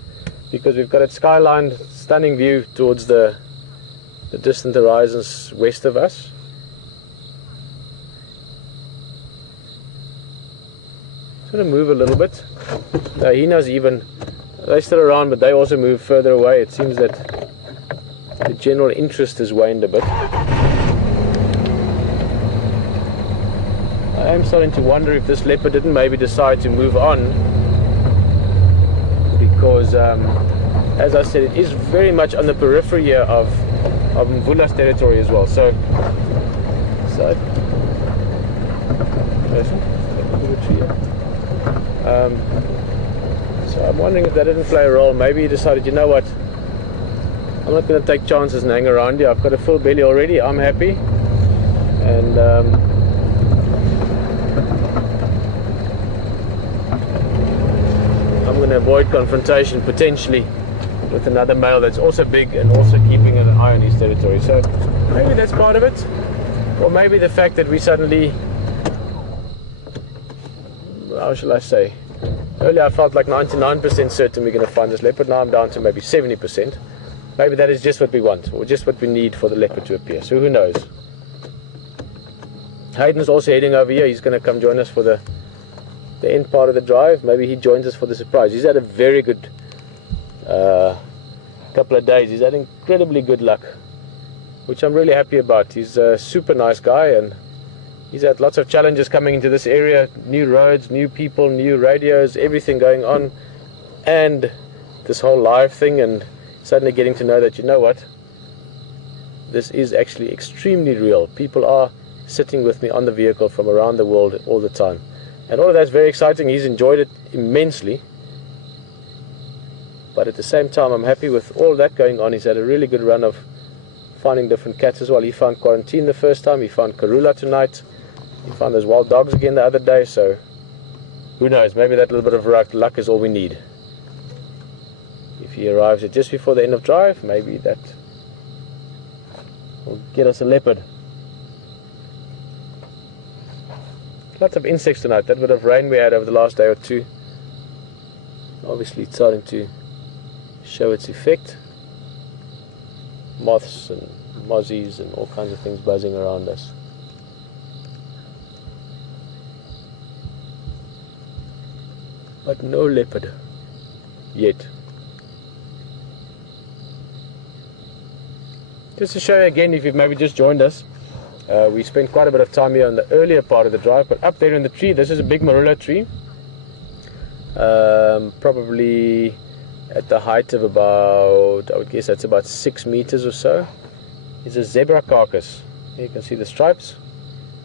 because we've got a skyline, stunning view towards the distant horizons west of us. Just going to move a little bit. The hyenas even, they're still around, but they also move further away. It seems that the general interest has waned a bit. I am starting to wonder if this leopard didn't maybe decide to move on, because as I said, it is very much on the periphery here of Mvula's territory as well. So I'm wondering if that didn't play a role. Maybe he decided, you know what, I'm not going to take chances and hang around here. I've got a full belly already, I'm happy, and I'm going to avoid confrontation potentially with another male that's also big and also keeping an eye on his territory. So maybe that's part of it, or maybe the fact that we suddenly, how shall I say, earlier I felt like 99% certain we're going to find this leopard. Now I'm down to maybe 70%. Maybe that is just what we want, or just what we need for the leopard to appear. So who knows? Hayden's also heading over here. He's going to come join us for the end part of the drive. Maybe he joins us for the surprise. He's had a very good couple of days. He's had incredibly good luck, which I'm really happy about. He's a super nice guy, and he's had lots of challenges coming into this area. New roads, new people, new radios, everything going on, and this whole live thing, and suddenly getting to know that, you know what, this is actually extremely real. People are sitting with me on the vehicle from around the world all the time, and all of that's very exciting. He's enjoyed it immensely, but at the same time I'm happy with all that going on. He's had a really good run of finding different cats as well. He found Quarantine the first time, he found Karula tonight, he found those wild dogs again the other day. So who knows, maybe that little bit of luck is all we need. If he arrives at just before the end of drive, maybe that will get us a leopard. Lots of insects tonight. That bit of rain we had over the last day or two, obviously it's starting to show its effect. Moths and mozzies and all kinds of things buzzing around us. But no leopard yet. Just to show you again, if you've maybe just joined us, we spent quite a bit of time here on the earlier part of the drive, but up there in the tree, this is a big marula tree, probably at the height of about, I would guess that's about 6 meters or so. It's a zebra carcass. Here you can see the stripes.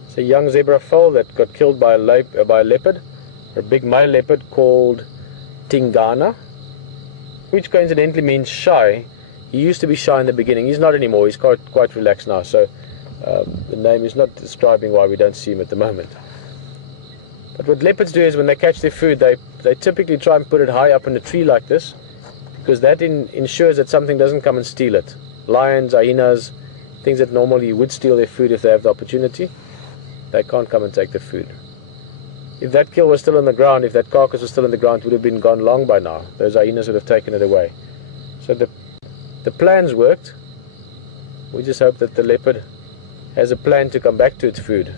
It's a young zebra foal that got killed by a leopard, a big male leopard called Tingana, which coincidentally means shy. He used to be shy in the beginning. He's not anymore. He's quite relaxed now. So the name is not describing why we don't see him at the moment. But what leopards do is when they catch their food, they typically try and put it high up in a tree like this, because that ensures that something doesn't come and steal it. Lions, hyenas, things that normally would steal their food if they have the opportunity, they can't come and take the food. If that kill was still on the ground, if that carcass was still on the ground, it would have been gone long by now. Those hyenas would have taken it away. So the plans worked. We just hope that the leopard has a plan to come back to its food.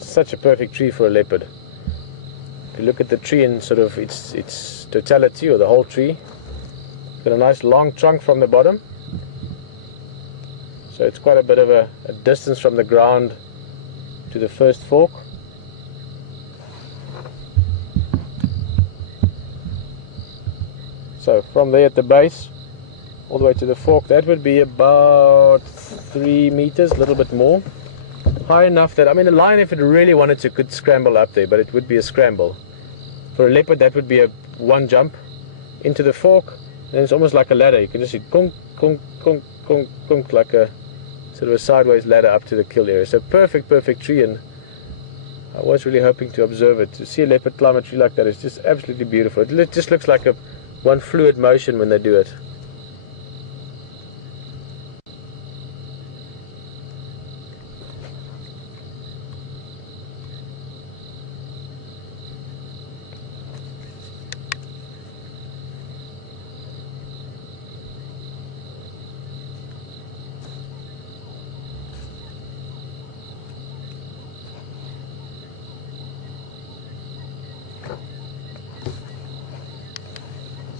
Such a perfect tree for a leopard. If you look at the tree in sort of its totality, or the whole tree, it's got a nice long trunk from the bottom, so it's quite a bit of a distance from the ground to the first fork. So from there at the base all the way to the fork, that would be about 3 meters, a little bit more. High enough that, I mean, a lion, if it really wanted to, could scramble up there, but it would be a scramble. For a leopard, that would be a one jump into the fork, and it's almost like a ladder. You can just see kunk, kunk, kunk, kunk, kunk, like a sort of a sideways ladder up to the kill area. So perfect tree, and I was really hoping to observe it. To see a leopard climb a tree like that is just absolutely beautiful. It just looks like one fluid motion when they do it.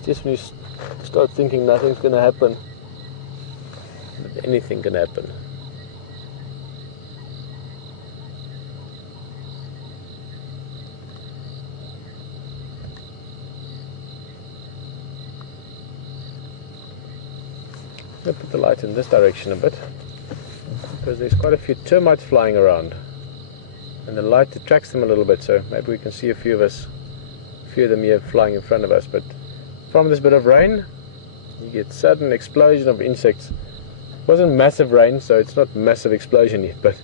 Just when you start thinking nothing's going to happen, but anything can happen. I'll put the light in this direction a bit, because there's quite a few termites flying around, and the light attracts them a little bit, so maybe we can see a few of them here flying in front of us. But from this bit of rain, you get sudden explosion of insects. It wasn't massive rain, so it's not massive explosion yet, but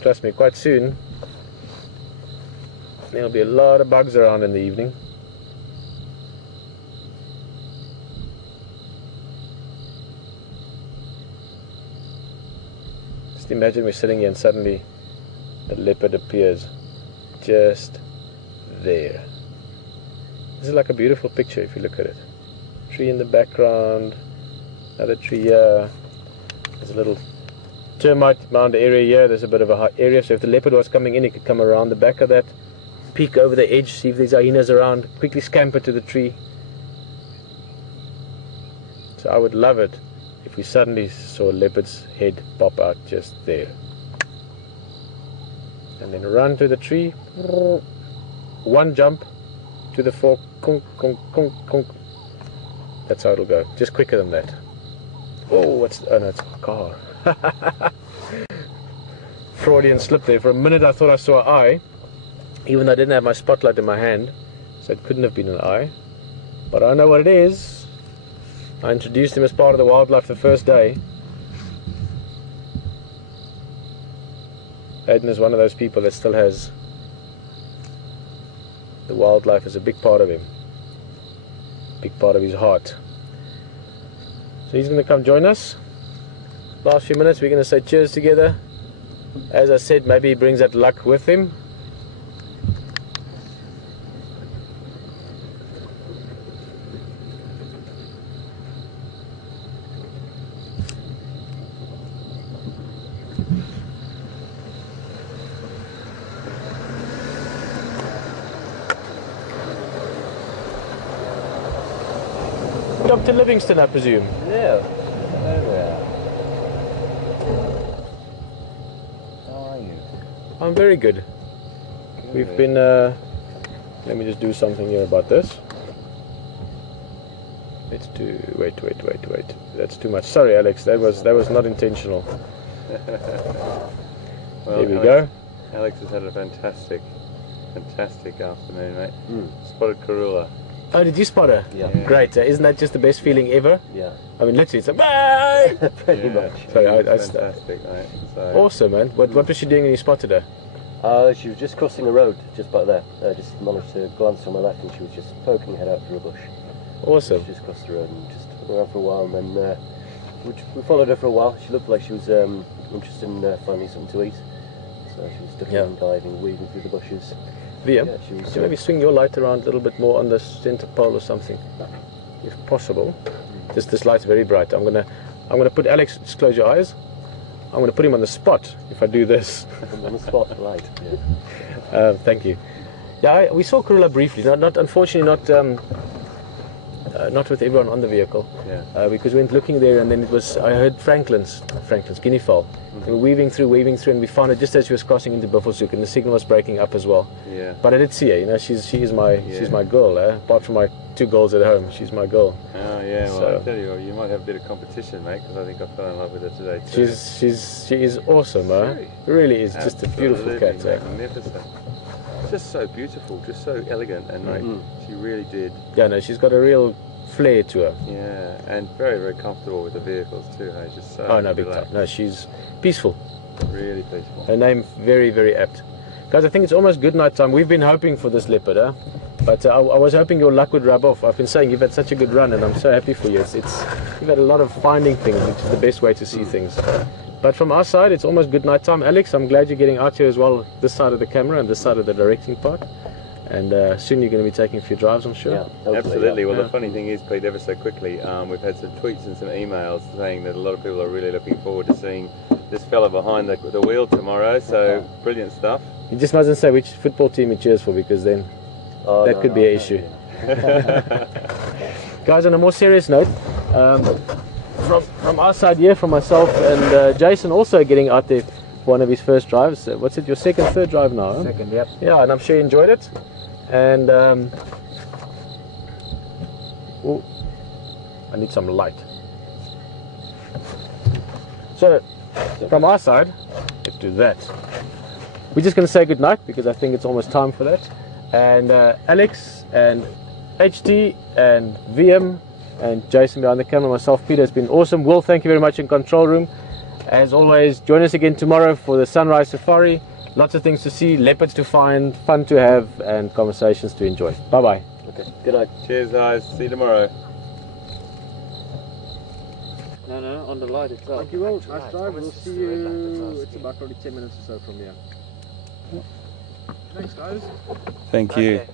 trust me, quite soon there'll be a lot of bugs around in the evening. Just imagine we're sitting here and suddenly a leopard appears just there. This is like a beautiful picture if you look at it. Tree in the background, another tree here. There's a little termite mound area here. There's a bit of a high area, so if the leopard was coming in, he could come around the back of that, peek over the edge, see if there's hyenas around, quickly scamper to the tree. So I would love it if we suddenly saw a leopard's head pop out just there. And then run to the tree, one jump to the fork, kunk, kunk, kunk, kunk. That's how it'll go, just quicker than that. Oh, oh no, it's a car. Freudian slip there. For a minute I thought I saw an eye, even though I didn't have my spotlight in my hand, so it couldn't have been an eye. But I know what it is. I introduced him as part of the wildlife the first day. Hayden is one of those people that still has the wildlife as a big part of him, big part of his heart. So he's going to come join us. Last few minutes we're going to say cheers together. As I said, maybe he brings that luck with him. Dr. Livingston, I presume. Yeah. There we are. How are you? I'm very good. We've been, let me just do something here about this. Let's do, wait. That's too much. Sorry, Alex, that was not intentional. Well, here we go. Alex has had a fantastic afternoon, mate. Spotted Karula. Oh, did you spot her? Yeah. Great. Isn't that just the best feeling ever? Yeah. I mean, literally, it's like, bye! Pretty much. Sorry, Fantastic, mate. So, awesome, man. What was she doing when you spotted her? She was just crossing the road, just back there. I just managed to glance on my left, and she was just poking her head out through a bush. Awesome. She just crossed the road and just hung around for a while, and then we followed her for a while. She looked like she was interested in finding something to eat, so she was ducking and diving, weaving through the bushes. Liam, Yeah, she was, can you maybe swing your light around a little bit more on the center pole or something, if possible? This light's very bright. I'm gonna put Alex. Just close your eyes. I'm gonna put him on the spot if I do this. on the spot, right? Yeah. Thank you. Yeah, we saw Karula briefly. Unfortunately, not not with everyone on the vehicle, Yeah. because we went looking there, and then I heard Franklin's guinea fowl. We were weaving through, and we found it just as she was crossing into Buffelshoek, and the signal was breaking up as well. Yeah. But I did see her. She is my girl. Apart from my 2 girls at home, she's my girl. Oh yeah. Well, So- I tell you might have a bit of competition, mate, because I think I fell in love with her today too. She is awesome, really is just a beautiful cat. Absolutely magnificent. Just so beautiful, just so elegant, and she really did. Yeah, no, she's got a real flair to her. Yeah, and very, very comfortable with the vehicles too. Hey, just so. Oh no, big time. relaxed. No, she's peaceful. Really peaceful. Her name very, very apt. Guys, I think it's almost good night time. We've been hoping for this leopard, but I was hoping your luck would rub off. I've been saying you've had such a good run, and I'm so happy for you. You've had a lot of finding things, which is the best way to see things. But from our side, it's almost good night time. Alex, I'm glad you're getting out here as well, this side of the camera and this side of the directing part. And soon you're going to be taking a few drives, I'm sure. Yeah, Absolutely. Well, Yeah. the funny thing is, Pete, ever so quickly, we've had some tweets and some emails saying that a lot of people are really looking forward to seeing this fella behind the wheel tomorrow. So brilliant stuff. You just mustn't say which football team he cheers for, because then that could be an issue. Guys, on a more serious note, from our side here, from myself and Jason also getting out there for one of his first drives. What's it, your second, third drive now? Huh? Second, yep. Yeah, and I'm sure you enjoyed it. And oh, I need some light. So, from our side, let's do that. We're just going to say good night because I think it's almost time for that. And Alex and HT and VM and Jason behind the camera, myself, Peter, has been awesome. Will, thank you very much in control room. As always, join us again tomorrow for the sunrise safari. Lots of things to see, leopards to find, fun to have, and conversations to enjoy. Bye bye. Okay, good night. Cheers, guys. See you tomorrow. No, on the light itself. Thank you, Will. Nice drive. We'll see you. It's about probably 10 minutes or so from here. Thanks, guys. Thank you. Okay.